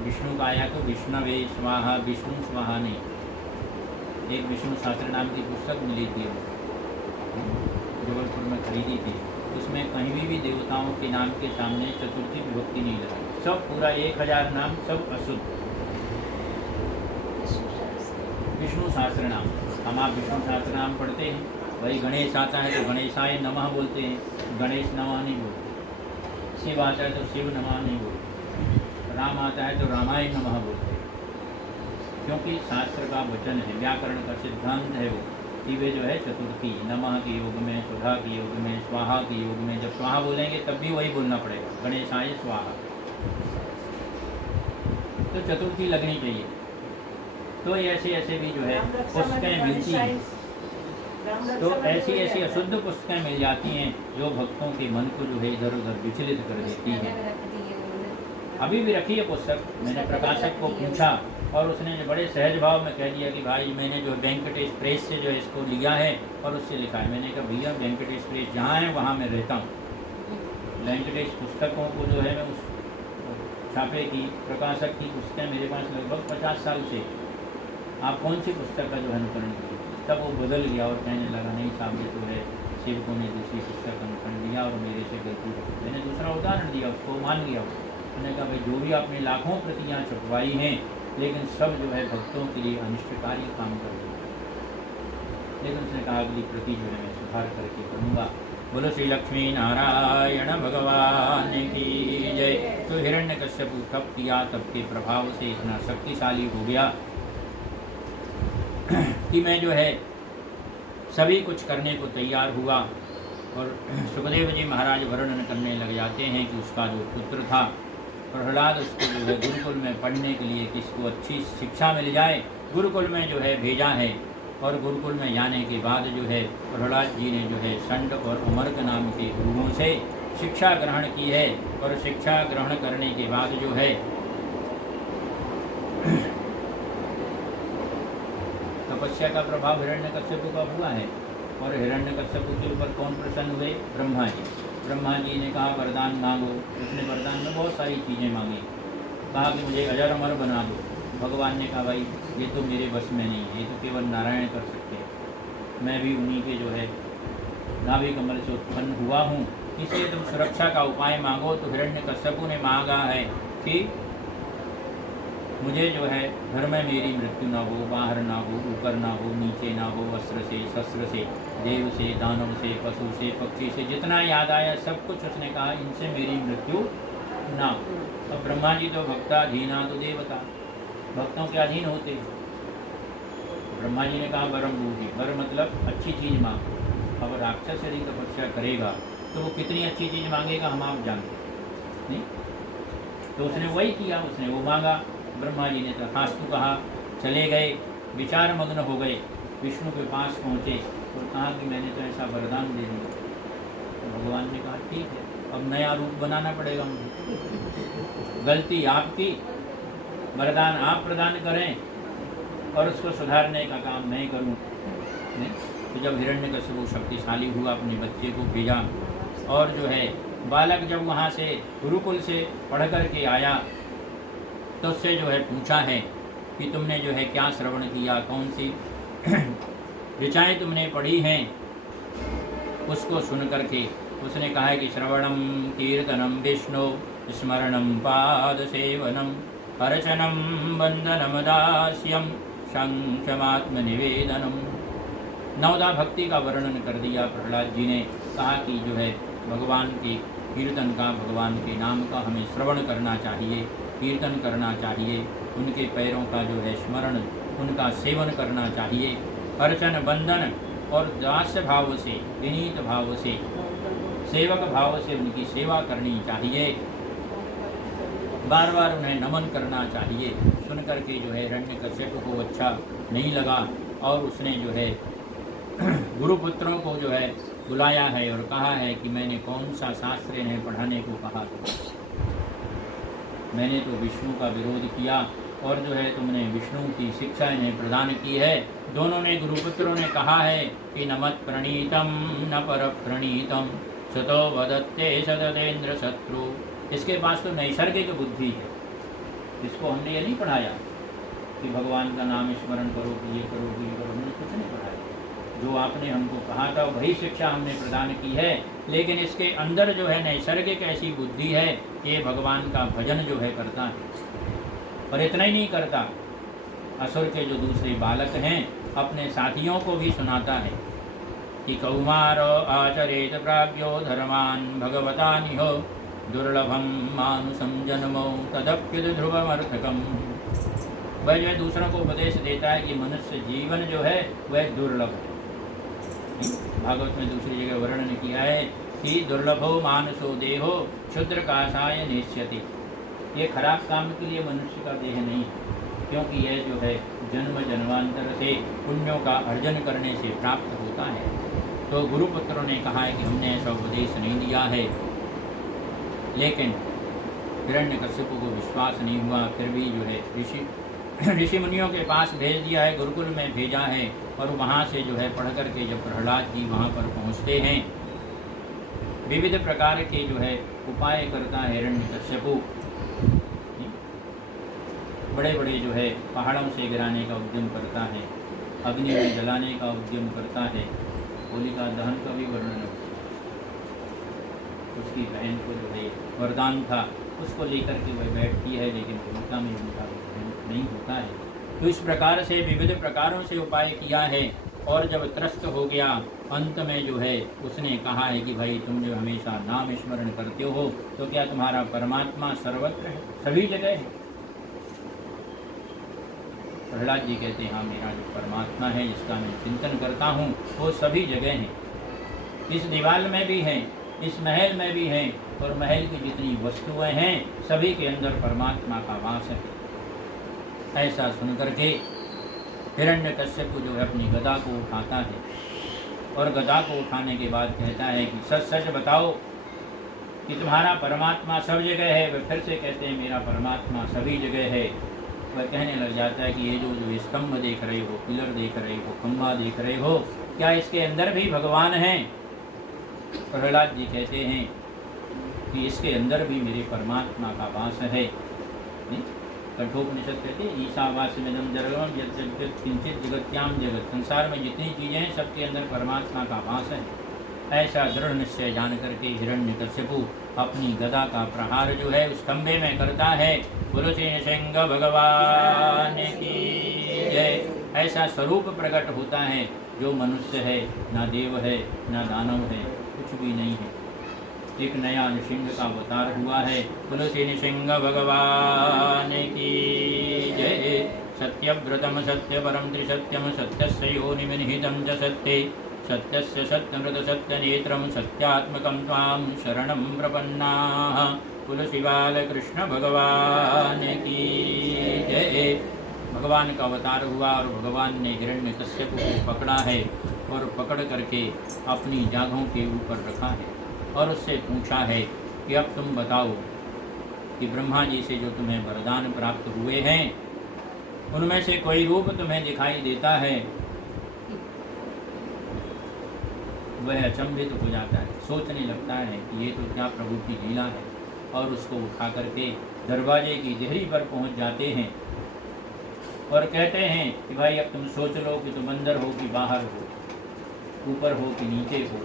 विष्णु का आया तो विष्णवे स्वाहा, विष्णु स्वाहा नहीं। एक विष्णु शास्त्र नाम की पुस्तक मिली थी, जबलपुर में खरीदी थी, उसमें कहीं भी देवताओं के नाम के सामने चतुर्थी विभक्ति नहीं लगी, सब पूरा 1000 नाम सब अशुद्ध। विष्णु सहस्त्र नाम, हम आप विष्णु सहस्त्र नाम पढ़ते हैं, वही गणेश आता है तो गणेशाय नमः बोलते हैं, गणेश नमः नहीं बोलते। शिव आता है तो शिव नमः नहीं बोलते, राम आता है तो रामाय नमः बोलते हैं, क्योंकि शास्त्र का वचन है, व्याकरण का सिद्धांत है वो कि वे जो है चतुर्थी नमः के योग में, सुधा के योग में, स्वाहा के योग में, जब स्वाहा बोलेंगे तब भी वही बोलना पड़ेगा, गणेशाय स्वाहा। तो चतुर्थी लगनी चाहिए। तो ऐसे ऐसे भी जो है पुस्तकें मिलती हैं, तो ऐसी ऐसी अशुद्ध पुस्तकें मिल जाती हैं जो भक्तों के मन को जो है इधर उधर विचलित कर देती हैं। अभी भी रखी है पुस्तक, मैंने प्रकाशक को पूछा और उसने बड़े सहज भाव में कह दिया कि भाई मैंने जो वेंकटेश प्रेस से जो है इसको लिया है और उससे लिखा है। मैंने कहा भैया वेंकटेश प्रेस जहाँ है वहाँ मैं रहता हूँ। वेंकटेश पुस्तकों को जो है मैं उस छापे की प्रकाशक की पुस्तकें मेरे पास लगभग 50 साल से, आप कौन सी पुस्तक का जो है अनुकरण किया? तब वो बदल गया और कहने लगा नहीं साहब ये तो है सेवकों ने दूसरी पुस्तक का अनुकरण लिया और मेरे से गलती हो। मैंने दूसरा उदाहरण दिया, उसको मान लिया। मैंने कहा भाई जो भी आपने लाखों प्रतियाँ छपवाई हैं, लेकिन सब जो है भक्तों के लिए अनिष्टकारी काम कर रही है। लेकिन उसने कहा अगली प्रति जो है मैं सुधार करके करूँगा। बोलो श्री लक्ष्मी नारायण भगवान की जय। तो हिरण्यकश्यप तप किया, तप के प्रभाव से इतना शक्तिशाली हो गया कि मैं जो है सभी कुछ करने को तैयार हुआ। और सुखदेव जी महाराज वर्णन करने लग जाते हैं कि उसका जो पुत्र था प्रहलाद, उसको जो है गुरुकुल में पढ़ने के लिए किसको अच्छी शिक्षा मिल जाए, गुरुकुल में जो है भेजा है। और गुरुकुल में जाने के बाद जो है प्रहलाद जी ने जो है षंड और अमर्क नाम के गुरुओं से शिक्षा ग्रहण की है। और शिक्षा ग्रहण करने के बाद जो है तपस्या का प्रभाव हिरण्यकश्यप का हुआ है। और हिरण्यकश्यप के ऊपर कौन प्रसन्न हुए? ब्रह्मा जी। ब्रह्मा जी ने कहा वरदान मांगो। उसने वरदान में बहुत सारी चीज़ें मांगी, कहा कि मुझे अजर अमर बना दो। भगवान ने कहा भाई ये तो मेरे बस में नहीं है, ये तो केवल नारायण कर सकते हैं, मैं भी उन्हीं के जो है नाभि कमल से उत्पन्न हुआ हूँ, इसलिए तुम सुरक्षा का उपाय मांगो। तो हिरण्यकश्यप ने मांगा है कि मुझे जो है घर में मेरी मृत्यु ना हो, बाहर ना हो, ऊपर ना हो, नीचे ना हो, अस्त्र से, शस्त्र से, देव से, दानव से, पशु से, पक्षी से, जितना याद आया सब कुछ उसने कहा इनसे मेरी मृत्यु ना। अब ब्रह्मा जी तो भक्ताधीना तो देवता, भक्तों के अधीन होते हैं। ब्रह्मा जी ने कहा वरम बूझी, वर मतलब अच्छी चीज़ मांग। अब राक्षस यदि तपस्या करेगा तो वो कितनी अच्छी चीज़ मांगेगा हम आप जानते नहीं। तो उसने वही किया, उसने वो मांगा। ब्रह्मा जी ने तथास्तु कहा, चले गए, विचार मग्न हो गए, विष्णु के पास पहुँचे और कहा कि मैंने तो ऐसा वरदान दे दिया। तो भगवान ने कहा ठीक है, अब नया रूप बनाना पड़ेगा मुझे, गलती आपकी, वरदान आप प्रदान करें और उसको सुधारने का काम मैं करूं। नहीं? तो जब हिरण्यकशिपु शक्तिशाली हुआ, अपने बच्चे को भेजा और जो है बालक जब वहाँ से गुरुकुल से पढ़ कर के आया तो उससे जो है पूछा है कि तुमने जो है क्या श्रवण किया, कौन सी ऋचाएँ तुमने पढ़ी हैं। उसको सुन करके उसने कहा है कि श्रवणम कीर्तनम विष्णु स्मरणम पाद सेवनम अर्चनम वंदनम दास्यम संक्षमात्म निवेदनम। नवदा भक्ति का वर्णन कर दिया प्रहलाद जी ने। कहा कि जो है भगवान के कीर्तन का, भगवान के नाम का हमें श्रवण करना चाहिए, कीर्तन करना चाहिए, उनके पैरों का जो है स्मरण, उनका सेवन करना चाहिए, अर्चन वंदन और दास्य भाव से, विनीत भाव से, सेवक भाव से उनकी सेवा करनी चाहिए, बार बार उन्हें नमन करना चाहिए। सुन करके जो है हिरण्यकश्यप को अच्छा नहीं लगा और उसने जो है गुरुपुत्रों को जो है बुलाया है और कहा है कि मैंने कौन सा शास्त्र इन्हें पढ़ाने को कहा था, मैंने तो विष्णु का विरोध किया और जो है तुमने विष्णु की शिक्षा इन्हें प्रदान की है। दोनों ने, गुरुपुत्रों ने कहा है कि न मत प्रणीतम न पर प्रणीतम सतो वदत्ते सततेन्द्र शत्रु। इसके पास तो नैसर्गिक बुद्धि है, इसको हमने ये नहीं पढ़ाया कि भगवान का नाम स्मरण करो, कि ये करो, कि ये करो, हमने कुछ नहीं पढ़ाया। जो आपने हमको कहा था वही शिक्षा हमने प्रदान की है, लेकिन इसके अंदर जो है नैसर्गिक ऐसी बुद्धि है कि ये भगवान का भजन जो है करता है। और इतना ही नहीं करता, असुर के जो दूसरे बालक हैं अपने साथियों को भी सुनाता है कि कौमारो आचरेत प्राज्ञो धर्मान भगवता निहो दुर्लभम मानुषम जन्मो तदप्युत ध्रुवमर्थकम। वह जो है दूसरों को उपदेश देता है कि मनुष्य जीवन जो है वह दुर्लभ है। भागवत में दूसरी जगह वर्णन किया है कि दुर्लभो मानसो देहो क्षुद्र काषाय नेष्यति। ये खराब काम के लिए मनुष्य का देह नहीं है, क्योंकि यह जो है जन्म जन्मांतर से पुण्यों का अर्जन करने से प्राप्त होता है। तो गुरुपुत्रों ने कहा है कि हमने ऐसा उपदेश नहीं दिया है, लेकिन हिरण्यकश्यप को विश्वास नहीं हुआ। फिर भी जो है ऋषि मुनियों के पास भेज दिया है, गुरुकुल में भेजा है और वहाँ से जो है पढ़ कर के जब प्रहलाद जी वहाँ पर पहुँचते हैं, विविध प्रकार के जो है उपाय करता है हिरण्यकश्यप। बड़े बड़े जो है पहाड़ों से गिराने का उद्यम करता है, अग्नि में जलाने का उद्यम करता है, होलिका दहन का भी वर्णन। उसकी बहन को जो है वरदान था, उसको लेकर के वह बैठती है, लेकिन होलिका में उनका नहीं होता है। तो इस प्रकार से विविध प्रकारों से उपाय किया है और जब त्रस्त हो गया, अंत में जो है उसने कहा है कि भाई तुम जो हमेशा नाम स्मरण करते हो तो क्या तुम्हारा परमात्मा सर्वत्र है, सभी जगह है? प्रहलाद जी कहते हैं हाँ, मेरा जो परमात्मा है जिसका मैं चिंतन करता हूँ वो सभी जगह है, इस दीवार में भी है, इस महल में भी है और महल की जितनी वस्तुएं हैं सभी के अंदर परमात्मा का वास है। ऐसा सुन करके हिरण्यकश्यप जो है अपनी गदा को उठाता है और गदा को उठाने के बाद कहता है कि सच सच बताओ कि तुम्हारा परमात्मा सब जगह है। वह फिर से कहते हैं मेरा परमात्मा सभी जगह है। वह कहने लग जाता है कि ये जो स्तंभ देख रहे हो, पिलर देख रहे हो, खंभा देख रहे हो, क्या इसके अंदर भी भगवान हैं? प्रहलाद जी कहते हैं कि इसके अंदर भी मेरे परमात्मा का वास है। कठोपनिषद कहते हैं ईशावास्यमिदं जगम यद्यद्यत् किंचित जगत्याम जगत, संसार में जितनी चीज़ें हैं सबके अंदर परमात्मा का वास है। ऐसा दृढ़ निश्चय जान करके हिरण्यकश्यपु अपनी गदा का प्रहार जो है उस खंभे में करता है। बोलो श्री नृसिंह भगवान की जय। ऐसा स्वरूप प्रकट होता है जो मनुष्य है, ना देव है, ना दानव है, कुछ भी नहीं है। एक नया नृसिंह का अवतार हुआ है। तुलसी नृसिंह भगवान की जय। सत्यव्रतम सत्यपरम त्रिसत्यम सत्यस्य योनिमिनिहितं च सत्ये सत्यस्य सत्यमृत सत्यनेत्रं सत्यात्मकं त्वां शरणं प्रपन्नाः। तुलसी बालकृष्ण भगवान की जय। भगवान का अवतार हुआ और भगवान ने हिरण्यकश्यप को पकड़ा है और पकड़ करके अपनी जांघों के ऊपर रखा है और उससे पूछा है कि अब तुम बताओ कि ब्रह्मा जी से जो तुम्हें वरदान प्राप्त हुए हैं उनमें से कोई रूप तुम्हें दिखाई देता है। वह अचंभित हो जाता है, सोचने लगता है कि ये तो क्या प्रभु की लीला है, और उसको उठा करके दरवाजे की देहरी पर पहुंच जाते हैं और कहते हैं कि भाई अब तुम सोच लो कि तुम अंदर हो कि बाहर हो, ऊपर हो कि नीचे हो,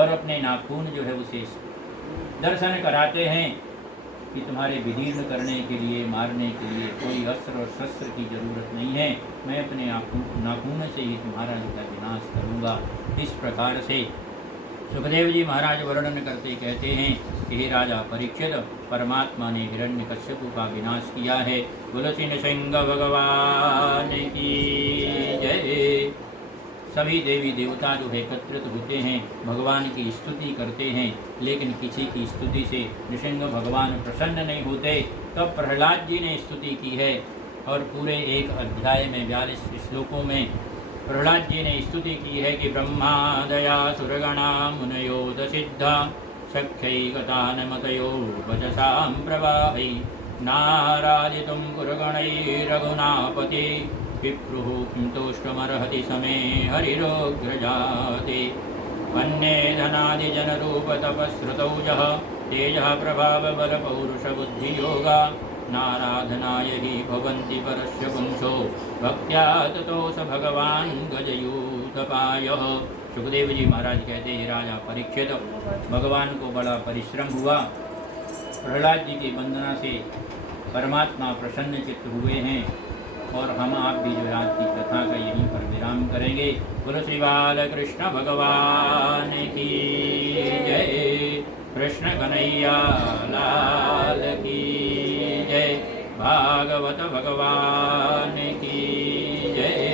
और अपने नाखून जो है उसे दर्शन कराते हैं कि तुम्हारे विदीर्ण करने के लिए, मारने के लिए कोई अस्त्र और शस्त्र की जरूरत नहीं है, मैं अपने नाखून से ही तुम्हारा जो है विनाश करूँगा। इस प्रकार से सुखदेव जी महाराज वर्णन करते कहते हैं कि हे राजा परीक्षित, परमात्मा ने हिरण्यकश्यप का विनाश किया है। तुलसी नृसिंह भगवान की जय। सभी देवी देवता जो है एकत्रित होते हैं, भगवान की स्तुति करते हैं, लेकिन किसी की स्तुति से नृसिंह भगवान प्रसन्न नहीं होते। तब प्रहलाद जी ने स्तुति की है और पूरे एक अध्याय में 42 श्लोकों में प्रहलाद जी ने स्तुति की है कि ब्रह्मादया सुरगणा मुनयोद सिद्धा सख्यैकतानमतयो वचसां प्रवाहै नारादितुं पुरगणैरघुनापते विप्रुः तोष्टमर्हति समे हरिरोग्रजाते। वन्ये धनादिजनरूपतपस्रुतौजः तेजः प्रभावबलपौरुषबुद्धियोगा नाराधनाय हि भवन्ति परस्य पुंसो भक्त्या ततो स भगवान् गजयूतपायः। सुखदेव जी महाराज कहते हैं राजा परीक्षित, भगवान को बड़ा परिश्रम हुआ, प्रहलाद जी की वंदना से परमात्मा प्रसन्न चित्त हुए हैं, और हम आप भी जो आज की कथा का यहीं पर विराम करेंगे। बोलो श्री बाल कृष्ण भगवान की जय। कृष्ण कन्हैया लाल की जय। भागवत भगवान की जय।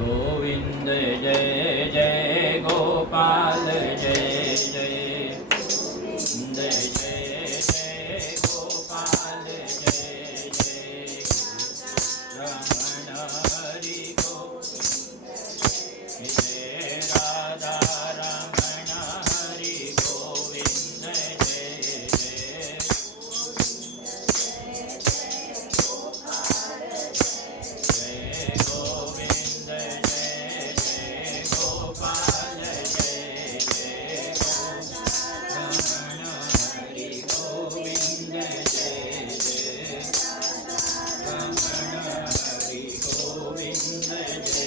गोविंद जय जय गोपाल जय जय। गोविंद जय जय गोपाल जय जय। रमण हरि गोविंद जय राधा रमण हरि गोविंद जय जय। जय गोविंद जय जय गोपाल जय जय। रमण हरि गोविंद जय जय। रमण हरि गोविंद जय जय।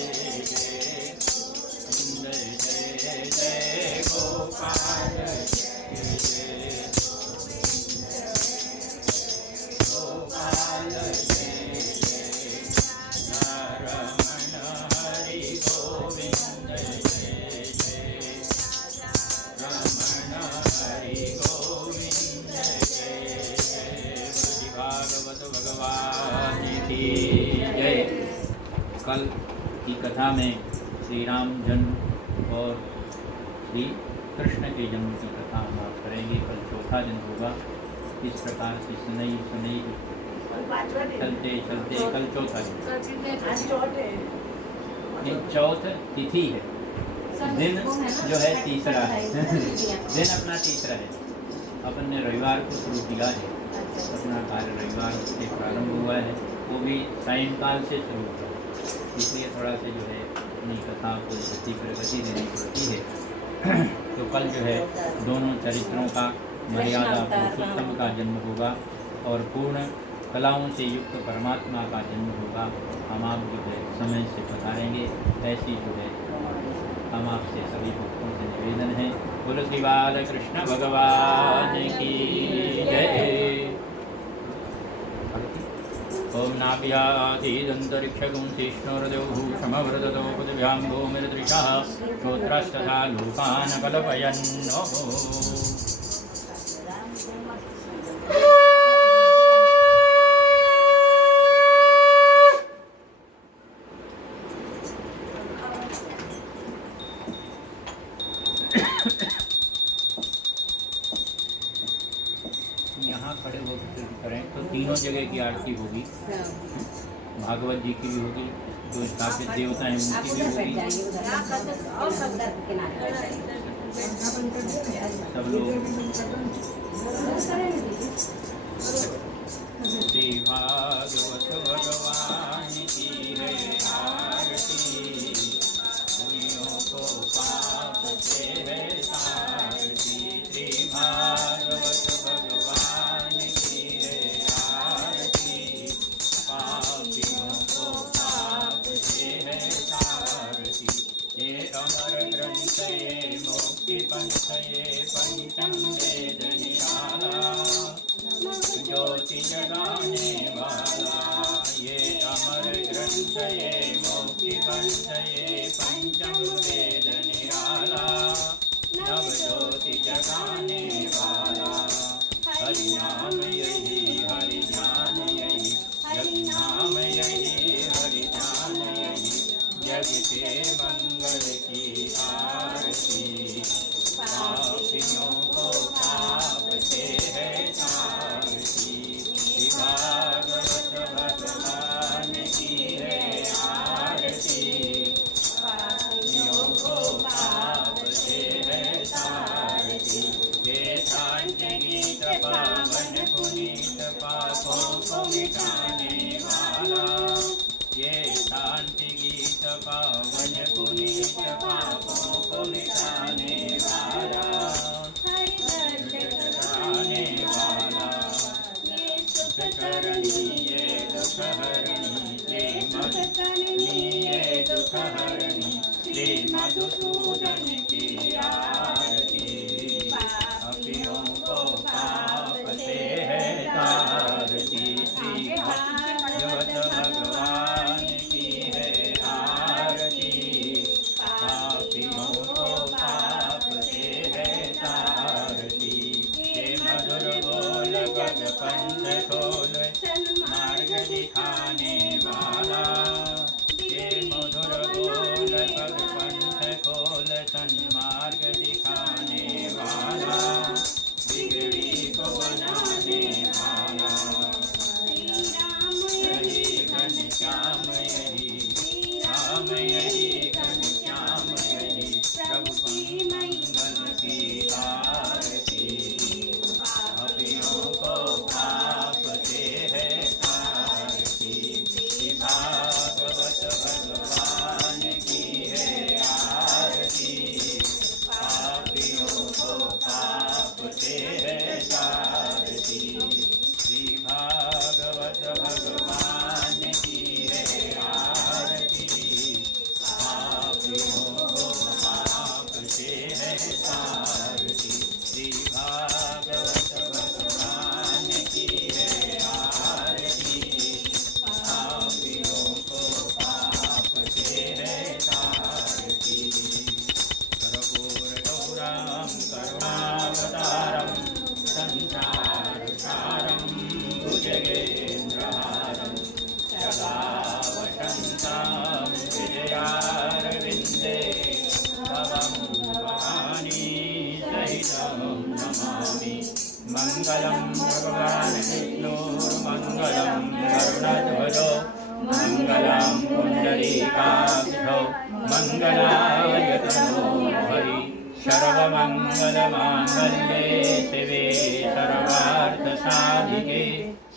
जय जय गोपाल जय जय। गोपाल जय जय। रमण हरि गोविंद जय जय। रमण हरि गोविंद जय जय। श्री भागवत भगवान की जय। कल की कथा में श्री राम जन्म और श्री कृष्ण के जन्म की कथा हम आप करेंगे। कल चौथा दिन होगा। इस प्रकार से सुनई सुनई चलते चलते कल चौथा दिन, नहीं चौथ तिथि है, दिन जो है तीसरा है। दिन अपना तीसरा है। अपन ने रविवार को शुरू किया है, अपना कार्य रविवार से प्रारंभ हुआ है, वो भी सायंकाल से शुरू हुआ, इसलिए थोड़ा से जो है अपनी कथा को गति प्रगति देनी पड़ती है। तो कल जो है दोनों चरित्रों का, मर्यादा पुरुषोत्तम का जन्म होगा और पूर्ण कलाओं से युक्त परमात्मा का जन्म होगा। हम आप जो है समय से पधारेंगे। ऐसी जो है हम आपसे सभी भक्तों से निवेदन है। बोलो श्री बाल कृष्ण भगवान की जय। ओम नाभ्यादिदन्तरिक्षगुं शिष्णुर्देवभूषमवृदतो पृथिव्यां भूमिर्दृशः श्रोत्रस्तथा लोकान् कल्पयन्नो यहाँ खड़े होकर करें तो तीनों जगह की आरती होगी। भागवत जी की भी होगी, जो स्थापित देवता हैं उनकी भी होगी। सब लोग श्री भागवत भगवान की है आरती, मुनियों को पाप से है तारती। श्री भागवत भगवान की है आरती, पापियों को पाप से है तारती। ये अमर ग्रंथ ये मुक्ति पंथ ये पंचम वेद निराला, ज्योति जगाने वाला। ये अमर ग्रंथ ये मुक्ति पंथ ये पंचम वेद निराला, नव ज्योति जगाने वाला। हरि नाम यही हरि ज्ञान यही, जग नाम यही हरि ज्ञान यही, जग के मंगल की आरती। पापियों को पाप से है तारती, भागवत भगवान की है आरती, पापियों को पाप से है तारती। ये शांति गीत पावन पुनीत पापों को मिटाने वाला, ये शांति गीत पावन पुनीत पापों को मिटाने वाला, मिटाने वाला। सुखकरणी ये दुखहरणी, ये मधुकरणी ये दुखहरणी, श्री मधुसूदन की आरती। पापियों को पाप से है तारती, श्री भागवत भगवान की है आरती। पापियों को पाप से है तारती। हे मधुर बोल गग पंथ खोल, मार्ग दिखाने वाला। हे मधुर बोल गग पंथ खोल, सन्मार्ग दिखाने वाला, बिगड़ी को बनाने वाला। यही घनश्याम यही राम यही घनश्याम यही, प्रभु मंगल की आरती। पापियों को पाप से है तारती, भागवत भगवान की है आरती। पापियों को पाप से है तारती, श्री भागवत भगवान की है आरती। पापियों को पाप से है तारती, श्री भागवत भगवान की है आरती। पापियों को पाप से है तारती। कर्पूरगौरं करुणावतारं, संसारसारं भुजगेन्द्रहारं, सदा वसन्तं हृदयारविन्दे, भवं भवानी सहितं नमामि। मङ्गलं भगवान् विष्णुर्मङ्गलं गरुडध्वजो, मङ्गलं पुण्डरीकाक्षो, मङ्गलाय तनो हरि। सर्वमङ्गलमाङ्गल्ये शिवे सर्वार्थसाधिके,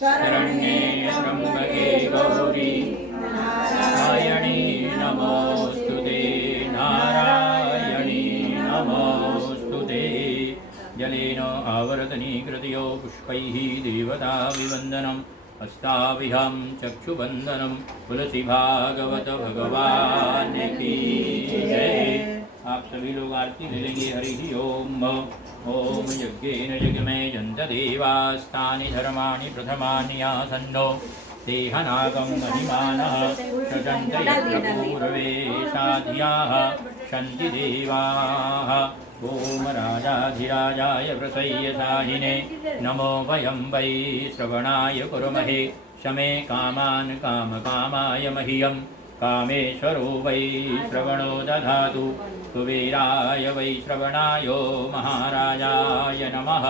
शरण्ये त्र्यम्बके गौरी नारायणी नमोऽस्तुते, नारायणी नमोऽस्तुते। जलेन आवर्तनीकृतयो पुष्पैः देवताभिवन्दनम्, हस्ताभिहं चक्षुबन्धनं, तुलसी भागवत भगवान की जय। आप सभी लोग आरती ले लेंगे। हरि ओम। ओम यज्ञेन यज्ञमय जन्त देवास्तानि धर्माणि प्रथमानि आसन्नो, तेहनागं महिमानः शशन्तपूर्वे साध्याः सन्ति देवाः। ॐ राजाधिराजाय वृषय्यसाहिने नमो वयं वै श्रवणाय कुर्महे शमे कामान् कामकामाय मह्यं कामेश्वरो वै श्रवणो दधातु कुबेराय वै श्रवणाय महाराजाय नमः।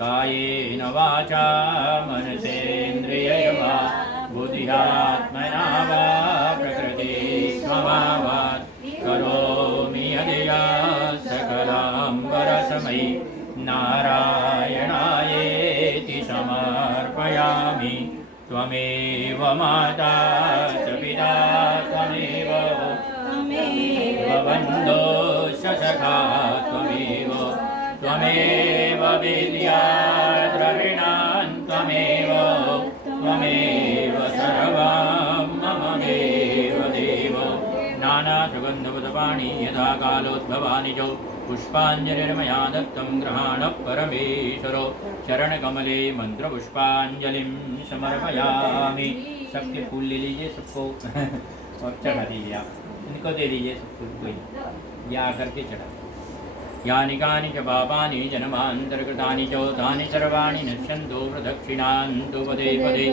कायेन वाचा मनसेन्द्रियैर्वा बुद्ध्यात्मना वा प्रकृते स्वभावात् करोमि यदया सकलां परस्मै नारायणायेति समर्पयामि। त्वमेव माता च पिता त्वमेव बन्धो च सखा त्वमेव त्वमेव विद्या द्रविणान् त्वमेव त्वमेव सर्वं मम देव देव। नानासुगन्धवदपाणि यथा कालोद्भवानि च पुष्पाञ्जलिर्मया दत्तं गृहाणः परमेश्वरो चरणकमले मंत्रपुष्पाञ्जलिं समर्पयामि। सबके फूल ले लीजिए सबको और चढ़ा दीजिए आप इनको दे दीजिए सबको कोई या करके चढ़ा। यानि कानि च पापानि जन्मान्तरकृतानि च तानि सर्वाणि नश्यन्तो प्रदक्षिणान्तु पदे पदे